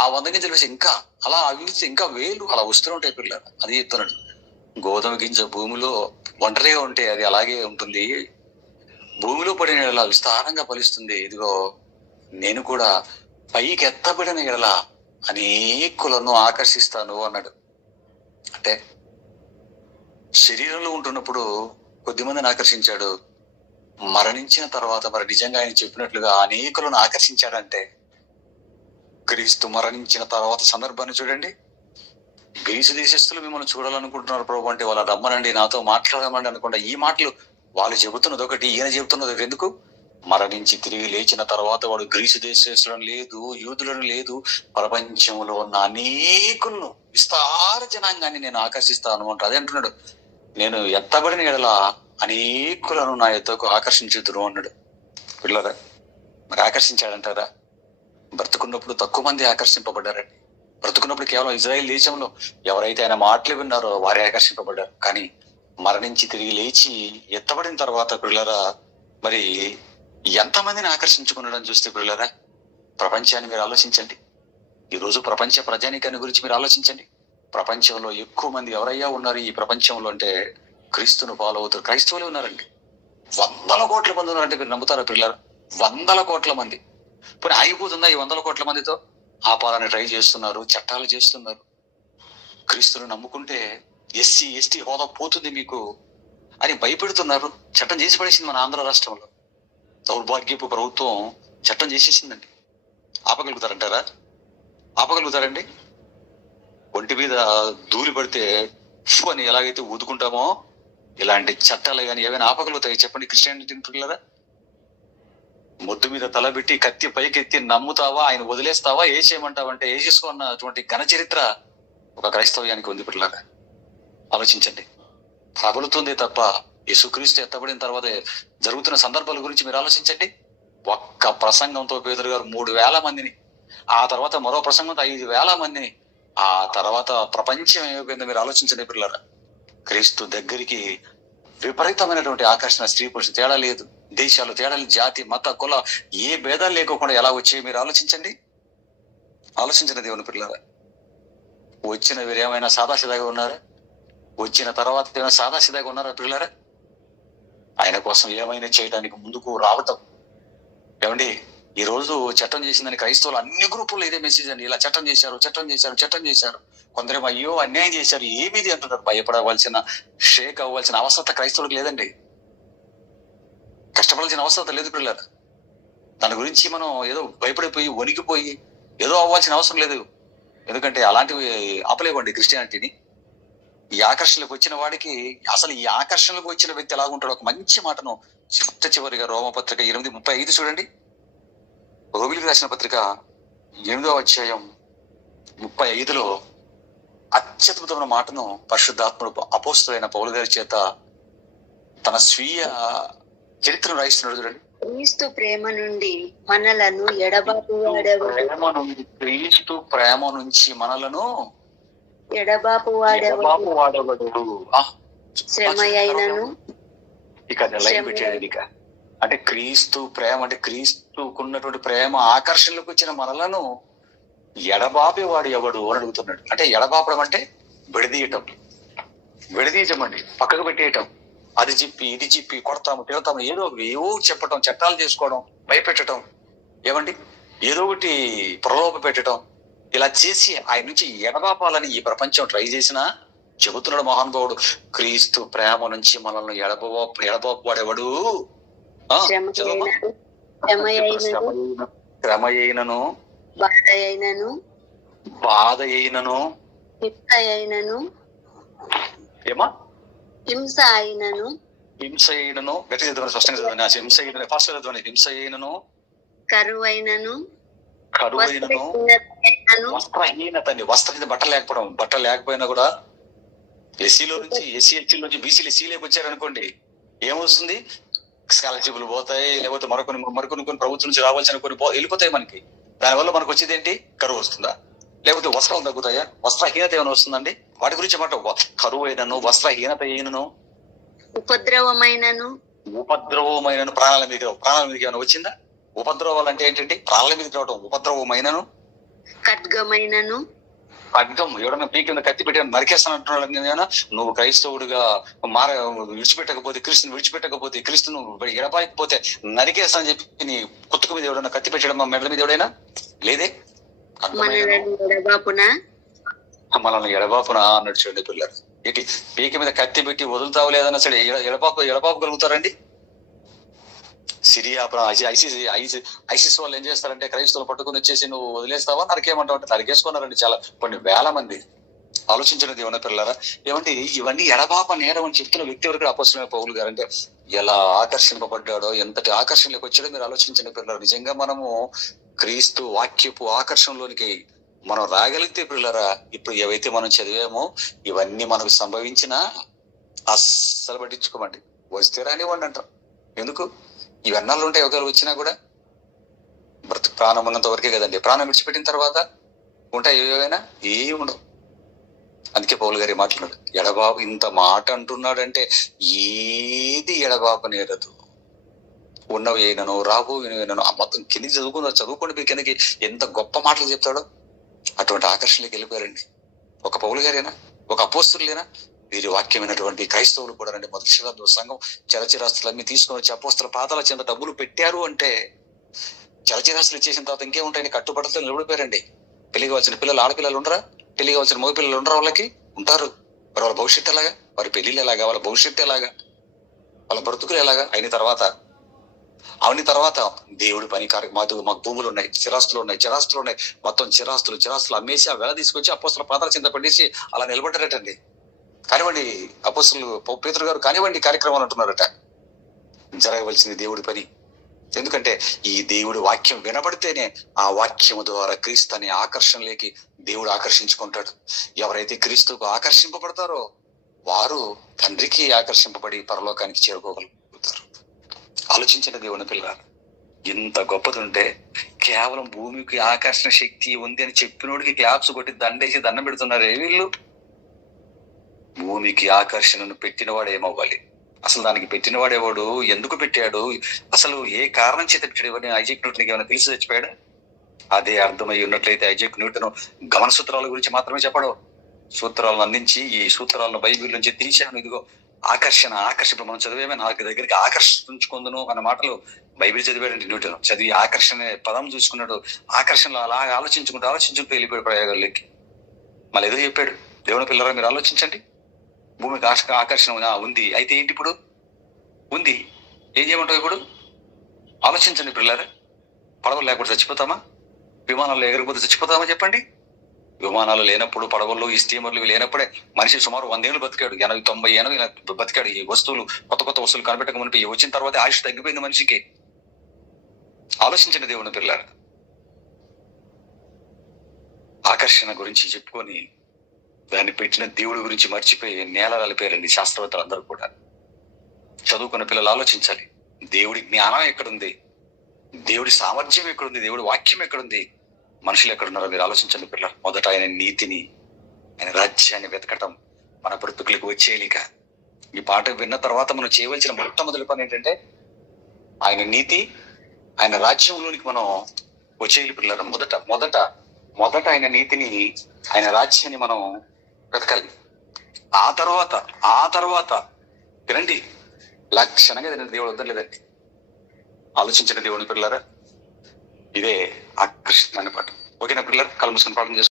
ఆ 100 గింజలు వేసి ఇంకా అలా అవి ఇంకా వేలు అలా వస్తూ ఉంటాయి పిల్లలు. అది చెప్తున్నాడు, గోధుమ గింజ భూమిలో ఒంటరిగా ఉంటే అది అలాగే ఉంటుంది, భూమిలో పడిన ఎడల విస్తారంగా ఫలిస్తుంది. ఇదిగో నేను కూడా పైకి ఎత్తబడిన ఎడల అనేకులను ఆకర్షిస్తాను అన్నాడు. అంటే శరీరంలో ఉంటున్నప్పుడు కొద్దిమందిని ఆకర్షించాడు, మరణించిన తర్వాత మరి నిజంగా ఆయన చెప్పినట్లుగా అనేకులను ఆకర్షించాడంటే, క్రీస్తు మరణించిన తర్వాత సందర్భాన్ని చూడండి. గ్రీసు దేశస్తులు మిమ్మల్ని చూడాలనుకుంటున్నారు ప్రభు అంటే, వాళ్ళ రమ్మనండి, నాతో మాట్లాడమండి అనుకుంటా. ఈ మాటలు వాళ్ళు చెబుతున్నది ఒకటి, ఈయన చెబుతున్నది ఎందుకు? మరణించి తిరిగి లేచిన తర్వాత వాడు గ్రీసు దేశస్తులను లేదు, యూదులను లేదు, ప్రపంచంలో ఉన్న అనేకులను విస్తార జనాంగాన్ని నేను ఆకర్షిస్తాను అంట. అదే అంటున్నాడు, నేను ఎత్తబడిన ఎడల అనేకులను నా ఎద్దకు ఆకర్షించుదురు అన్నాడు. పిల్లరా, మరి ఆకర్షించాడంటారా? బ్రతుకున్నప్పుడు తక్కువ మంది ఆకర్షింపబడ్డారండి. బ్రతుకున్నప్పుడు కేవలం ఇజ్రాయెల్ దేశంలో ఎవరైతే ఆయన మాటలు విన్నారో వారే ఆకర్షింపబడ్డారు. కానీ మరణించి తిరిగి లేచి ఎత్తబడిన తర్వాత పిల్లరా, మరి ఎంతమందిని ఆకర్షించుకున్నాడని చూస్తే పిల్లరా, ప్రపంచాన్ని మీరు ఆలోచించండి. ఈరోజు ప్రపంచ ప్రజానీకాన్ని గురించి మీరు ఆలోచించండి. ప్రపంచంలో ఎక్కువ మంది ఎవరయ్యా ఉన్నారు ఈ ప్రపంచంలో అంటే, క్రీస్తును ఫాలో అవుతారు క్రైస్తవులే ఉన్నారండి. 100 కోట్ల మంది ఉన్నారంటే మీరు నమ్ముతారా పిల్లరా? 100 కోట్ల మంది. పోనీ ఆగిపోతుందా ఈ 100 కోట్ల మందితో? ఆపాలని ట్రై చేస్తున్నారు, చట్టాలు చేస్తున్నారు. క్రీస్తును నమ్ముకుంటే ఎస్సీ ఎస్టీ హోదా పోతుంది మీకు అని భయపెడుతున్నారు. చట్టం చేసి పడేసింది మన ఆంధ్ర రాష్ట్రంలో. దౌర్భాగ్యపు ప్రభుత్వం చట్టం చేసేసిందండి. ఆపగలుగుతారంటారా? ఆపగలుగుతారండి? ఒంటి మీద ధూళి పడితే అని ఎలాగైతే ఊదుకుంటామో ఇలాంటి చట్టాలు కానీ ఏమైనా ఆపగలుగుతాయి చెప్పండి క్రిస్టియానిటీ పిల్లరా? మొద్దు మీద తలబెట్టి కత్తి పైకెత్తి నమ్ముతావా, ఆయన వదిలేస్తావా, ఏసేయమంటావంటే ఏసేసుకున్నటువంటి ఘన చరిత్ర ఒక క్రైస్తవ్యానికి ఉంది పిల్లగా. ఆలోచించండి. ప్రబలుతుంది తప్ప యేసుక్రీస్తు ఎత్తబడిన తర్వాత జరుగుతున్న సందర్భాల గురించి మీరు ఆలోచించండి. ఒక్క ప్రసంగంతో పేదరు గారు 3,000 మందిని, ఆ తర్వాత మరో ప్రసంగంతో 5,000 మందిని, ఆ తర్వాత ప్రపంచం ఏమైపోయిందో మీరు ఆలోచించండి పిల్లరా. క్రీస్తు దగ్గరికి విపరీతమైనటువంటి ఆకర్షణ, స్త్రీ పురుషులు తేడా లేదు, దేశాలు తేడా లేదు, జాతి మత కుల ఏ భేదాలు లేకోకుండా ఎలా వచ్చాయి మీరు ఆలోచించండి. ఆలోచించిన దేవుని పిల్లరా. వచ్చిన వీరు ఏమైనా సాదాసిదాగా ఉన్నారా? వచ్చిన తర్వాత ఏమైనా సాదాసిదాగా ఉన్నారా పిల్లరా? ఆయన కోసం ఏమైనా చేయడానికి ముందుకు రావటం. ఏమండి, ఈ రోజు చట్టం చేసిందని క్రైస్తవులు అన్ని గ్రూపుల్లో ఇదే మెసేజ్ అండి. ఇలా చట్టం చేశారు, చట్టం చేశారు, చట్టం చేశారు. కొందరేమో అయ్యో అన్యాయం చేశారు, ఏమిది అంటున్నారు. భయపడవలసిన, షేక్ అవ్వాల్సిన అవసరం క్రైస్తవులకు లేదండి. కష్టపడాల్సిన అవసరం లేదు పిల్లలు. దాని గురించి మనం ఏదో భయపడిపోయి వణికిపోయి ఏదో అవ్వాల్సిన అవసరం లేదు. ఎందుకంటే అలాంటివి ఆపలేవండి క్రిస్టియానిటీని. ఈ ఆకర్షణలకు వచ్చిన వాడికి, అసలు ఈ ఆకర్షణలకు వచ్చిన వ్యక్తి ఎలాగుంటాడు? ఒక మంచి మాటను చివరిగా రోమపత్రిక 8:35 చూడండి. రోమిలికి రాసిన పత్రిక 8వ అధ్యాయం 35లో అత్యద్భుతమైన మాటను పరిశుద్ధాత్ముడు అపోస్తలుడైన పౌలు గారి చేత తన స్వీయ చరిత్రను రాయిస్తున్నాడు చూడండి. క్రీస్తు ప్రేమ నుండి మనలను ఎడబాపువాడెవడు? క్రీస్తు ప్రేమ నుంచి మనలను ఎడబాపువాడెవడు? శ్రమయైనను. ఇక లైన్ పెట్టేది ఇక అంటే క్రీస్తు ప్రేమ అంటే క్రీస్తుకున్నటువంటి ప్రేమ ఆకర్షణలకు వచ్చిన మనలను ఎడబాపేవాడు ఎవడు అని అడుగుతున్నాడు. అంటే ఎడబాపడం అంటే విడదీయటం, విడదీయటం పక్కకు పెట్టేయటం. అది చెప్పి ఇది చెప్పి కొడతాము, తిడతాము, ఏవో చెప్పటం, చట్టాలు చేసుకోవడం, భయపెట్టడం, ఏమండి ఏదో ఒకటి ప్రలోభ పెట్టడం, ఇలా చేసి ఆయన నుంచి ఎడబాపాలని ఈ ప్రపంచం ట్రై చేసినా చెబుతున్నాడు మహానుభావుడు, క్రీస్తు ప్రేమ నుంచి మనల్ని ఎడబాపువాడెవడు శ్రమ అయినను బాధ అయినను హింస అయినను గట్టిగా చదవండి, స్పష్టంగా చదవండి. హింస అయినను ఫాస్ట్ చదవండి. హింస అయినను కరువైనను వస్త్రహీనత అండి. వస్త్రహీనత బట్టలు లేకపోయినా కూడా ఎస్సీలో నుంచి ఎస్సీ నుంచి బీసీలు ఎస్సీలోకి వచ్చారనుకోండి, ఏమొస్తుంది? స్కాలర్షిప్లు పోతాయి, లేకపోతే మరికొన్ని ప్రభుత్వం నుంచి రావాల్సిన కొన్ని వెళ్ళిపోతాయి మనకి. దానివల్ల మనకు వచ్చేది ఏంటి? కరువు వస్తుందా? లేకపోతే వస్త్రాలు తగ్గుతాయా? వస్త్రహీనత ఏమైనా వస్తుందండి? వాటి గురించి మాట కరువు అయినను వస్త్రహీనత అయినను ఉపద్రవమైనను ప్రాణాల మీద ఏమైనా వచ్చిందా? ఉపద్రవాలు అంటే ఏంటంటే ప్రాణాల మీద రావడం. ఉపద్రవమైనను ఖడ్గం ఎవడన్నా పీకి మీద కత్తి పెట్టి నరికేస్తానంటున్నాడు. నువ్వు క్రైస్తవుడిగా విడిచిపెట్టకపోతే క్రీస్తును ఎడపాయకపోతే నరికేస్తా అని చెప్పి నీ కుత్తుకు మీద ఎవడన్నా కత్తి పెట్టడం మెడల మీద ఎవడైనా లేదే? మనల్ని ఎడబాపునా అన్నట్టు చూడండి పిల్లలు. ఏంటి పీక మీద కత్తి పెట్టి వదులుతావు లేదన్నా సరే ఎడబాపు కలుగుతారండి? సిరియా ఐసిస్ వాళ్ళు ఏం చేస్తారంటే క్రైస్తవులు పట్టుకుని వచ్చేసి నువ్వు వదిలేస్తావా నరికేమంటావు అంటే నరికేసుకున్నారండి చాలా కొన్ని వేల మంది. ఆలోచించిన దేవుని పిల్లరా, ఏమంటే ఇవన్నీ ఎడబాప నేరం అని చెప్తున్న వ్యక్తి వరకు అపోస్తలుడైన పౌలు గారు అంటే ఎలా ఆకర్షింపబడ్డాడో, ఎంతటి ఆకర్షణలోకి వచ్చాడో మీరు ఆలోచించిన పిల్లలు. నిజంగా మనము క్రీస్తు వాక్యపు ఆకర్షణలోనికి మనం రాగలిగితే పిల్లరా, ఇప్పుడు ఏవైతే మనం చదివామో ఇవన్నీ మనకు సంభవించినా అస్సలు పట్టించుకోమండి. వస్తే రానివ్వండి అంటాం. ఎందుకు? ఇవన్నాళ్ళు ఉంటాయి. ఒకవేళ వచ్చినా కూడా ప్రాణం ఉన్నంత వరకే కదండి. ప్రాణం విడిచిపెట్టిన తర్వాత ఉంటాయి ఏవైనా? ఏమి ఉండవు. అందుకే పౌలు గారి మాట్లాడు, ఎడబాబు ఇంత మాట అంటున్నాడంటే ఏది ఎడబాబు నేరదు. ఉన్నవి అయినను రాబో వినను మొత్తం కిందికి చదువుకోండి మీరు కిందకి ఎంత గొప్ప మాటలు చెప్తాడో. అటువంటి ఆకర్షణకి వెళ్ళిపోయారండి. ఒక పౌలు గారేనా, ఒక అపోస్తలులేనా, వీరి వాక్యమైనటువంటి క్రైస్తవులు కూడా రండి. మొదటి శతాబ్దం సంఘం చలచిరాస్తులు అన్ని తీసుకొని వచ్చి అపోస్తల పాదాల చెంత డబ్బులు పెట్టారు అంటే చలచిరాస్తులు ఇచ్చేసిన తర్వాత ఇంకేముంటాయని కట్టుబడుతూ నిలబడిపోయారండి. పెళ్లి కావాల్సిన పిల్లలు ఆడపిల్లలు ఉండరా? పెళ్లి కావాల్సిన మగ పిల్లలు ఉండరా? వాళ్ళకి ఉంటారు. మరి వాళ్ళ భవిష్యత్తు ఎలాగా? వారి పెళ్లిళ్ళు ఎలాగా? వాళ్ళ భవిష్యత్తు ఎలాగా? వాళ్ళ బ్రతుకులు ఎలాగా? అయిన తర్వాత దేవుడి పని మాకు భూములు ఉన్నాయి, చిరాస్తులు ఉన్నాయి, మొత్తం చిరాస్తులు అమ్మేసి ఆ వేళ తీసుకొచ్చి అపోస్తల పాదాల చింత పడేసి అలా నిలబడ్డారటండి. కానివ్వండి అపోస్తలు పేతురు గారు కానివ్వండి కార్యక్రమాలు అంటున్నారట. జరగవలసింది దేవుడి పని. ఎందుకంటే ఈ దేవుడి వాక్యం వినబడితేనే ఆ వాక్యము ద్వారా క్రీస్తు అనే ఆకర్షణలోకి దేవుడు ఆకర్షించుకుంటాడు. ఎవరైతే క్రీస్తుకు ఆకర్షింపబడతారో వారు తండ్రికి ఆకర్షింపబడి పరలోకానికి చేరుకోగలుగుతారు. ఆలోచించిన దేవుని పిల్లలు, ఇంత గొప్పది ఉంటే కేవలం భూమికి ఆకర్షణ శక్తి ఉంది అని చెప్పినోడికి క్లాప్స్ కొట్టి దండేసి దండం పెడుతున్నారే వీళ్ళు. భూమికి ఆకర్షణను పెట్టినవాడు ఏమవ్వాలి? అసలు దానికి పెట్టినవాడేవాడు? ఎందుకు పెట్టాడు? అసలు ఏ కారణం చేత పెట్టాడు? ఐజాక్ న్యూటన్కి ఏమైనా తెలిసి చచ్చిపోయాడు? అదే అర్థమై ఉన్నట్లయితే ఐజాక్ న్యూటన్ గమన సూత్రాల గురించి మాత్రమే చెప్పడం. సూత్రాలను అందించి ఈ సూత్రాలను బైబిల్ నుంచి తీశాను. ఇదిగో ఆకర్షణ మనం చదివేమే నాకు దగ్గరికి ఆకర్షించుకుందును అన్న మాటలు బైబిల్ చదివాడండి న్యూటన్. చదివి ఆకర్షణ పదం చూసుకున్నాడు. ఆకర్షణలో అలా ఆలోచించుకుంటూ వెళ్ళిపోయాడు ప్రయోగాల్లోకి. మళ్ళీ ఏదో చెప్పాడు. దేవుని పిల్లరా మీరు ఆలోచించండి. భూమికి ఆకర్షణ ఉంది, అయితే ఏంటి ఇప్పుడు ఉంది? ఏం చేయమంటావు ఇప్పుడు? ఆలోచించండి పిల్లరా. పడవలు లేకపోతే చచ్చిపోతామా? విమానాలు ఎగరకపోతే చచ్చిపోతామా? చెప్పండి. విమానాలు లేనప్పుడు, పడవలు ఈ స్టీమర్లు లేనప్పుడే మనిషి సుమారు 100 ఏళ్ళు బతికాడు. 80-90 ఏళ్ళు బతికాడు. ఈ వస్తువులు కొత్త వస్తువులు కనిపెట్టక మునిపి వచ్చిన తర్వాత ఆయుష్ తగ్గిపోయింది మనిషికి. ఆలోచించండి దేవుని పిల్లరా. ఆకర్షణ గురించి చెప్పుకొని దాన్ని పెట్టిన దేవుడి గురించి మర్చిపోయి నేల రాలిపోయారండి శాస్త్రవేత్తలు అందరూ కూడా. చదువుకున్న పిల్లలు ఆలోచించాలి. దేవుడి జ్ఞానం ఎక్కడుంది? దేవుడి సామర్థ్యం ఎక్కడుంది? దేవుడి వాక్యం ఎక్కడుంది? మనుషులు ఎక్కడున్నారో మీరు ఆలోచించండి పిల్లలు. మొదట ఆయన నీతిని, ఆయన రాజ్యాన్ని వెతకటం మన బ్రతుకులకు వచ్చేయలిక. ఈ పాట విన్న తర్వాత మనం చేయవలసిన మొట్టమొదటి పని ఏంటంటే ఆయన నీతి, ఆయన రాజ్యంలోనికి మనం వచ్చేయాలి పిల్లలు. మొదట ఆయన నీతిని, ఆయన రాజ్యాన్ని మనం వెతకాలి. ఆ తర్వాత వినండి, లక్షణంగా దేవుడు వద్దలేదండి. ఆలోచించిన దేవుని పిల్లరా, ఇదే ఆకర్షణ అనే పాట. ఓకేనా పిల్లలు? కళ్ళు మూసుకొని ప్రార్థన చేసుకోండి.